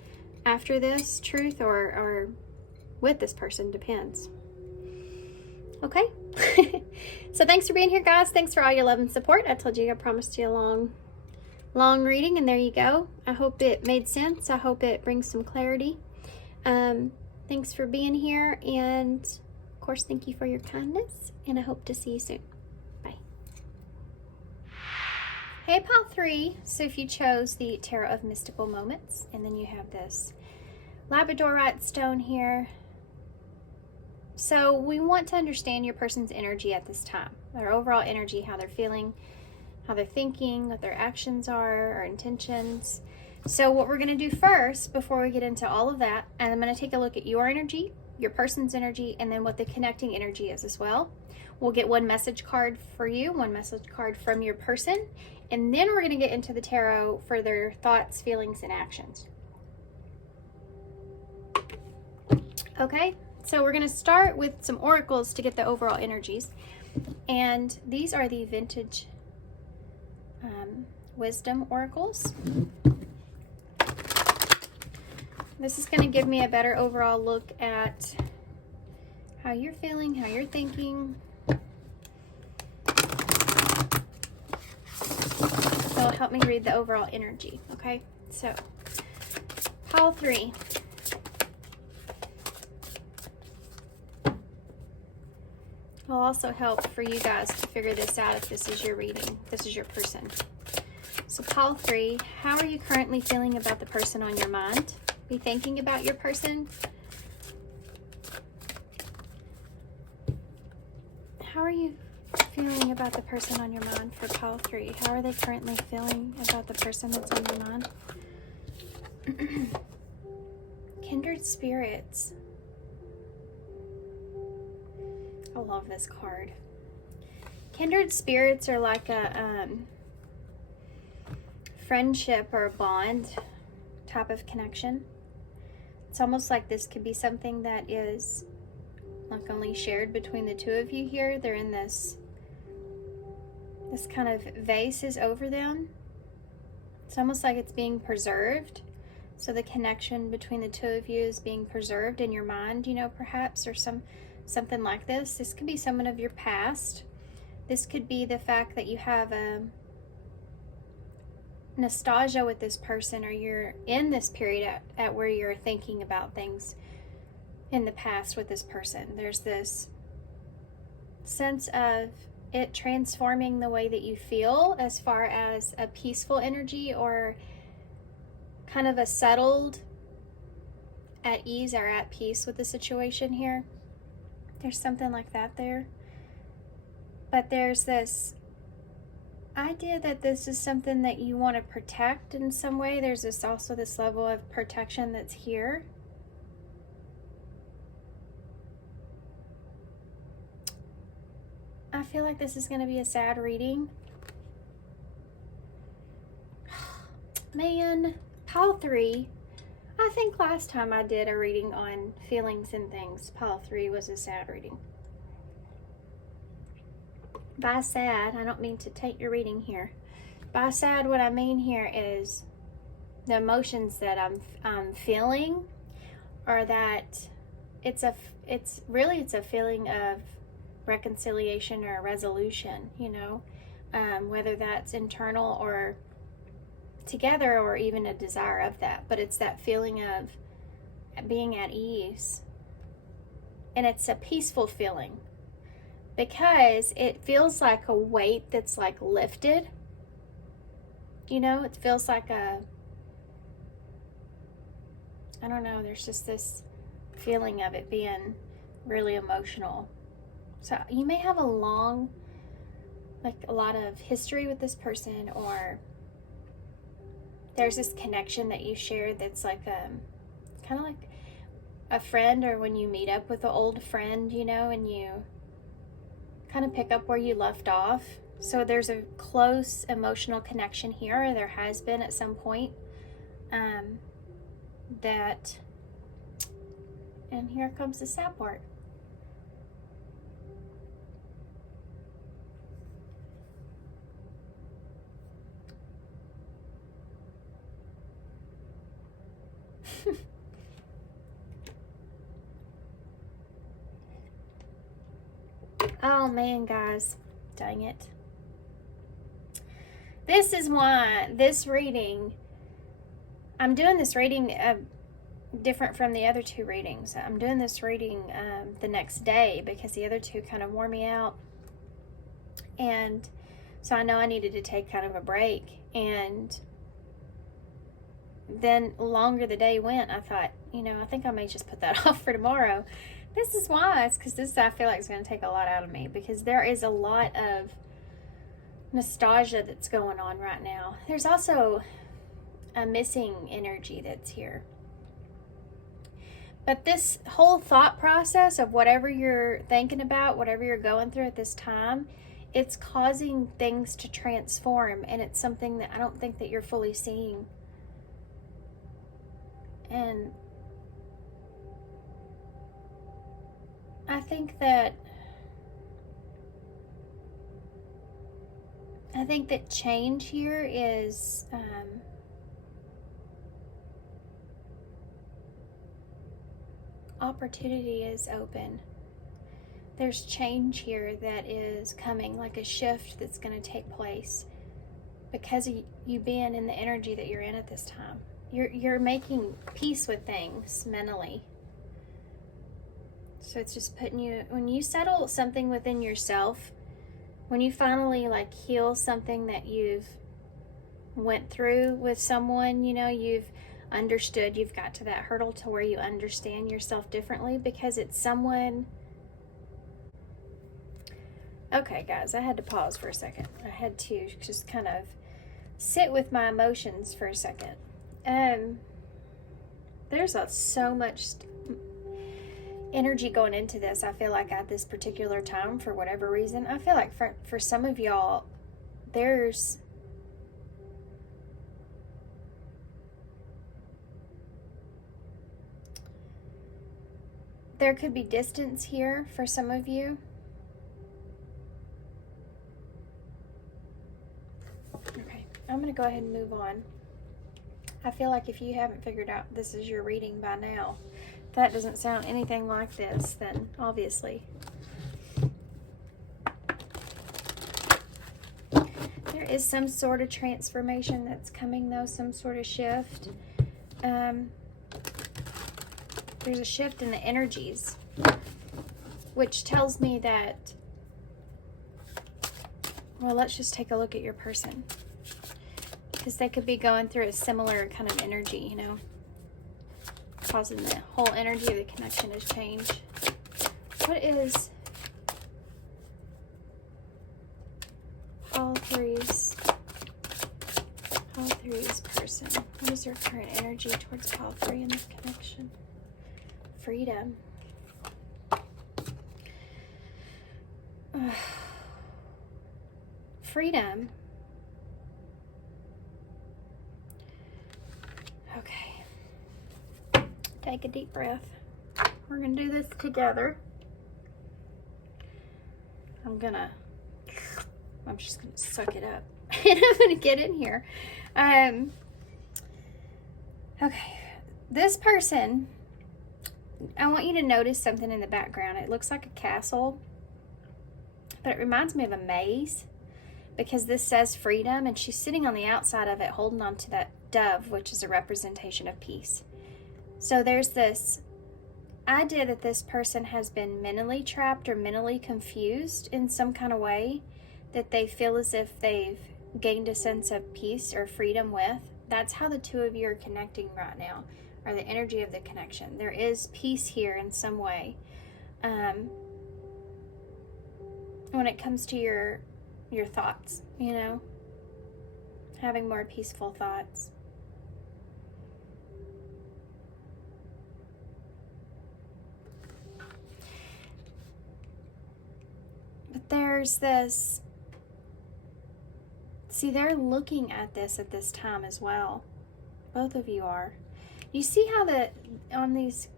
after this truth or with this person, depends. Okay? So thanks for being here, guys. Thanks for all your love and support. I told you I promised you a long reading, and there you go. I hope it made sense. I hope it brings some clarity. Thanks for being here, and of course, thank you for your kindness, and I hope to see you soon. Bye. Hey, pile 3. So if you chose the Tarot of Mystical Moments, and then you have this labradorite stone here. So we want to understand your person's energy at this time, their overall energy, how they're feeling, how they're thinking, what their actions are, or intentions. So what we're going to do first, before we get into all of that, and I'm going to take a look at your energy, your person's energy, and then what the connecting energy is as well. We'll get one message card for you, one message card from your person, and then we're going to get into the tarot for their thoughts, feelings, and actions. Okay, so we're going to start with some oracles to get the overall energies. And these are the vintage wisdom oracles. This is going to give me a better overall look at how you're feeling, how you're thinking. It'll help me read the overall energy, okay? So, pile 3. Will also help for you guys to figure this out if this is your reading, this is your person. So pile 3, how are you currently feeling about the person on your mind? Be thinking about your person. How are you feeling about the person on your mind for pile 3? How are they currently feeling about the person that's on your mind? Kindred spirits. I love this card. Kindred spirits are like a friendship or a bond type of connection. It's almost like this could be something that is like only shared between the two of you here. They're in this kind of vase is over them. It's almost like it's being preserved. So the connection between the two of you is being preserved in your mind, you know, perhaps, or something like this. This could be someone of your past. This could be the fact that you have a nostalgia with this person, or you're in this period at where you're thinking about things in the past with this person. There's this sense of it transforming the way that you feel as far as a peaceful energy or kind of a settled, at ease or at peace with the situation here. There's something like that there. But there's this idea that this is something that you want to protect in some way. There's also this level of protection that's here. I feel like this is going to be a sad reading. Man, pile 3. I think last time I did a reading on feelings and things, pile 3 was a sad reading. By sad, I don't mean to taint your reading here. By sad, what I mean here is the emotions that I'm feeling, or that it's a feeling of reconciliation or resolution, you know, whether that's internal or together, or even a desire of that. But it's that feeling of being at ease, and it's a peaceful feeling, because it feels like a weight that's like lifted, you know. It feels like I don't know, there's just this feeling of it being really emotional. So you may have a lot of history with this person, or there's this connection that you shared that's like kind of like a friend, or when you meet up with an old friend, you know, and you kind of pick up where you left off. So there's a close emotional connection here, or there has been at some point. And here comes the sad part. Oh man, guys, dang it. This is why this reading, I'm doing this reading different from the other two readings. I'm doing this reading the next day, because the other two kind of wore me out. And so I know I needed to take kind of a break. And then longer the day went, I thought, you know, I think I may just put that off for tomorrow. This is why. It's because this, I feel like, is going to take a lot out of me, because there is a lot of nostalgia that's going on right now. There's also a missing energy that's here. But this whole thought process of whatever you're thinking about, whatever you're going through at this time, it's causing things to transform, and it's something that I don't think that you're fully seeing. And I think that change here is opportunity is open. There's change here that is coming, like a shift that's going to take place because of you being in the energy that you're in at this time. You're making peace with things mentally. So it's just putting you, when you settle something within yourself, when you finally like heal something that you've went through with someone, you know, you've understood, you've got to that hurdle to where you understand yourself differently, because it's someone, Okay, guys, I had to pause for a second. I had to just kind of sit with my emotions for a second. There's so much energy going into this. I feel like at this particular time, for whatever reason, I feel like for some of y'all, there could be distance here for some of you. Okay, I'm going to go ahead and move on. I feel like if you haven't figured out this is your reading by now, if that doesn't sound anything like this, then obviously. There is some sort of transformation that's coming though, some sort of shift. There's a shift in the energies, which tells me that, well, let's just take a look at your person. Because they could be going through a similar kind of energy, you know, causing the whole energy of the connection to change. What is Paul Three's person? What is their current energy towards Paul 3 in this connection? Freedom. Freedom. Okay. Take a deep breath. We're going to do this together. I'm just going to suck it up. And I'm going to get in here. Okay. This person, I want you to notice something in the background. It looks like a castle, but it reminds me of a maze because this says freedom, and she's sitting on the outside of it holding on to that dove, which is a representation of peace. So there's this idea that this person has been mentally trapped or mentally confused in some kind of way that they feel as if they've gained a sense of peace or freedom with. That's how the two of you are connecting right now, or the energy of the connection. There is peace here in some way. When it comes to your thoughts, you know, having more peaceful thoughts. But there's this, see, they're looking at this at this time as well. Both of you are. You see how on these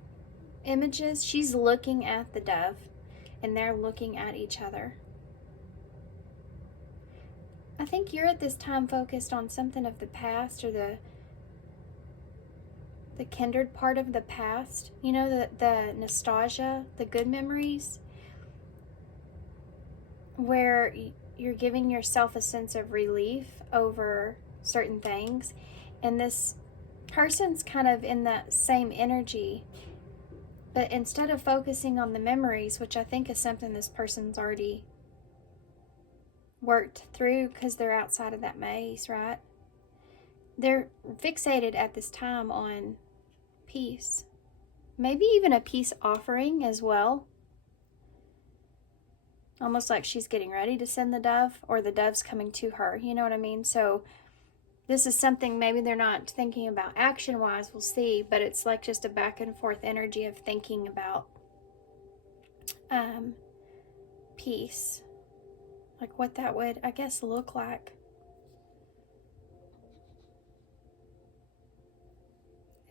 images, she's looking at the dove and they're looking at each other. I think you're at this time focused on something of the past, or the kindred part of the past. You know, the nostalgia, the good memories, where you're giving yourself a sense of relief over certain things. And this person's kind of in that same energy. But instead of focusing on the memories, which I think is something this person's already worked through because they're outside of that maze, right? They're fixated at this time on peace. Maybe even a peace offering as well. Almost like she's getting ready to send the dove, or the dove's coming to her. You know what I mean? So this is something maybe they're not thinking about action-wise, we'll see, but it's like just a back and forth energy of thinking about peace. Like what that would, I guess, look like.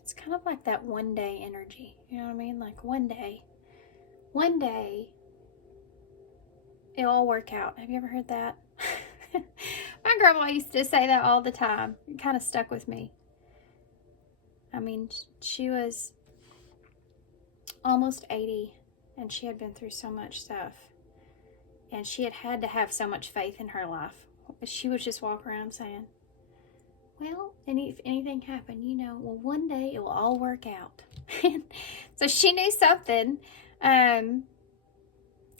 It's kind of like that one day energy. You know what I mean? Like one day it'll all work out. Have you ever heard that? My grandma used to say that all the time. It kind of stuck with me. I mean, she was almost 80 and she had been through so much stuff. And she had to have so much faith in her life. She would just walk around saying, well, if anything happened, you know, well, one day it will all work out. So she knew something, and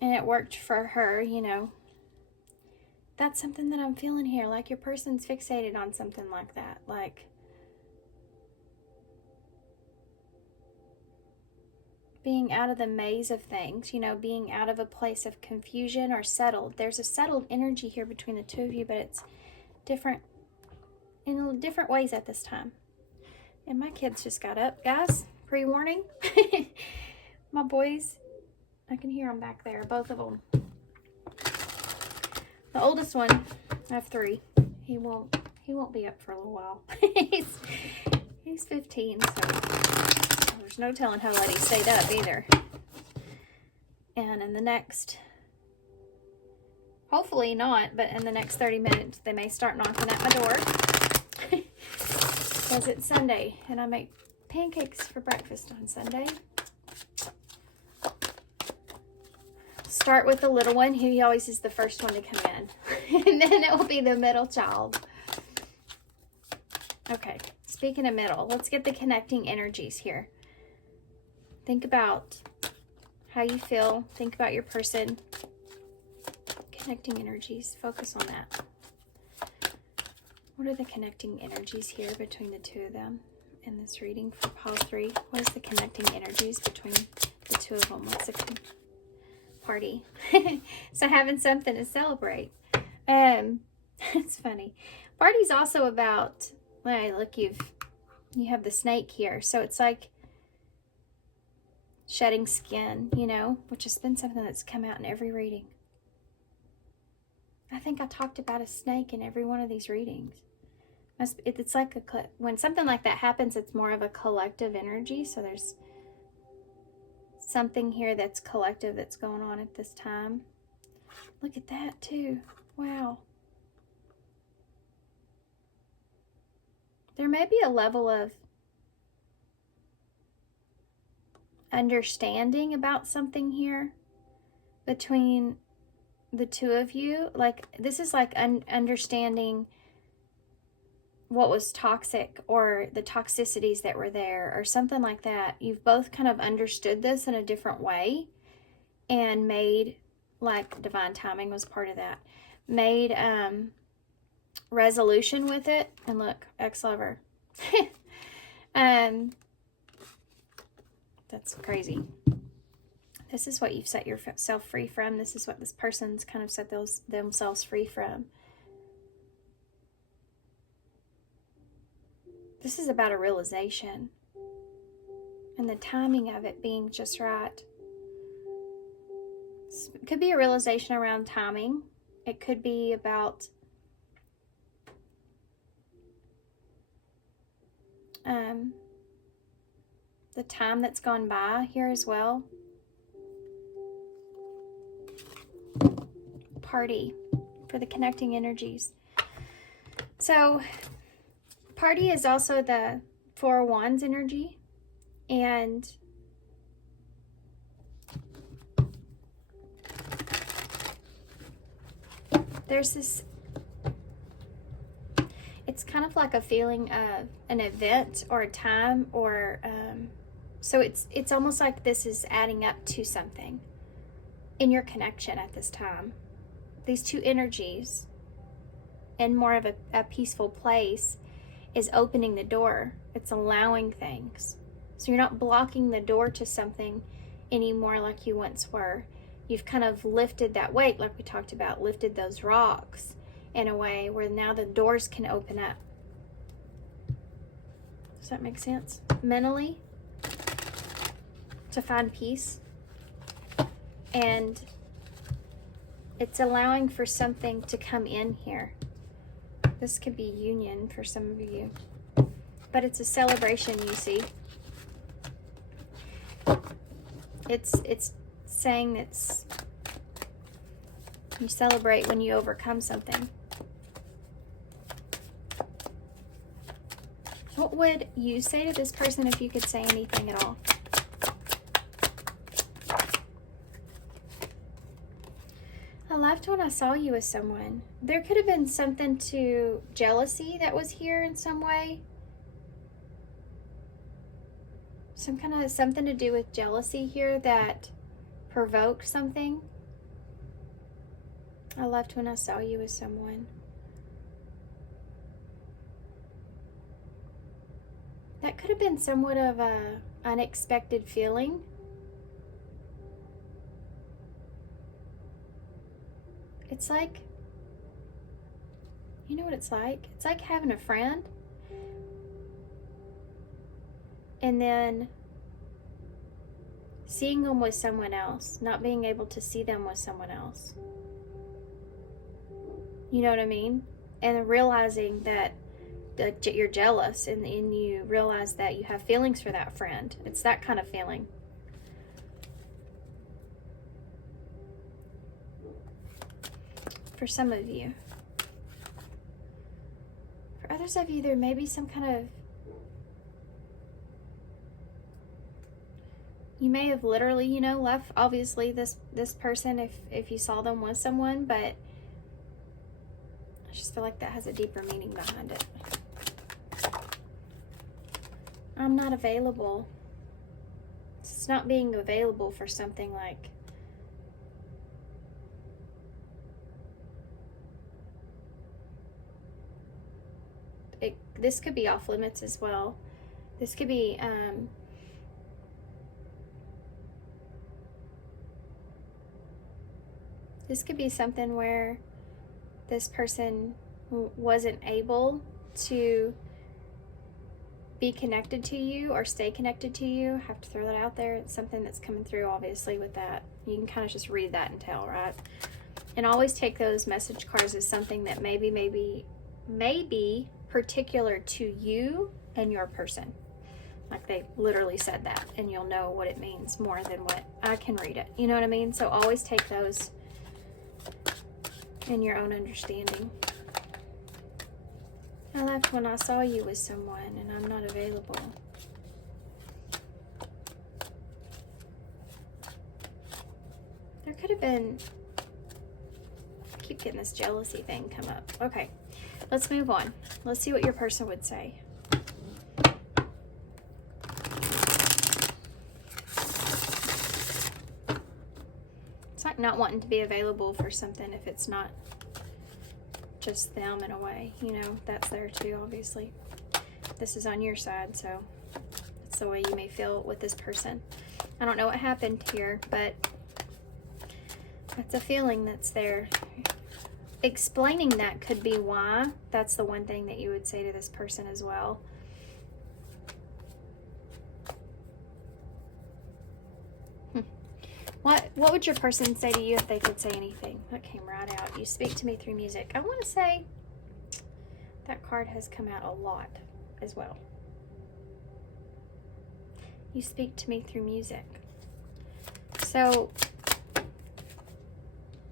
it worked for her, you know. That's something that I'm feeling here. Like your person's fixated on something like that. Like being out of the maze of things, you know, being out of a place of confusion or settled. There's a settled energy here between the two of you, but it's different in different ways at this time. And my kids just got up, guys. Pre-warning. My boys, I can hear them back there, both of them. The oldest one, I have 3. He won't be up for a little while. he's 15, so there's no telling how late he stayed up either. And in the next, hopefully not, but in the next 30 minutes, they may start knocking at my door. Because it's Sunday, and I make pancakes for breakfast on Sunday. Start with the little one, who he always is the first one to come in. And then it will be the middle child. Okay, speaking of middle, let's get the connecting energies here. Think about how you feel. Think about your person. Connecting energies. Focus on that. What are the connecting energies here between the two of them in this reading for pile 3? What is the connecting energies between the two of them? What's the party? So having something to celebrate. It's funny. Party's also about, well, look, you have the snake here, so it's like shedding skin, you know, which has been something that's come out in every reading. I think I talked about a snake in every one of these readings. It's like when something like that happens, it's more of a collective energy. So there's something here that's collective that's going on at this time. Look at that too. Wow. There may be a level of understanding about something here between the two of you. Like, this is like understanding what was toxic, or the toxicities that were there, or something like that. You've both kind of understood this in a different way and made, like, divine timing was part of that, made resolution with it. And look, ex-lover. That's crazy. This is what you've set yourself free from. This is what this person's kind of set themselves free from. This is about a realization and the timing of it being just right. It could be a realization around timing. It could be about the time that's gone by here as well. Party for the connecting energies. So party is also the 4 of Wands energy, and there's this, it's kind of like a feeling of an event or a time, or so it's almost like this is adding up to something in your connection at this time. These two energies in more of a peaceful place is opening the door. It's allowing things. So you're not blocking the door to something anymore like you once were. You've kind of lifted that weight, like we talked about, lifted those rocks in a way where now the doors can open up. Does that make sense? Mentally, to find peace. And it's allowing for something to come in here. This could be union for some of you, but it's a celebration, you see. It's saying that you celebrate when you overcome something. What would you say to this person if you could say anything at all? I left when I saw you with someone. There could have been something to jealousy that was here in some way. Some kind of something to do with jealousy here that provoked something. I left when I saw you with someone. That could have been somewhat of a unexpected feeling It's like, you know what it's like? It's like having a friend and then seeing them with someone else, not being able to see them with someone else. You know what I mean? And realizing that you're jealous, and you realize that you have feelings for that friend. It's that kind of feeling. For some of you. For others of you, there may be some kind of, you may have literally, you know, left obviously this person if you saw them with someone, but I just feel like that has a deeper meaning behind it. I'm not available. It's not being available for something like, this could be off limits as well. This could be something where this person wasn't able to be connected to you or stay connected to you. I have to throw that out there. It's something that's coming through obviously with that. You can kind of just read that and tell, right? And always take those message cards as something that maybe particular to you and your person. Like they literally said that, and you'll know what it means more than what I can read it. You know what I mean? So always take those in your own understanding. I left when I saw you with someone and I'm not available. There could have been, I keep getting this jealousy thing come up. Okay, let's move on. Let's see what your person would say. It's like not wanting to be available for something if it's not just them in a way, you know, that's there too, obviously. This is on your side, so it's the way you may feel with this person. I don't know what happened here, but that's a feeling that's there. Explaining that could be why. That's the one thing that you would say to this person as well. What would your person say to you if they could say anything? That came right out. You speak to me through music. I want to say that card has come out a lot as well. You speak to me through music. So,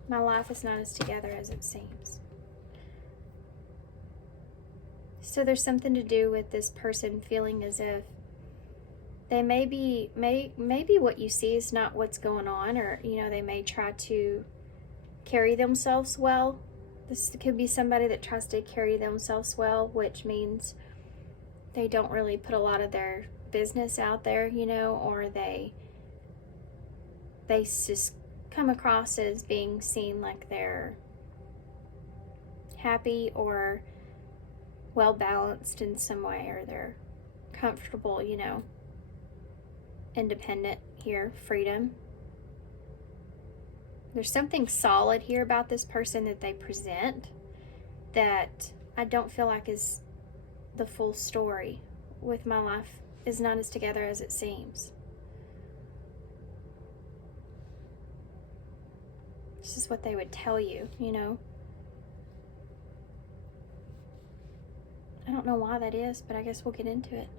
my life is not as together as it seems. So there's something to do with this person feeling as if they maybe what you see is not what's going on, or, you know, they may try to carry themselves well. This could be somebody that tries to carry themselves well, which means they don't really put a lot of their business out there, you know, or they just come across as being seen like they're happy or well balanced in some way, or they're comfortable, you know, independent here, freedom. There's something solid here about this person that they present that I don't feel like is the full story. With my life is not as together as it seems. This is what they would tell you, you know. I don't know why that is, but I guess we'll get into it.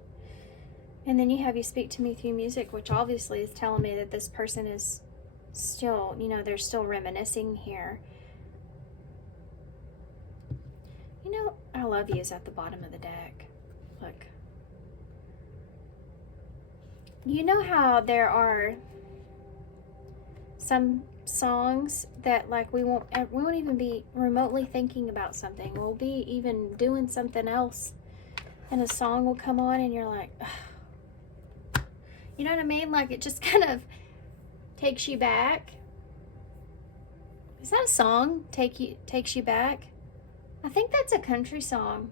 And then you have you speak to me through music, which obviously is telling me that this person is still, you know, they're still reminiscing here. You know, I love you is at the bottom of the deck. Look. You know how there are some songs that like we won't even be remotely thinking about something. We'll be even doing something else and a song will come on and you're like, ugh. You know what I mean? Like it just kind of takes you back. Is that a song? Takes you back? I think that's a country song.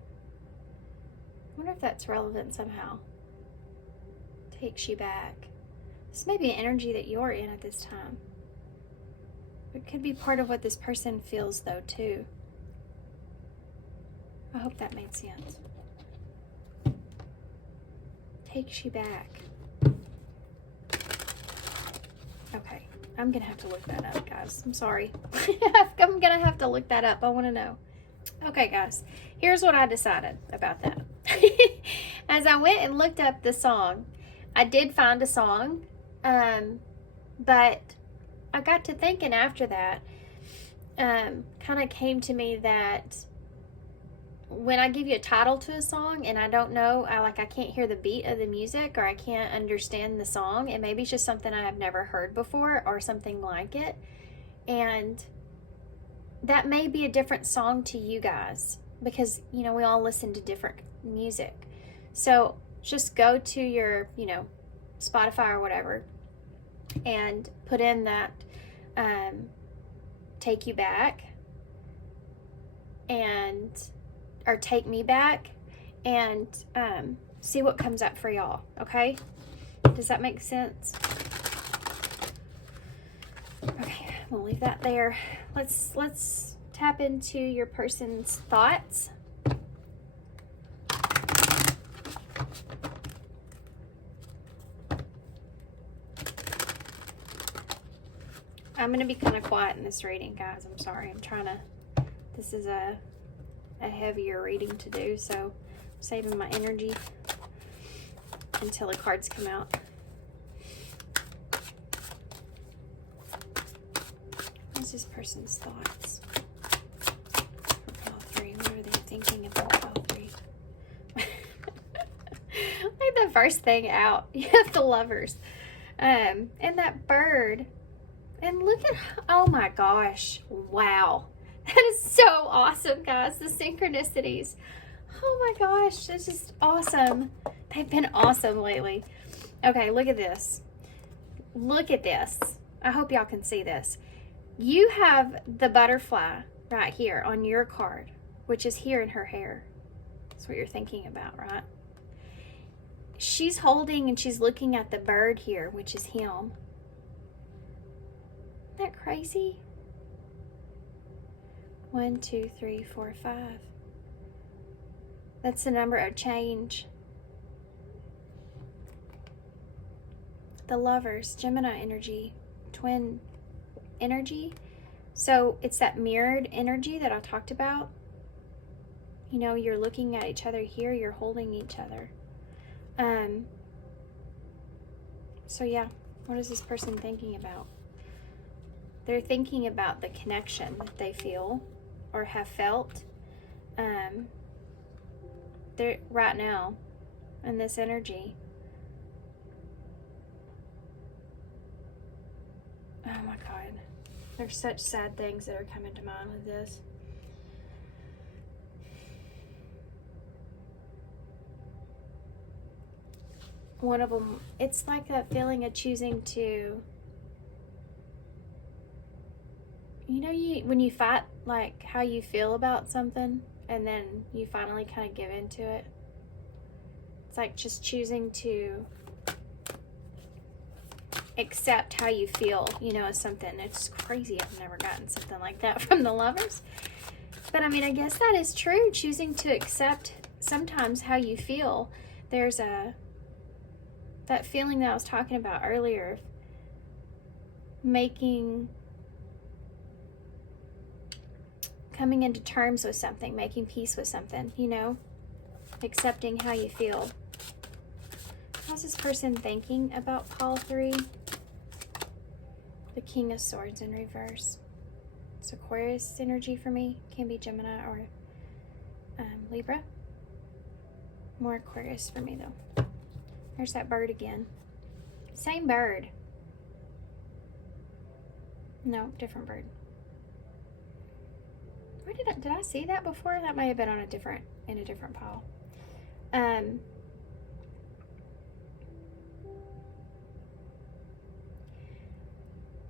I wonder if that's relevant somehow. Takes you back. This may be an energy that you're in at this time. It could be part of what this person feels, though, too. I hope that made sense. Takes you back. Okay, I'm gonna have to look that up, guys. I'm sorry. I'm gonna have to look that up. I want to know. Okay, guys, here's what I decided about that. As I went and looked up the song, I did find a song, but I got to thinking after that, kind of came to me that when I give you a title to a song and I don't know, I can't hear the beat of the music, or I can't understand the song, and maybe it's just something I have never heard before or something like it, and that may be a different song to you guys, because we all listen to different music. So just go to your Spotify or whatever and put in that Take You Back or Take Me Back, and see what comes up for y'all. Okay, does that make sense? Okay, we'll leave that there. Let's tap into your person's thoughts. I'm going to be kind of quiet in this reading, guys. I'm sorry. This is a heavier reading to do, so I'm saving my energy until the cards come out. What's this person's thoughts for pile 3? What are they thinking about pile 3? Like the first thing out, you have the Lovers. And that bird. And look at, oh my gosh, wow. That is so awesome, guys, the synchronicities. Oh my gosh, it's just awesome. They've been awesome lately. Okay, look at this. Look at this. I hope y'all can see this. You have the butterfly right here on your card, which is here in her hair. That's what you're thinking about, right? She's holding and she's looking at the bird here, which is him. Isn't that crazy? 1, 2, 3, 4, 5. That's the number of change. The Lovers, Gemini energy, twin energy. So it's that mirrored energy that I talked about. You're looking at each other here, you're holding each other. So yeah, what is this person thinking about? They're thinking about the connection that they feel or have felt. They're right now in this energy. Oh my God. There's such sad things that are coming to mind with this. One of them, it's like that feeling of choosing to, when you fight, like how you feel about something, and then you finally kind of give into it. It's like just choosing to accept how you feel, as something. It's crazy. I've never gotten something like that from the Lovers. But I mean, I guess that is true. Choosing to accept sometimes how you feel. There's that feeling that I was talking about earlier, coming into terms with something, making peace with something, accepting how you feel. How's this person thinking about pile 3? The King of Swords in reverse. It's Aquarius energy for me. Can be Gemini or Libra. More Aquarius for me though. There's that bird again. Same bird. No, different bird. Where did I see that before? That might have been on in a different pile.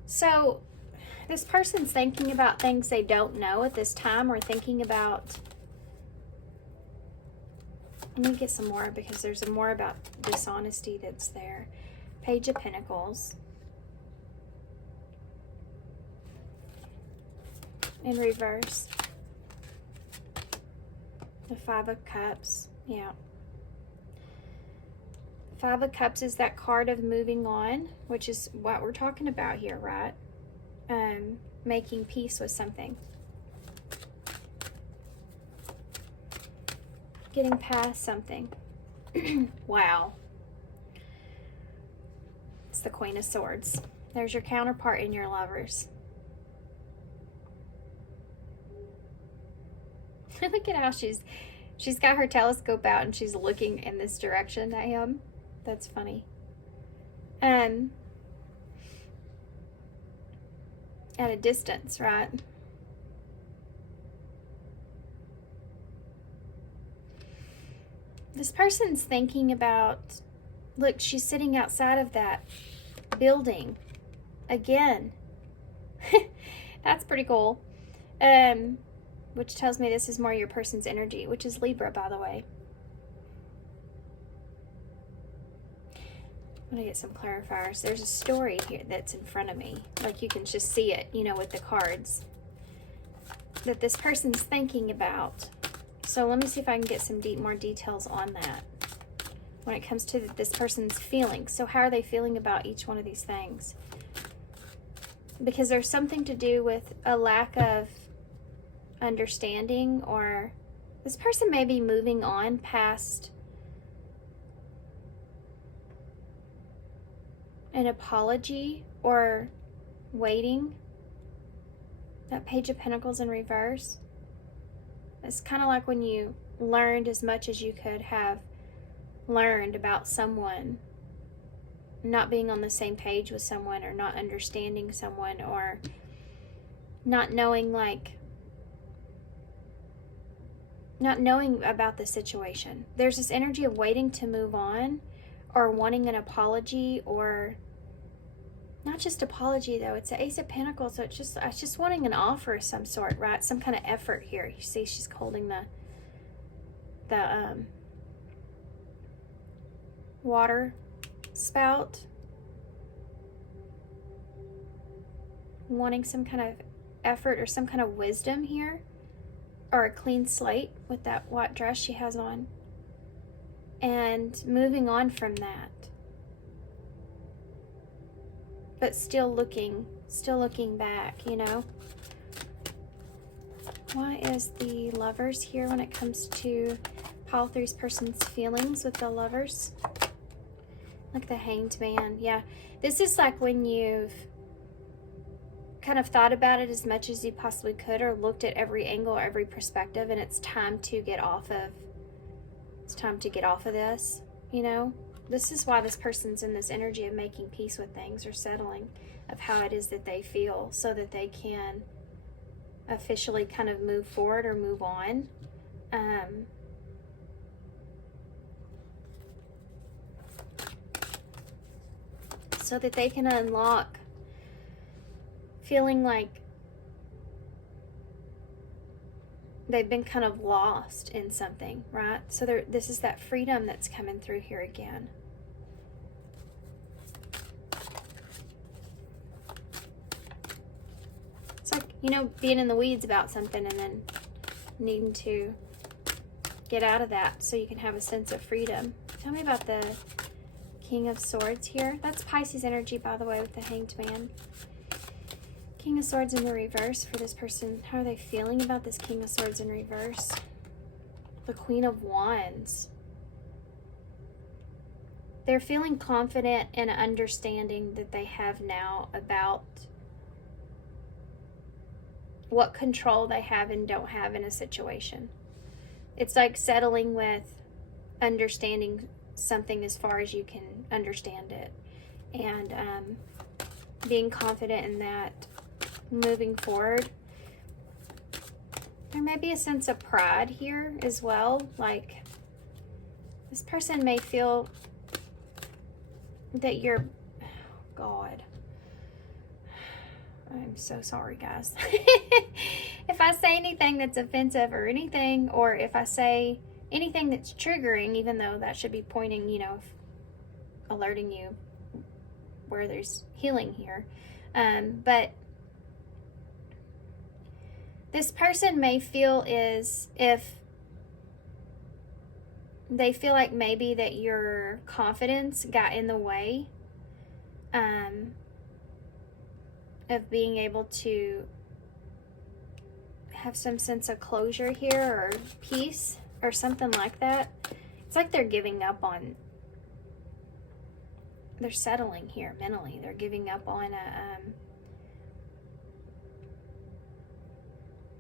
So this person's thinking about things they don't know at this time, or thinking about, let me get some more because there's more about dishonesty that's there. Page of Pentacles. in reverse. The Five of Cups. Yeah. Five of Cups is that card of moving on, which is what we're talking about here, right? Making peace with something. Getting past something. Wow. It's the Queen of Swords. There's your counterpart in your lovers. Look at how she's got her telescope out and she's looking in this direction at him. That's funny. At a distance, right? This person's thinking about, look, she's sitting outside of that building again. That's pretty cool. Which tells me this is more your person's energy, which is Libra, by the way. I'm gonna get some clarifiers. There's a story here that's in front of me. Like you can just see it, you know, with the cards. That this person's thinking about. So let me see if I can get some more details on that. When it comes to this person's feelings. So how are they feeling about each one of these things? Because there's something to do with a lack of understanding, or this person may be moving on past an apology or waiting. That Page of Pentacles in reverse. It's kind of like when you learned as much as you could have learned about someone, not being on the same page with someone, or not understanding someone, or not knowing, like, not knowing about the situation. There's this energy of waiting to move on, or wanting an apology, or not just apology though. It's the Ace of Pentacles, so it's just wanting an offer of some sort, right? Some kind of effort here. You see, she's holding the water spout, wanting some kind of effort or some kind of wisdom here, or a clean slate with that white dress she has on, and moving on from that, but still looking back, you know. Why is the Lovers here when it comes to pile three's person's feelings with the Lovers? Like the Hanged Man. Yeah, this is like when you've kind of thought about it as much as you possibly could, or looked at every angle, every perspective, and it's time to get off of this, you know. This is why this person's in this energy of making peace with things, or settling of how it is that they feel, so that they can officially kind of move forward or move on. So that they can unlock feeling like they've been kind of lost in something, right? So this is that freedom that's coming through here again. It's like, you know, being in the weeds about something and then needing to get out of that so you can have a sense of freedom. Tell me about the King of Swords here. That's Pisces energy, by the way, with the Hanged Man. King of Swords in the reverse for this person. How are they feeling about this King of Swords in reverse? The Queen of Wands. They're feeling confident and understanding that they have now about what control they have and don't have in a situation. It's like settling with understanding something as far as you can understand it, and being confident in that, moving forward. There may be a sense of pride here as well. Like this person may feel that you're, oh God, I'm so sorry, guys. If I say anything that's offensive or anything, or if I say anything that's triggering, even though that should be pointing, you know, alerting you where there's healing here. But this person may feel is if they feel like maybe that your confidence got in the way of being able to have some sense of closure here or peace or something like that. It's like they're giving up on, they're settling here mentally. They're giving up on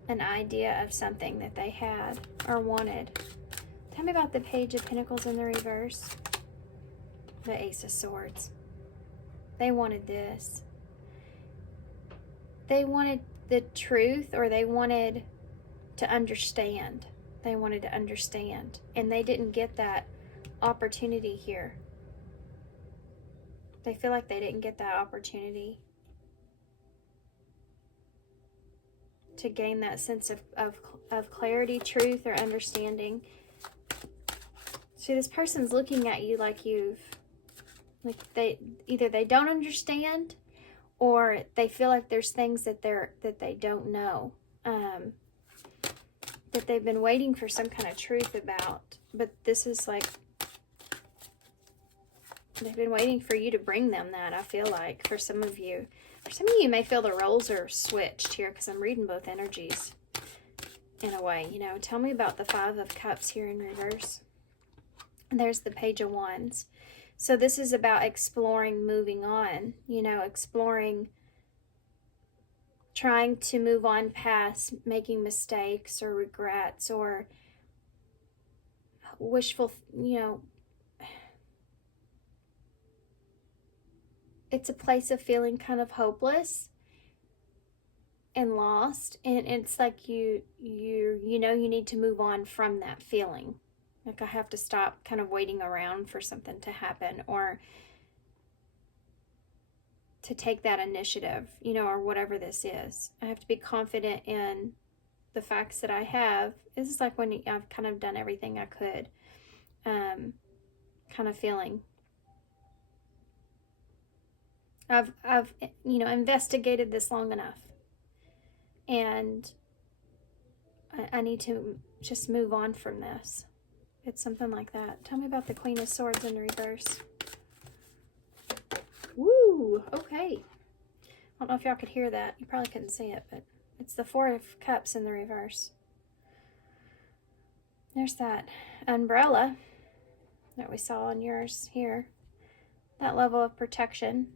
an idea of something that they had or wanted. Tell me about the Page of Pentacles in the reverse. The Ace of Swords. They wanted this. They wanted the truth, or they wanted to understand. They wanted to understand. And they didn't get that opportunity here. They feel like they didn't get that opportunity to gain that sense of clarity, truth, or understanding. See, this person's looking at you like they either they don't understand, or they feel like there's things that they don't know, that they've been waiting for some kind of truth about. But this is like, they've been waiting for you to bring them that, I feel like, for some of you. For some of you may feel the roles are switched here, because I'm reading both energies in a way, you know. Tell me about the Five of Cups here in reverse. And there's the Page of Wands. So this is about exploring, moving on, you know, exploring, trying to move on past making mistakes or regrets or wishful, you know. It's a place of feeling kind of hopeless and lost, and it's like you know you need to move on from that feeling. Like, I have to stop kind of waiting around for something to happen, or to take that initiative, you know, or whatever this is. I have to be confident in the facts that I have. This is like when I've kind of done everything I could, kind of feeling. I've you know, investigated this long enough, and I need to just move on from this. It's something like that. Tell me about the Queen of Swords in reverse. Woo! Okay. I don't know if y'all could hear that. You probably couldn't see it, but it's the Four of Cups in the reverse. There's that umbrella that we saw on yours here. That level of protection.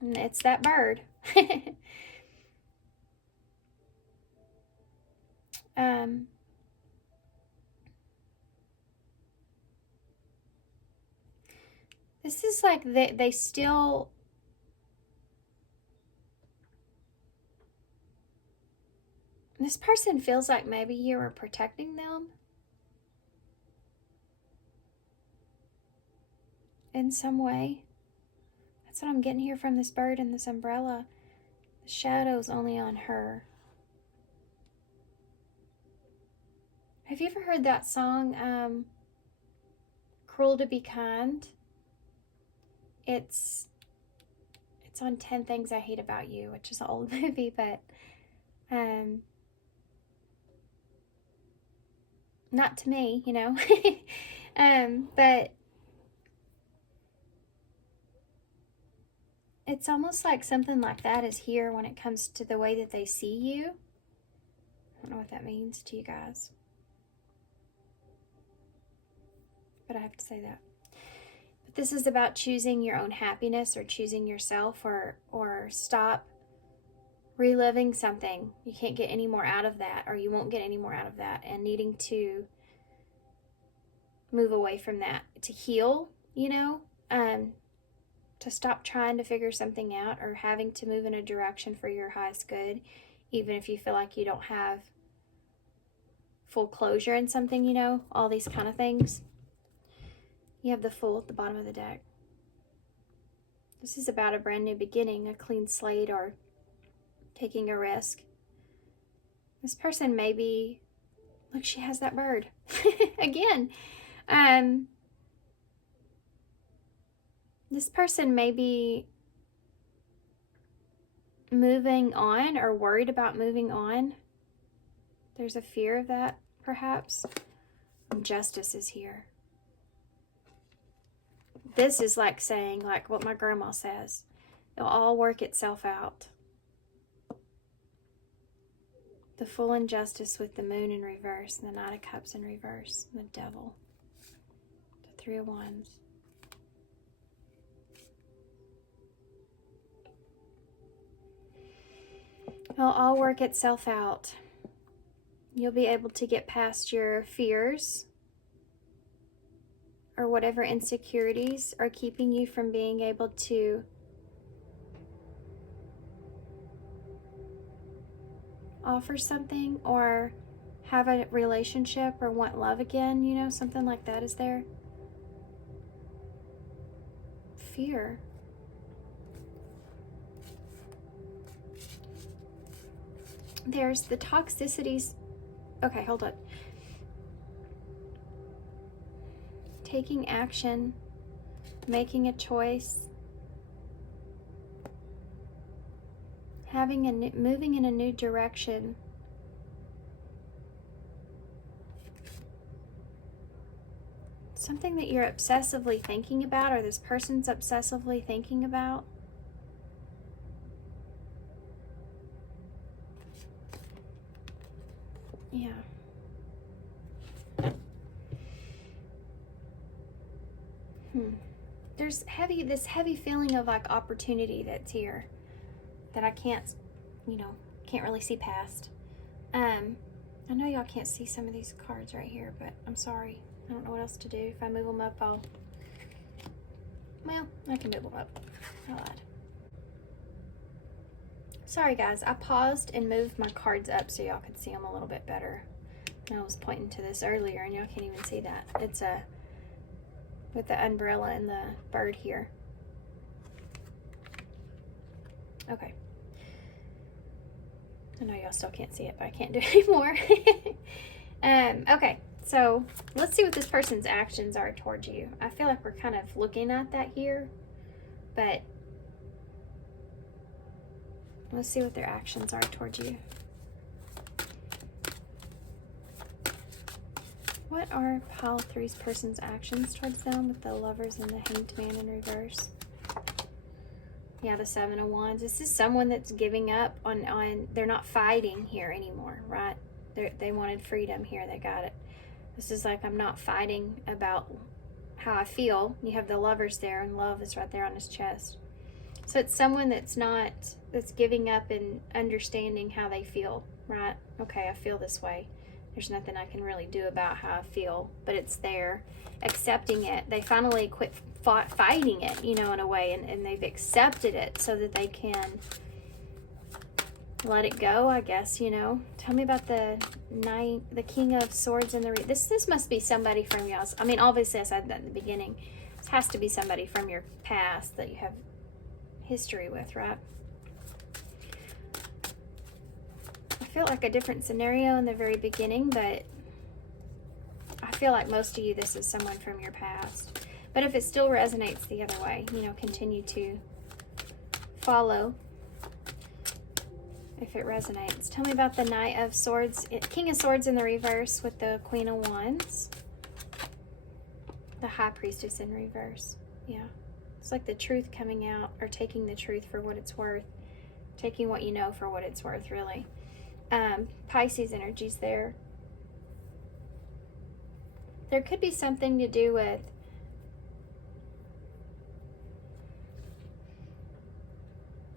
And it's that bird. This is like they still, this person feels like maybe you were protecting them in some way. That's what I'm getting here from this bird and this umbrella. The shadow's only on her. Have you ever heard that song, Cruel to Be Kind? It's on 10 Things I Hate About You, which is an old movie, but not to me, you know. But it's almost like something like that is here when it comes to the way that they see you. I don't know what that means to you guys, but I have to say that. But this is about choosing your own happiness, or choosing yourself, or stop reliving something. You can't get any more out of that, or you won't get any more out of that, and needing to move away from that, to heal, you know, to stop trying to figure something out, or having to move in a direction for your highest good, even if you feel like you don't have full closure in something, you know, all these kind of things. You have the Fool at the bottom of the deck. This is about a brand new beginning, a clean slate, or taking a risk. This person maybe, look, she has that bird again. This person may be moving on, or worried about moving on There's a fear of that, perhaps. Justice is here. This is like saying, like what my grandma says, it'll all work itself out. The full injustice with the moon in reverse, and the Knight of Cups in reverse, and the Devil. The Three of Wands. It'll all work itself out. You'll be able to get past your fears or whatever insecurities are keeping you from being able to offer something or have a relationship or want love again, you know, something like that is there. Fear. There's the toxicities. Okay, hold on. Taking action, making a choice, moving in a new direction. Something that you're obsessively thinking about, or this person's obsessively thinking about. Yeah. There's this heavy feeling of like opportunity that's here that I can't, can't really see past. I know y'all can't see some of these cards right here, but I'm sorry. I don't know what else to do. If I move them up, I can move them up. I lied. Sorry guys, I paused and moved my cards up so y'all could see them a little bit better. I was pointing to this earlier and y'all can't even see that. It's with the umbrella and the bird here. Okay. I know y'all still can't see it, but I can't do it anymore. Okay, so let's see what this person's actions are towards you. I feel like we're kind of looking at that here, but let's see what their actions are towards you. What are pile 3's person's actions towards them with the Lovers and the Hanged Man in reverse? Yeah, the Seven of Wands. This is someone that's giving up on they're not fighting here anymore, right? They wanted freedom here. They got it. This is like, I'm not fighting about how I feel. You have the Lovers there, and love is right there on his chest. So it's someone that's giving up and understanding how they feel, right? Okay, I feel this way. There's nothing I can really do about how I feel, but it's there. Accepting it. They finally quit fighting it, in a way, and they've accepted it so that they can let it go, I guess, Tell me about the King of Swords and this must be somebody from y'all's. I mean, obviously I said that in the beginning. This has to be somebody from your past that you have history with, right? I feel like a different scenario in the very beginning, but I feel like most of you, this is someone from your past. But if it still resonates the other way, continue to follow if it resonates. Tell me about the Knight of Swords, King of Swords in the reverse with the Queen of Wands. The High Priestess in reverse. Yeah. It's like the truth coming out, or taking the truth for what it's worth. Taking what you know for what it's worth, really. Pisces energy's there. There could be something to do with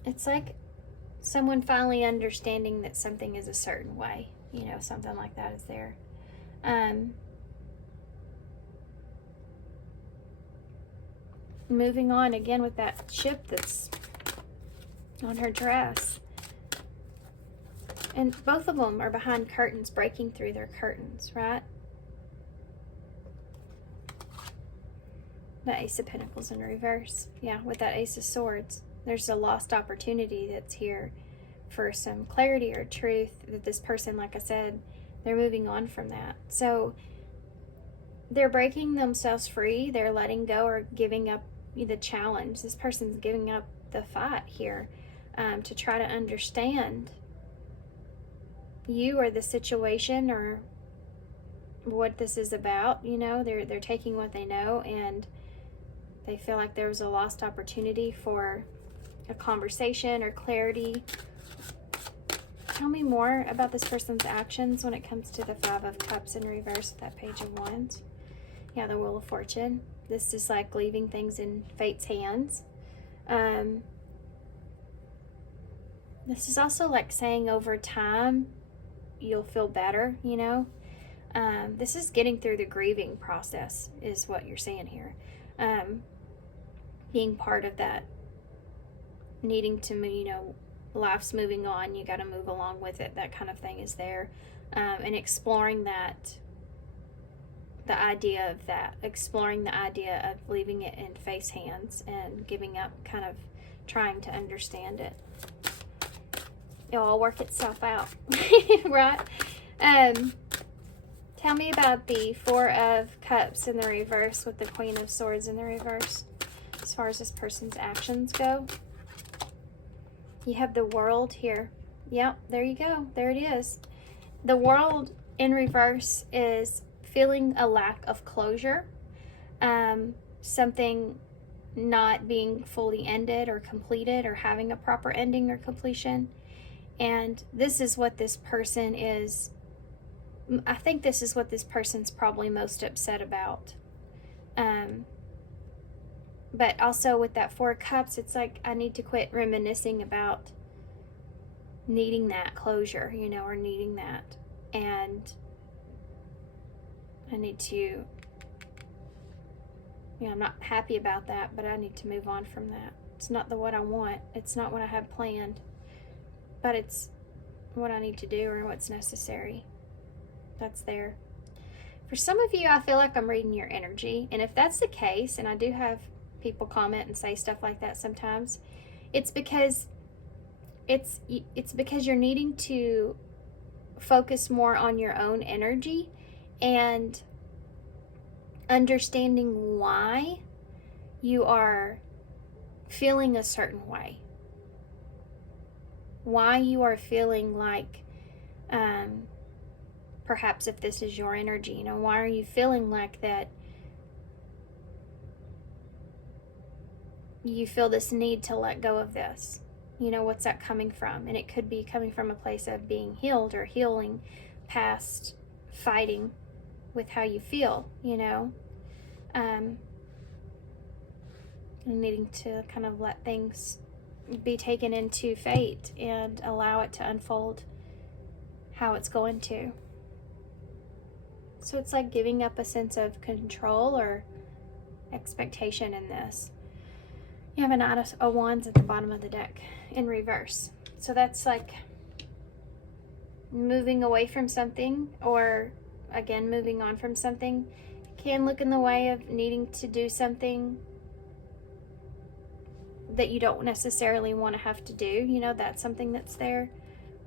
it's like someone finally understanding that something is a certain way, something like that is there. Moving on again with that ship that's on her dress. And both of them are behind curtains, breaking through their curtains, right? The Ace of Pentacles in reverse. Yeah, with that Ace of Swords. There's a lost opportunity that's here for some clarity or truth that this person, like I said, they're moving on from that. So they're breaking themselves free. They're letting go or giving up the challenge. This person's giving up the fight here to try to understand you or the situation or what this is about. You know, they're taking what they know, and they feel like there was a lost opportunity for a conversation or clarity. Tell me more about this person's actions when it comes to the Five of Cups in reverse with that Page of Wands. Yeah, the Wheel of Fortune. This is like leaving things in fate's hands. This is also like saying over time you'll feel better, you know. This is getting through the grieving process is what you're saying here. Being part of that, needing to, you know, life's moving on, you got to move along with it, that kind of thing is there. And exploring that, the idea of that, exploring the idea of leaving it in fate's hands and giving up, kind of trying to understand it. It'll all work itself out, right? Tell me about the Four of Cups in the reverse with the Queen of Swords in the reverse as far as this person's actions go. You have the World here. Yep, there you go. There it is. The World in reverse is feeling a lack of closure, something not being fully ended or completed or having a proper ending or completion. And this is what this person is, I think this is what this person's probably most upset about. But also with that Four of Cups, it's like I need to quit reminiscing about needing that closure, you know, or needing that. And I need to, you know, I'm not happy about that, but I need to move on from that. It's not what I want. It's not what I have planned. But it's what I need to do or what's necessary. That's there. For some of you, I feel like I'm reading your energy. And if that's the case, and I do have people comment and say stuff like that sometimes, it's because you're needing to focus more on your own energy and understanding why you are feeling a certain way. Why you are feeling like, perhaps if this is your energy, you know, why are you feeling like that? You feel this need to let go of this. You know, what's that coming from? And it could be coming from a place of being healed or healing past fighting with how you feel, you know. And needing to kind of let things be taken into fate and allow it to unfold how it's going to. So it's like giving up a sense of control or expectation in this. You have a Knight of Wands at the bottom of the deck in reverse. So that's like moving away from something, or again, moving on from something. It can look in the way of needing to do something that you don't necessarily want to have to do. You know, that's something that's there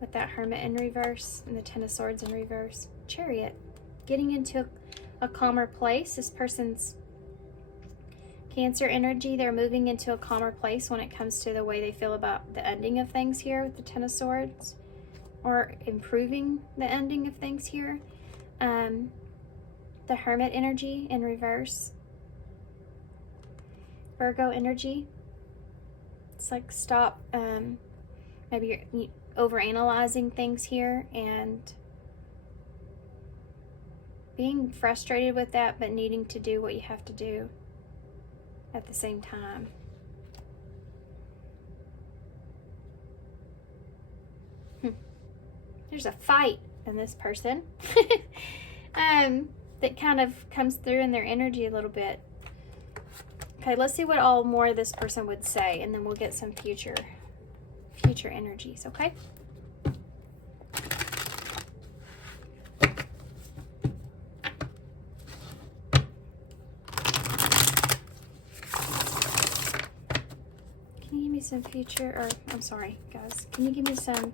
with that Hermit in reverse and the Ten of Swords in reverse. Chariot. Getting into a calmer place. This person's Cancer energy, they're moving into a calmer place when it comes to the way they feel about the ending of things here with the Ten of Swords, or improving the ending of things here. The Hermit energy in reverse. Virgo energy. It's like stop, maybe you're overanalyzing things here and being frustrated with that, but needing to do what you have to do at the same time. There's a fight in this person that kind of comes through in their energy a little bit. Okay, let's see what all more of this person would say, and then we'll get some future energies, okay? Can you give me some future, or I'm sorry, guys, can you give me some,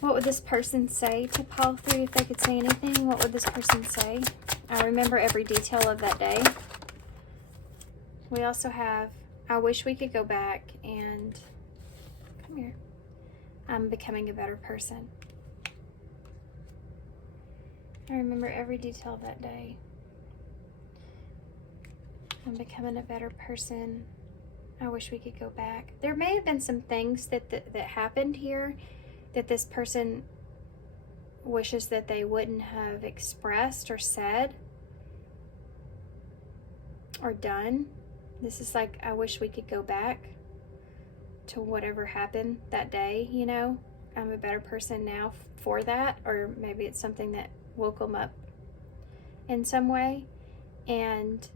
what would this person say to pile through if they could say anything? What would this person say? I remember every detail of that day. We also have, I wish we could go back and, come here, I'm becoming a better person. I remember every detail of that day. I'm becoming a better person. I wish we could go back. There may have been some things that happened here that this person wishes that they wouldn't have expressed or said or done. This is like, I wish we could go back to whatever happened that day, you know? I'm a better person now for that, or maybe it's something that woke them up in some way. And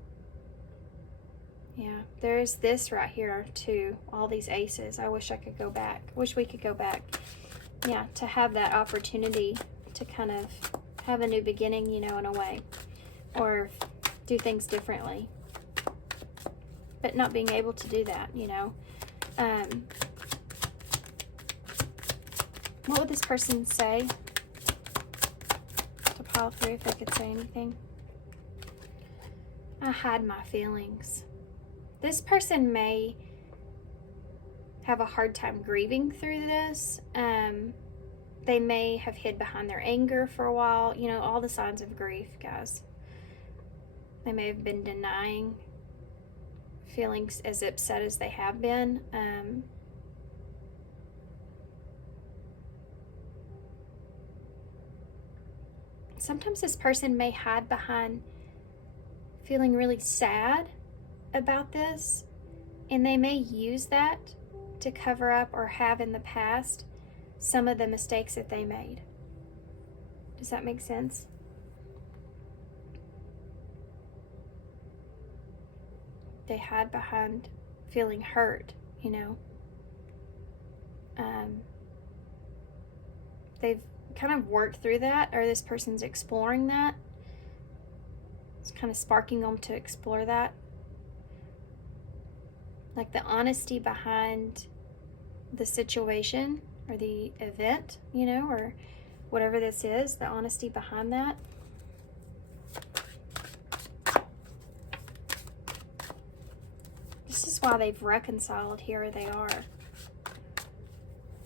yeah, there's this right here too, all these aces. I wish I could go back. Wish we could go back. Yeah, to have that opportunity to kind of have a new beginning, you know, in a way, or do things differently, but not being able to do that, you know. What would this person say to pile through if they could say anything? I hide my feelings. This person may have a hard time grieving through this. They may have hid behind their anger for a while. You know, all the signs of grief, guys. They may have been denying feelings as upset as they have been. Sometimes this person may hide behind feeling really sad about this, and they may use that to cover up or have in the past some of the mistakes that they made. Does that make sense? They hide behind feeling hurt, you know. They've kind of worked through that, or this person's exploring that. It's kind of sparking them to explore that. Like the honesty behind the situation or the event, you know, or whatever this is, the honesty behind that. This is why they've reconciled here. They are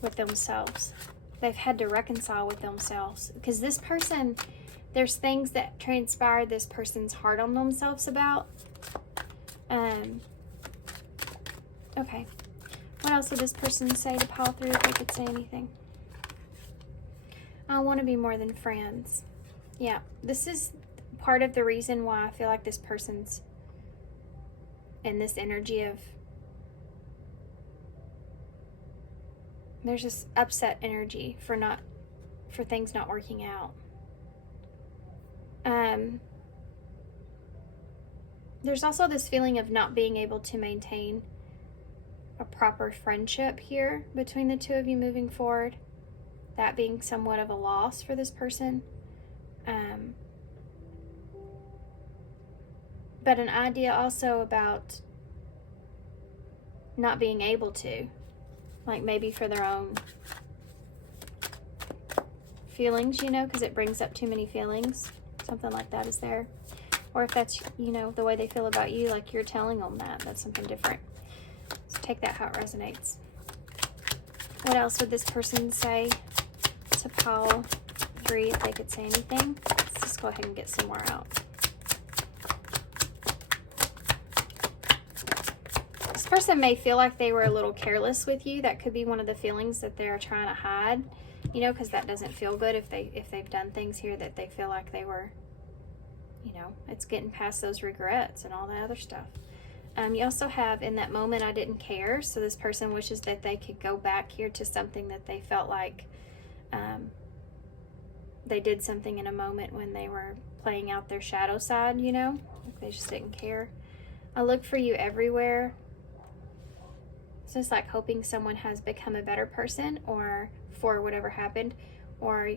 with themselves. They've had to reconcile with themselves because this person, there's things that transpired this person's hard on themselves about. Okay. What else would this person say to pile through if they could say anything? I want to be more than friends. Yeah, this is part of the reason why I feel like this person's in this energy of, there's this upset energy for things not working out. There's also this feeling of not being able to maintain a proper friendship here between the two of you moving forward. That being somewhat of a loss for this person. But an idea also about not being able to, like maybe for their own feelings, you know, because it brings up too many feelings. Something like that is there. Or if that's, you know, the way they feel about you, like you're telling them that. That's something different. So take that how it resonates. What else would this person say to pile 3 if they could say anything? Let's just go ahead and get some more out. This person may feel like they were a little careless with you. That could be one of the feelings that they're trying to hide, you know, because that doesn't feel good if they've done things here that they feel like they were, you know, it's getting past those regrets and all that other stuff. You also have, in that moment, I didn't care. So this person wishes that they could go back here to something that they felt like they did something in a moment when they were playing out their shadow side, you know, like they just didn't care. I look for you everywhere. It's just like hoping someone has become a better person, or for whatever happened, or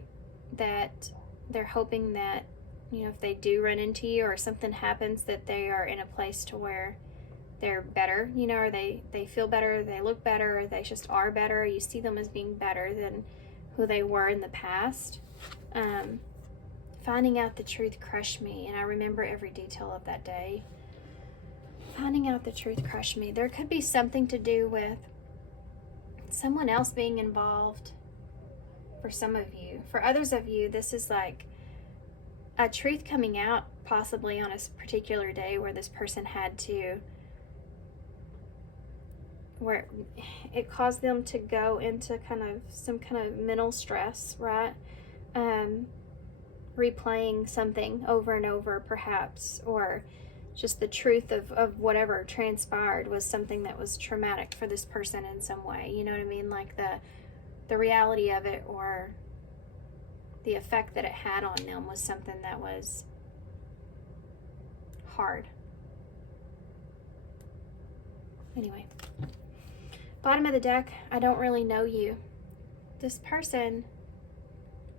that they're hoping that, you know, if they do run into you or something happens, that they are in a place to where they're better, you know, or they feel better, they look better, or they just are better. You see them as being better than who they were in the past. Finding out the truth crushed me, and I remember every detail of that day. Finding out the truth crushed me. There could be something to do with someone else being involved for some of you. For others of you, this is like a truth coming out possibly on a particular day where this person had to, where it caused them to go into kind of some kind of mental stress, right? Replaying something over and over perhaps, or just the truth of whatever transpired was something that was traumatic for this person in some way, you know what I mean? Like the reality of it, or the effect that it had on them was something that was hard. Anyway, bottom of the deck, I don't really know you. This person,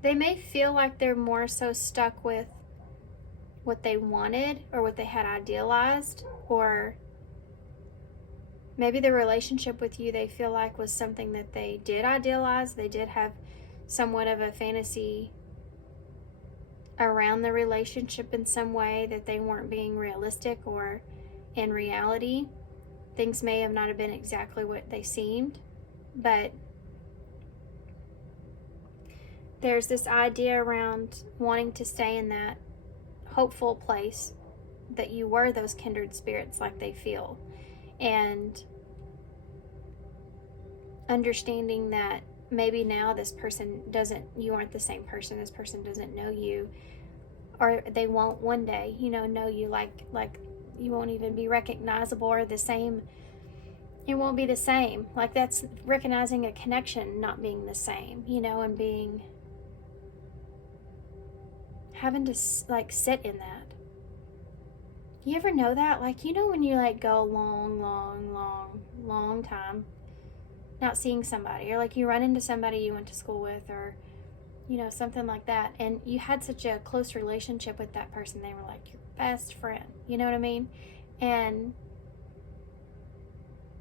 they may feel like they're more so stuck with what they wanted or what they had idealized, or maybe the relationship with you they feel like was something that they did idealize. They did have somewhat of a fantasy around the relationship in some way, that they weren't being realistic, or in reality things may have not have been exactly what they seemed. But there's this idea around wanting to stay in that hopeful place that you were those kindred spirits like they feel, and understanding that maybe now this person doesn't, you aren't the same person, this person doesn't know you, or they won't one day, you know you, like you won't even be recognizable or the same. It won't be the same. Like, that's recognizing a connection not being the same, and being, having to like sit in that. You ever know that? Like, when you like go long time not seeing somebody, or like you run into somebody you went to school with, or something like that, and you had such a close relationship with that person, they were like your best friend, you know what I mean?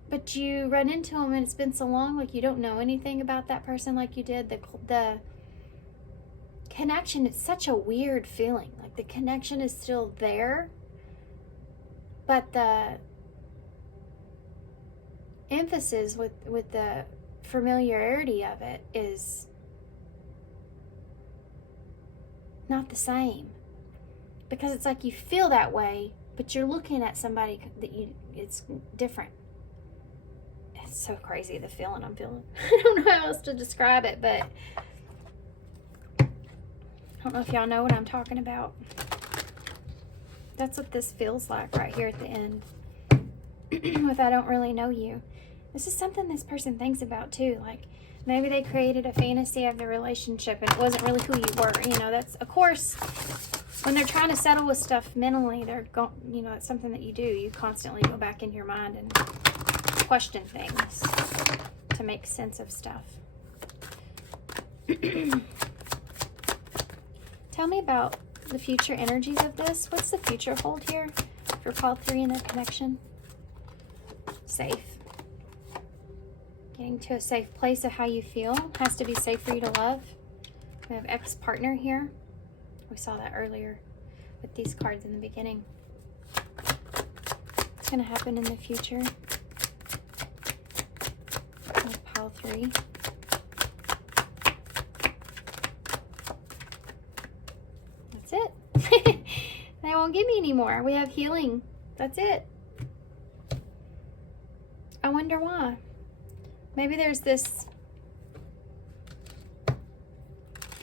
But you run into them and it's been so long, like you don't know anything about that person like you did. The connection, it's such a weird feeling. Like, the connection is still there, but the emphasis with the familiarity of it is not the same, because it's like you feel that way, but you're looking at somebody that it's different. It's so crazy, the feeling I'm feeling. I don't know how else to describe it, but I don't know if y'all know what I'm talking about. That's what this feels like right here at the end with I don't really know you. This is something this person thinks about too. Like, maybe they created a fantasy of the relationship and it wasn't really who you were. That's, of course, when they're trying to settle with stuff mentally, they're going, it's something that you do. You constantly go back in your mind and question things to make sense of stuff. Tell me about the future energies of this. What's the future hold here for pile 3 in the connection? Safe. Getting to a safe place of how you feel. Has to be safe for you to love. We have ex-partner here. We saw that earlier with these cards in the beginning. What's going to happen in the future? With pile 3. That's it. They won't give me any more. We have healing. That's it. I wonder why. Maybe there's this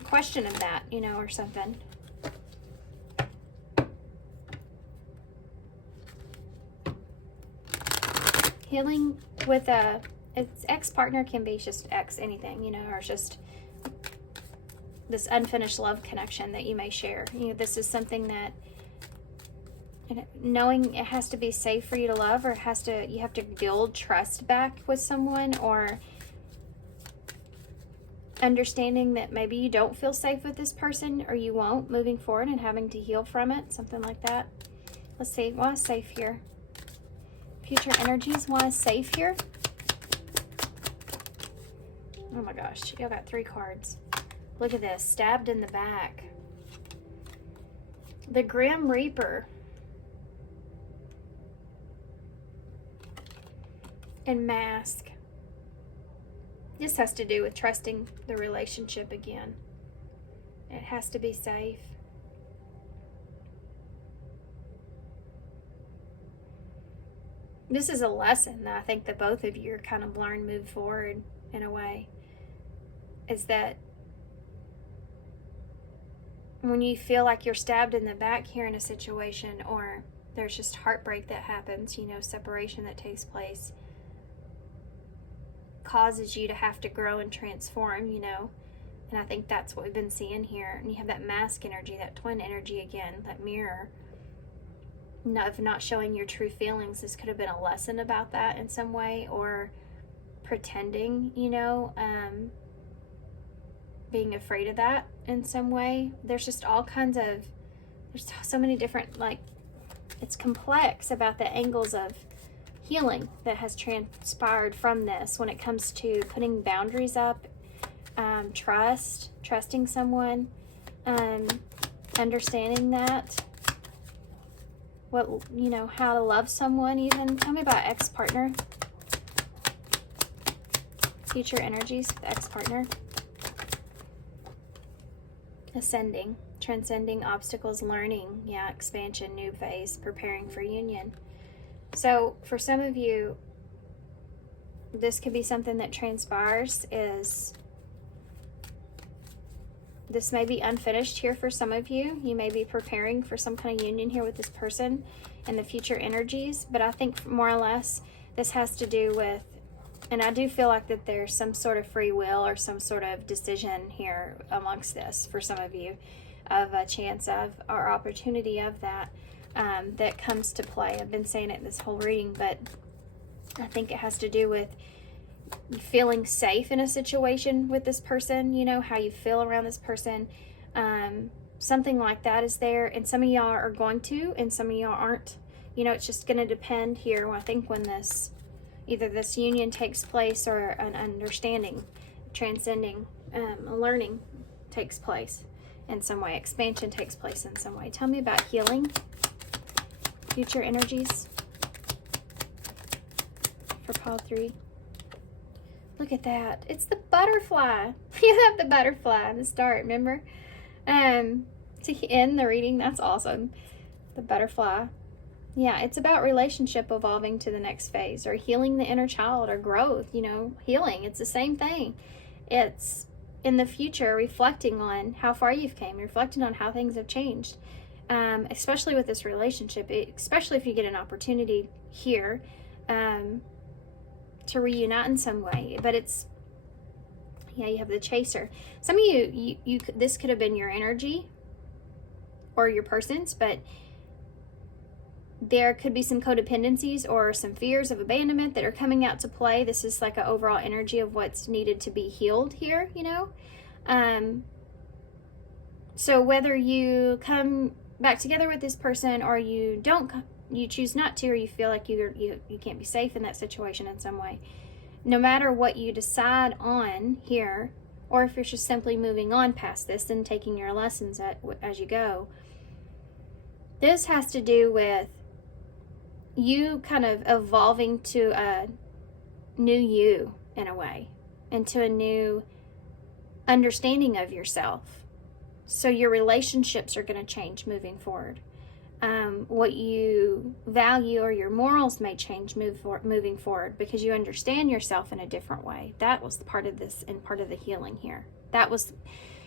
question of that, or something. Healing with its ex-partner can be just anything, or just this unfinished love connection that you may share. This is something that, knowing it has to be safe for you to love, or you have to build trust back with someone, or understanding that maybe you don't feel safe with this person, or you won't moving forward, and having to heal from it, something like that. Let's see, why is safe here? Future energies, why is safe here? Oh my gosh, y'all got 3 cards. Look at this, stabbed in the back. The Grim Reaper. And Mask. This has to do with trusting the relationship again. It has to be safe. this is a lesson that I think that both of you are kind of learn, move forward in a way, is that when you feel like you're stabbed in the back here in a situation, or there's just heartbreak that happens, you know, separation that takes place, causes you to have to grow and transform, you know. And I think that's what we've been seeing here. And you have that mask energy, that twin energy again, that mirror of not showing your true feelings. This could have been a lesson about that in some way, or pretending, you know, being afraid of that in some way. There's just all kinds of, there's so many different, like, it's complex about the angles of healing that has transpired from this when it comes to putting boundaries up, trusting someone, understanding that, what, you know, how to love someone even. Tell me about ex-partner. Future energies, the ex-partner. Ascending, transcending obstacles, learning, yeah, expansion, new phase, preparing for union. So for some of you, this could be something that transpires, is this may be unfinished here for some of you. You may be preparing for some kind of union here with this person and the future energies, but I think more or less this has to do with, and I do feel like that there's some sort of free will or some sort of decision here amongst this for some of you, of a chance of or opportunity of that, that comes to play. I've been saying it this whole reading, but I think it has to do with feeling safe in a situation with this person, you know, how you feel around this person. Something like that is there, and some of y'all are going to, and some of y'all aren't. You know, it's just going to depend here, I think, when this, either this union takes place or an understanding, transcending, learning takes place in some way, expansion takes place in some way. Tell me about healing, future energies for pile 3. Look at that. It's the butterfly. You have the butterfly in the start, remember? To end the reading, that's awesome. The butterfly. Yeah, it's about relationship evolving to the next phase, or healing the inner child, or growth, you know, healing. It's the same thing. It's in the future reflecting on how far you've came, reflecting on how things have changed, especially with this relationship, especially if you get an opportunity here to reunite in some way. But it's, yeah, you have the chaser. Some of you this could have been your energy or your person's, but there could be some codependencies or some fears of abandonment that are coming out to play. This is like an overall energy of what's needed to be healed here, you know. So whether you come back together with this person or you don't, you choose not to, or you feel like you can't be safe in that situation in some way, no matter what you decide on here, or if you're just simply moving on past this and taking your lessons as you go, this has to do with you kind of evolving to a new you in a way, and to a new understanding of yourself. So your relationships are going to change moving forward. What you value or your morals may change moving forward, because you understand yourself in a different way. That was part of this and part of the healing here. That was,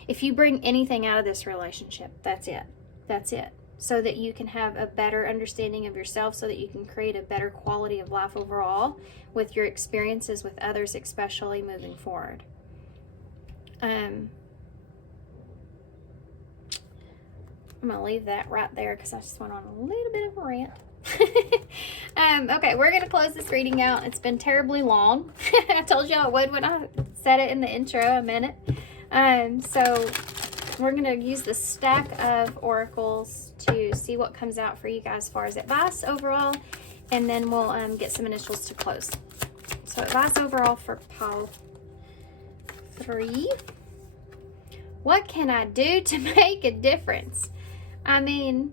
if you bring anything out of this relationship, that's it. That's it. So that you can have a better understanding of yourself, so that you can create a better quality of life overall with your experiences with others, especially moving forward. I'm going to leave that right there because I just went on a little bit of a rant. Okay, we're going to close this reading out. It's been terribly long. I told you I would when I said it in the intro a minute. So we're going to use the stack of oracles to see what comes out for you guys as far as advice overall, and then we'll get some initials to close. So advice overall for pile 3. What can I do to make a difference? I mean,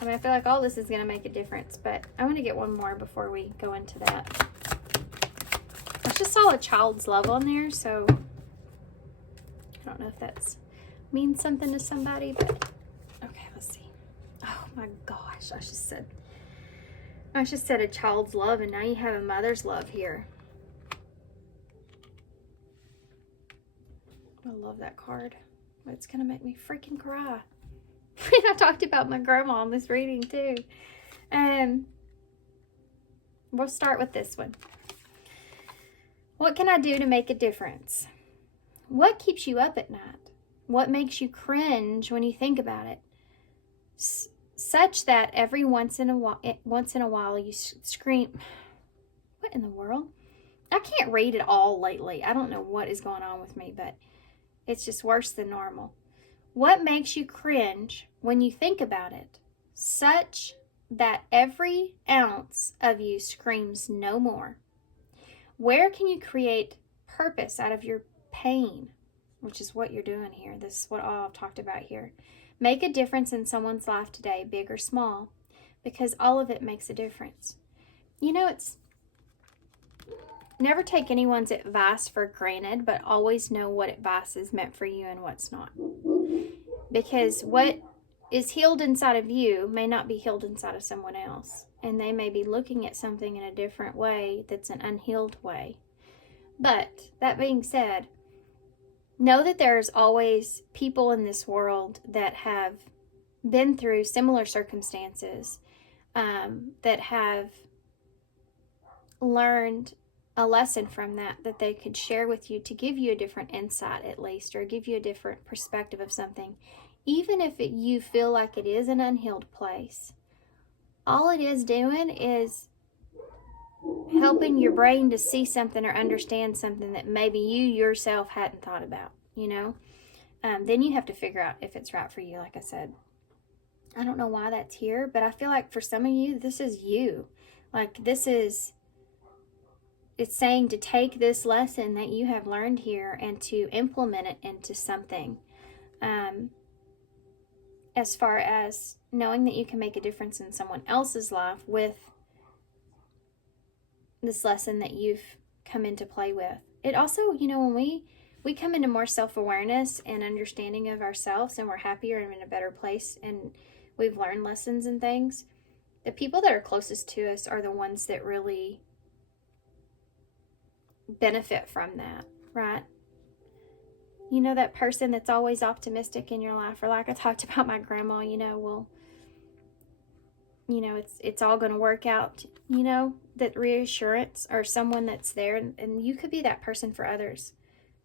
I feel like all this is going to make a difference, but I want to get one more before we go into that. I just saw a child's love on there, so I don't know if that means something to somebody, but okay, let's see. Oh my gosh, I just said. I just said a child's love, and now you have a mother's love here. I love that card. It's going to make me freaking cry. I talked about my grandma in this reading too. We'll start with this one. What can I do to make a difference? What keeps you up at night? What makes you cringe when you think about it? Such that every once in a while you scream, what in the world? I can't read it all lately. I don't know what is going on with me, but it's just worse than normal. What makes you cringe when you think about it? Such that every ounce of you screams no more. Where can you create purpose out of your pain? Which is what you're doing here. This is what all I've talked about here. Make a difference in someone's life today, big or small, because all of it makes a difference. You know, it's never take anyone's advice for granted, but always know what advice is meant for you and what's not. Because what is healed inside of you may not be healed inside of someone else. And they may be looking at something in a different way that's an unhealed way. But that being said, know that there's always people in this world that have been through similar circumstances, that have learned a lesson from that they could share with you to give you a different insight at least, or give you a different perspective of something. Even if you feel like it is an unhealed place, all it is doing is helping your brain to see something or understand something that maybe you yourself hadn't thought about, you know? Then you have to figure out if it's right for you, like I said. I don't know why that's here, but I feel like for some of you, this is you. Like it's saying to take this lesson that you have learned here and to implement it into something. As far as knowing that you can make a difference in someone else's life with this lesson that you've come into play with. It also, you know, when we come into more self-awareness and understanding of ourselves, and we're happier and in a better place, and we've learned lessons and things, the people that are closest to us are the ones that really benefit from that, right? You know, that person that's always optimistic in your life, or like I talked about my grandma, you know, well, you know, it's all going to work out, you know, that reassurance, or someone that's there, and you could be that person for others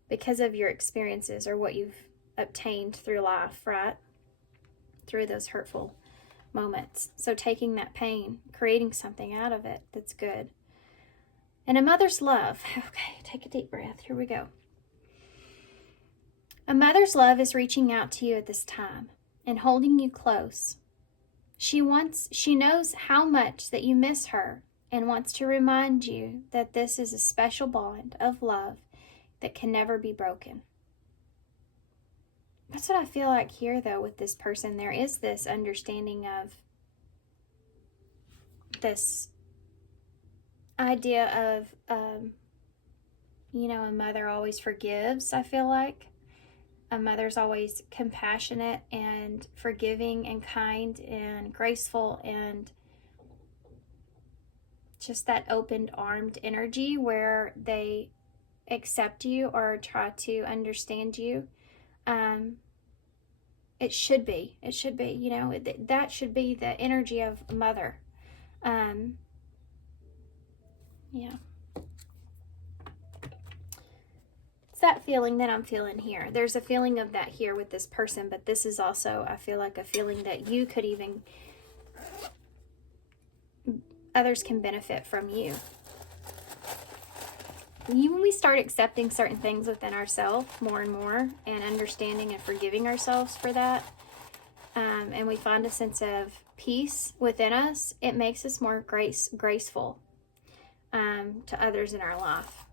because of your experiences or what you've obtained through life, right? Through those hurtful moments. So taking that pain, creating something out of it that's good. And a mother's love. Okay, take a deep breath. Here we go. A mother's love is reaching out to you at this time and holding you close. She knows how much that you miss her and wants to remind you that this is a special bond of love that can never be broken. That's what I feel like here, though, with this person. There is this understanding of this idea of, you know, a mother always forgives, I feel like. A mother's always compassionate and forgiving and kind and graceful, and just that open-armed energy where they accept you or try to understand you. It should be, you know, that should be the energy of a mother. Yeah. It's that feeling that I'm feeling here. There's a feeling of that here with this person, but this is also, I feel like, a feeling that you could even, others can benefit from you. When we start accepting certain things within ourselves more and more, and understanding and forgiving ourselves for that, and we find a sense of peace within us, it makes us more graceful to others in our life,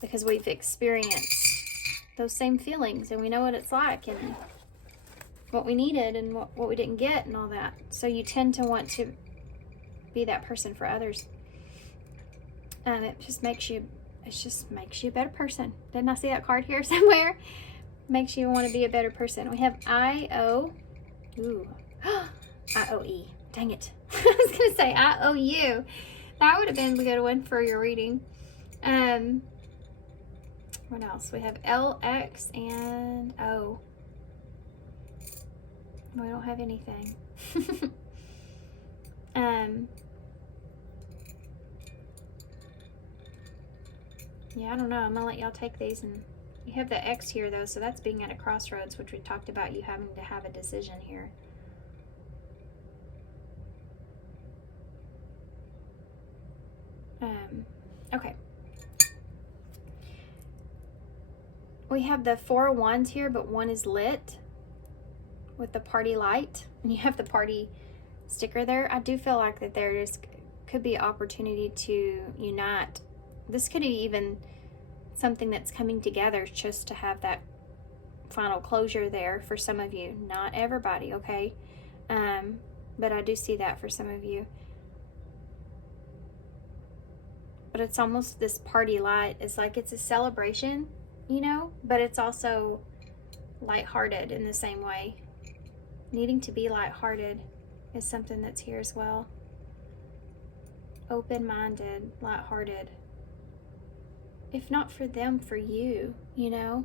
because we've experienced those same feelings and we know what it's like and what we needed and what we didn't get and all that. So you tend to want to be that person for others. It just makes you a better person. Didn't I see that card here somewhere? Makes you want to be a better person. We have IOE. Dang it. I was going to say IOU. That would have been a good one for your reading. What else? We have LX and O. We don't have anything. Yeah, I don't know. I'm gonna let y'all take these, and you have the X here though, so that's being at a crossroads, which we talked about, you having to have a decision here. Okay. We have the 4 of Wands here, but one is lit with the party light, and you have the party sticker there. I do feel like that there could be opportunity to unite. This could be even something that's coming together just to have that final closure there for some of you. Not everybody, okay? But I do see that for some of you. But it's almost this party light. It's like it's a celebration, you know, but it's also lighthearted in the same way. Needing to be lighthearted is something that's here as well. Open-minded, lighthearted. If not for them, for you, you know?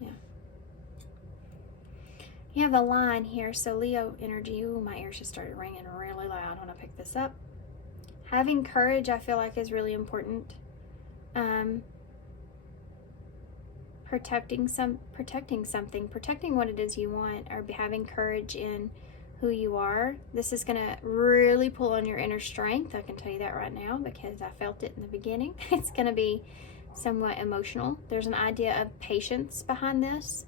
Yeah. You have a line here, so Leo energy. Ooh, my ears just started ringing really loud when I picked this up. Having courage, I feel like, is really important. Protecting something, protecting what it is you want, or having courage in who you are. This is going to really pull on your inner strength. I can tell you that right now because I felt it in the beginning. It's going to be somewhat emotional. There's an idea of patience behind this.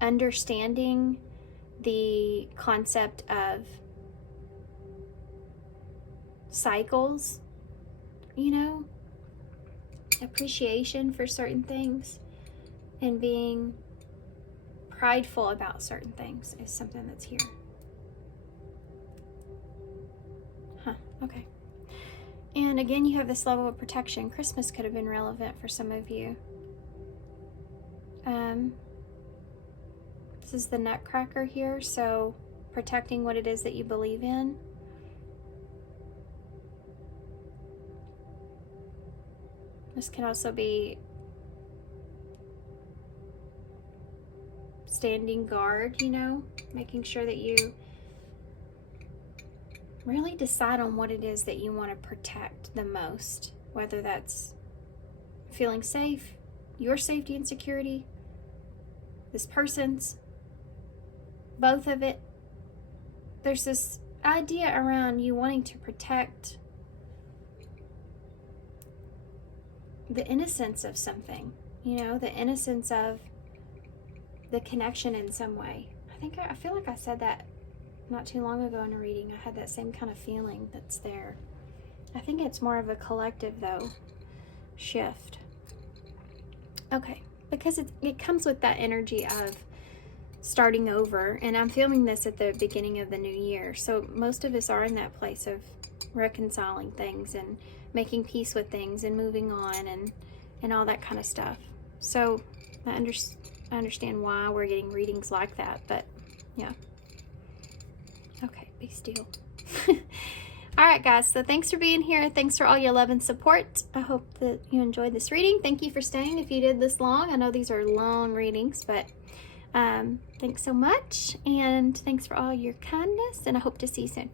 Understanding the concept of cycles, you know, appreciation for certain things, and being prideful about certain things is something that's here. Okay. And again, you have this level of protection. Christmas could have been relevant for some of you. This is the Nutcracker here, so protecting what it is that you believe in. This can also be standing guard, you know, making sure that you really decide on what it is that you want to protect the most, whether that's feeling safe, your safety and security, this person's, both of it. There's this idea around you wanting to protect the innocence of something, you know, the innocence of the connection in some way. I feel like I said that not too long ago in a reading. I had that same kind of feeling that's there. I think it's more of a collective, though, shift. Okay, because it comes with that energy of starting over, and I'm feeling this at the beginning of the new year. So most of us are in that place of reconciling things and making peace with things and moving on and all that kind of stuff. So I understand why we're getting readings like that, but yeah. Okay, be still. All right, guys, so thanks for being here. Thanks for all your love and support. I hope that you enjoyed this reading. Thank you for staying if you did this long. I know these are long readings, but thanks so much, and thanks for all your kindness, and I hope to see you soon.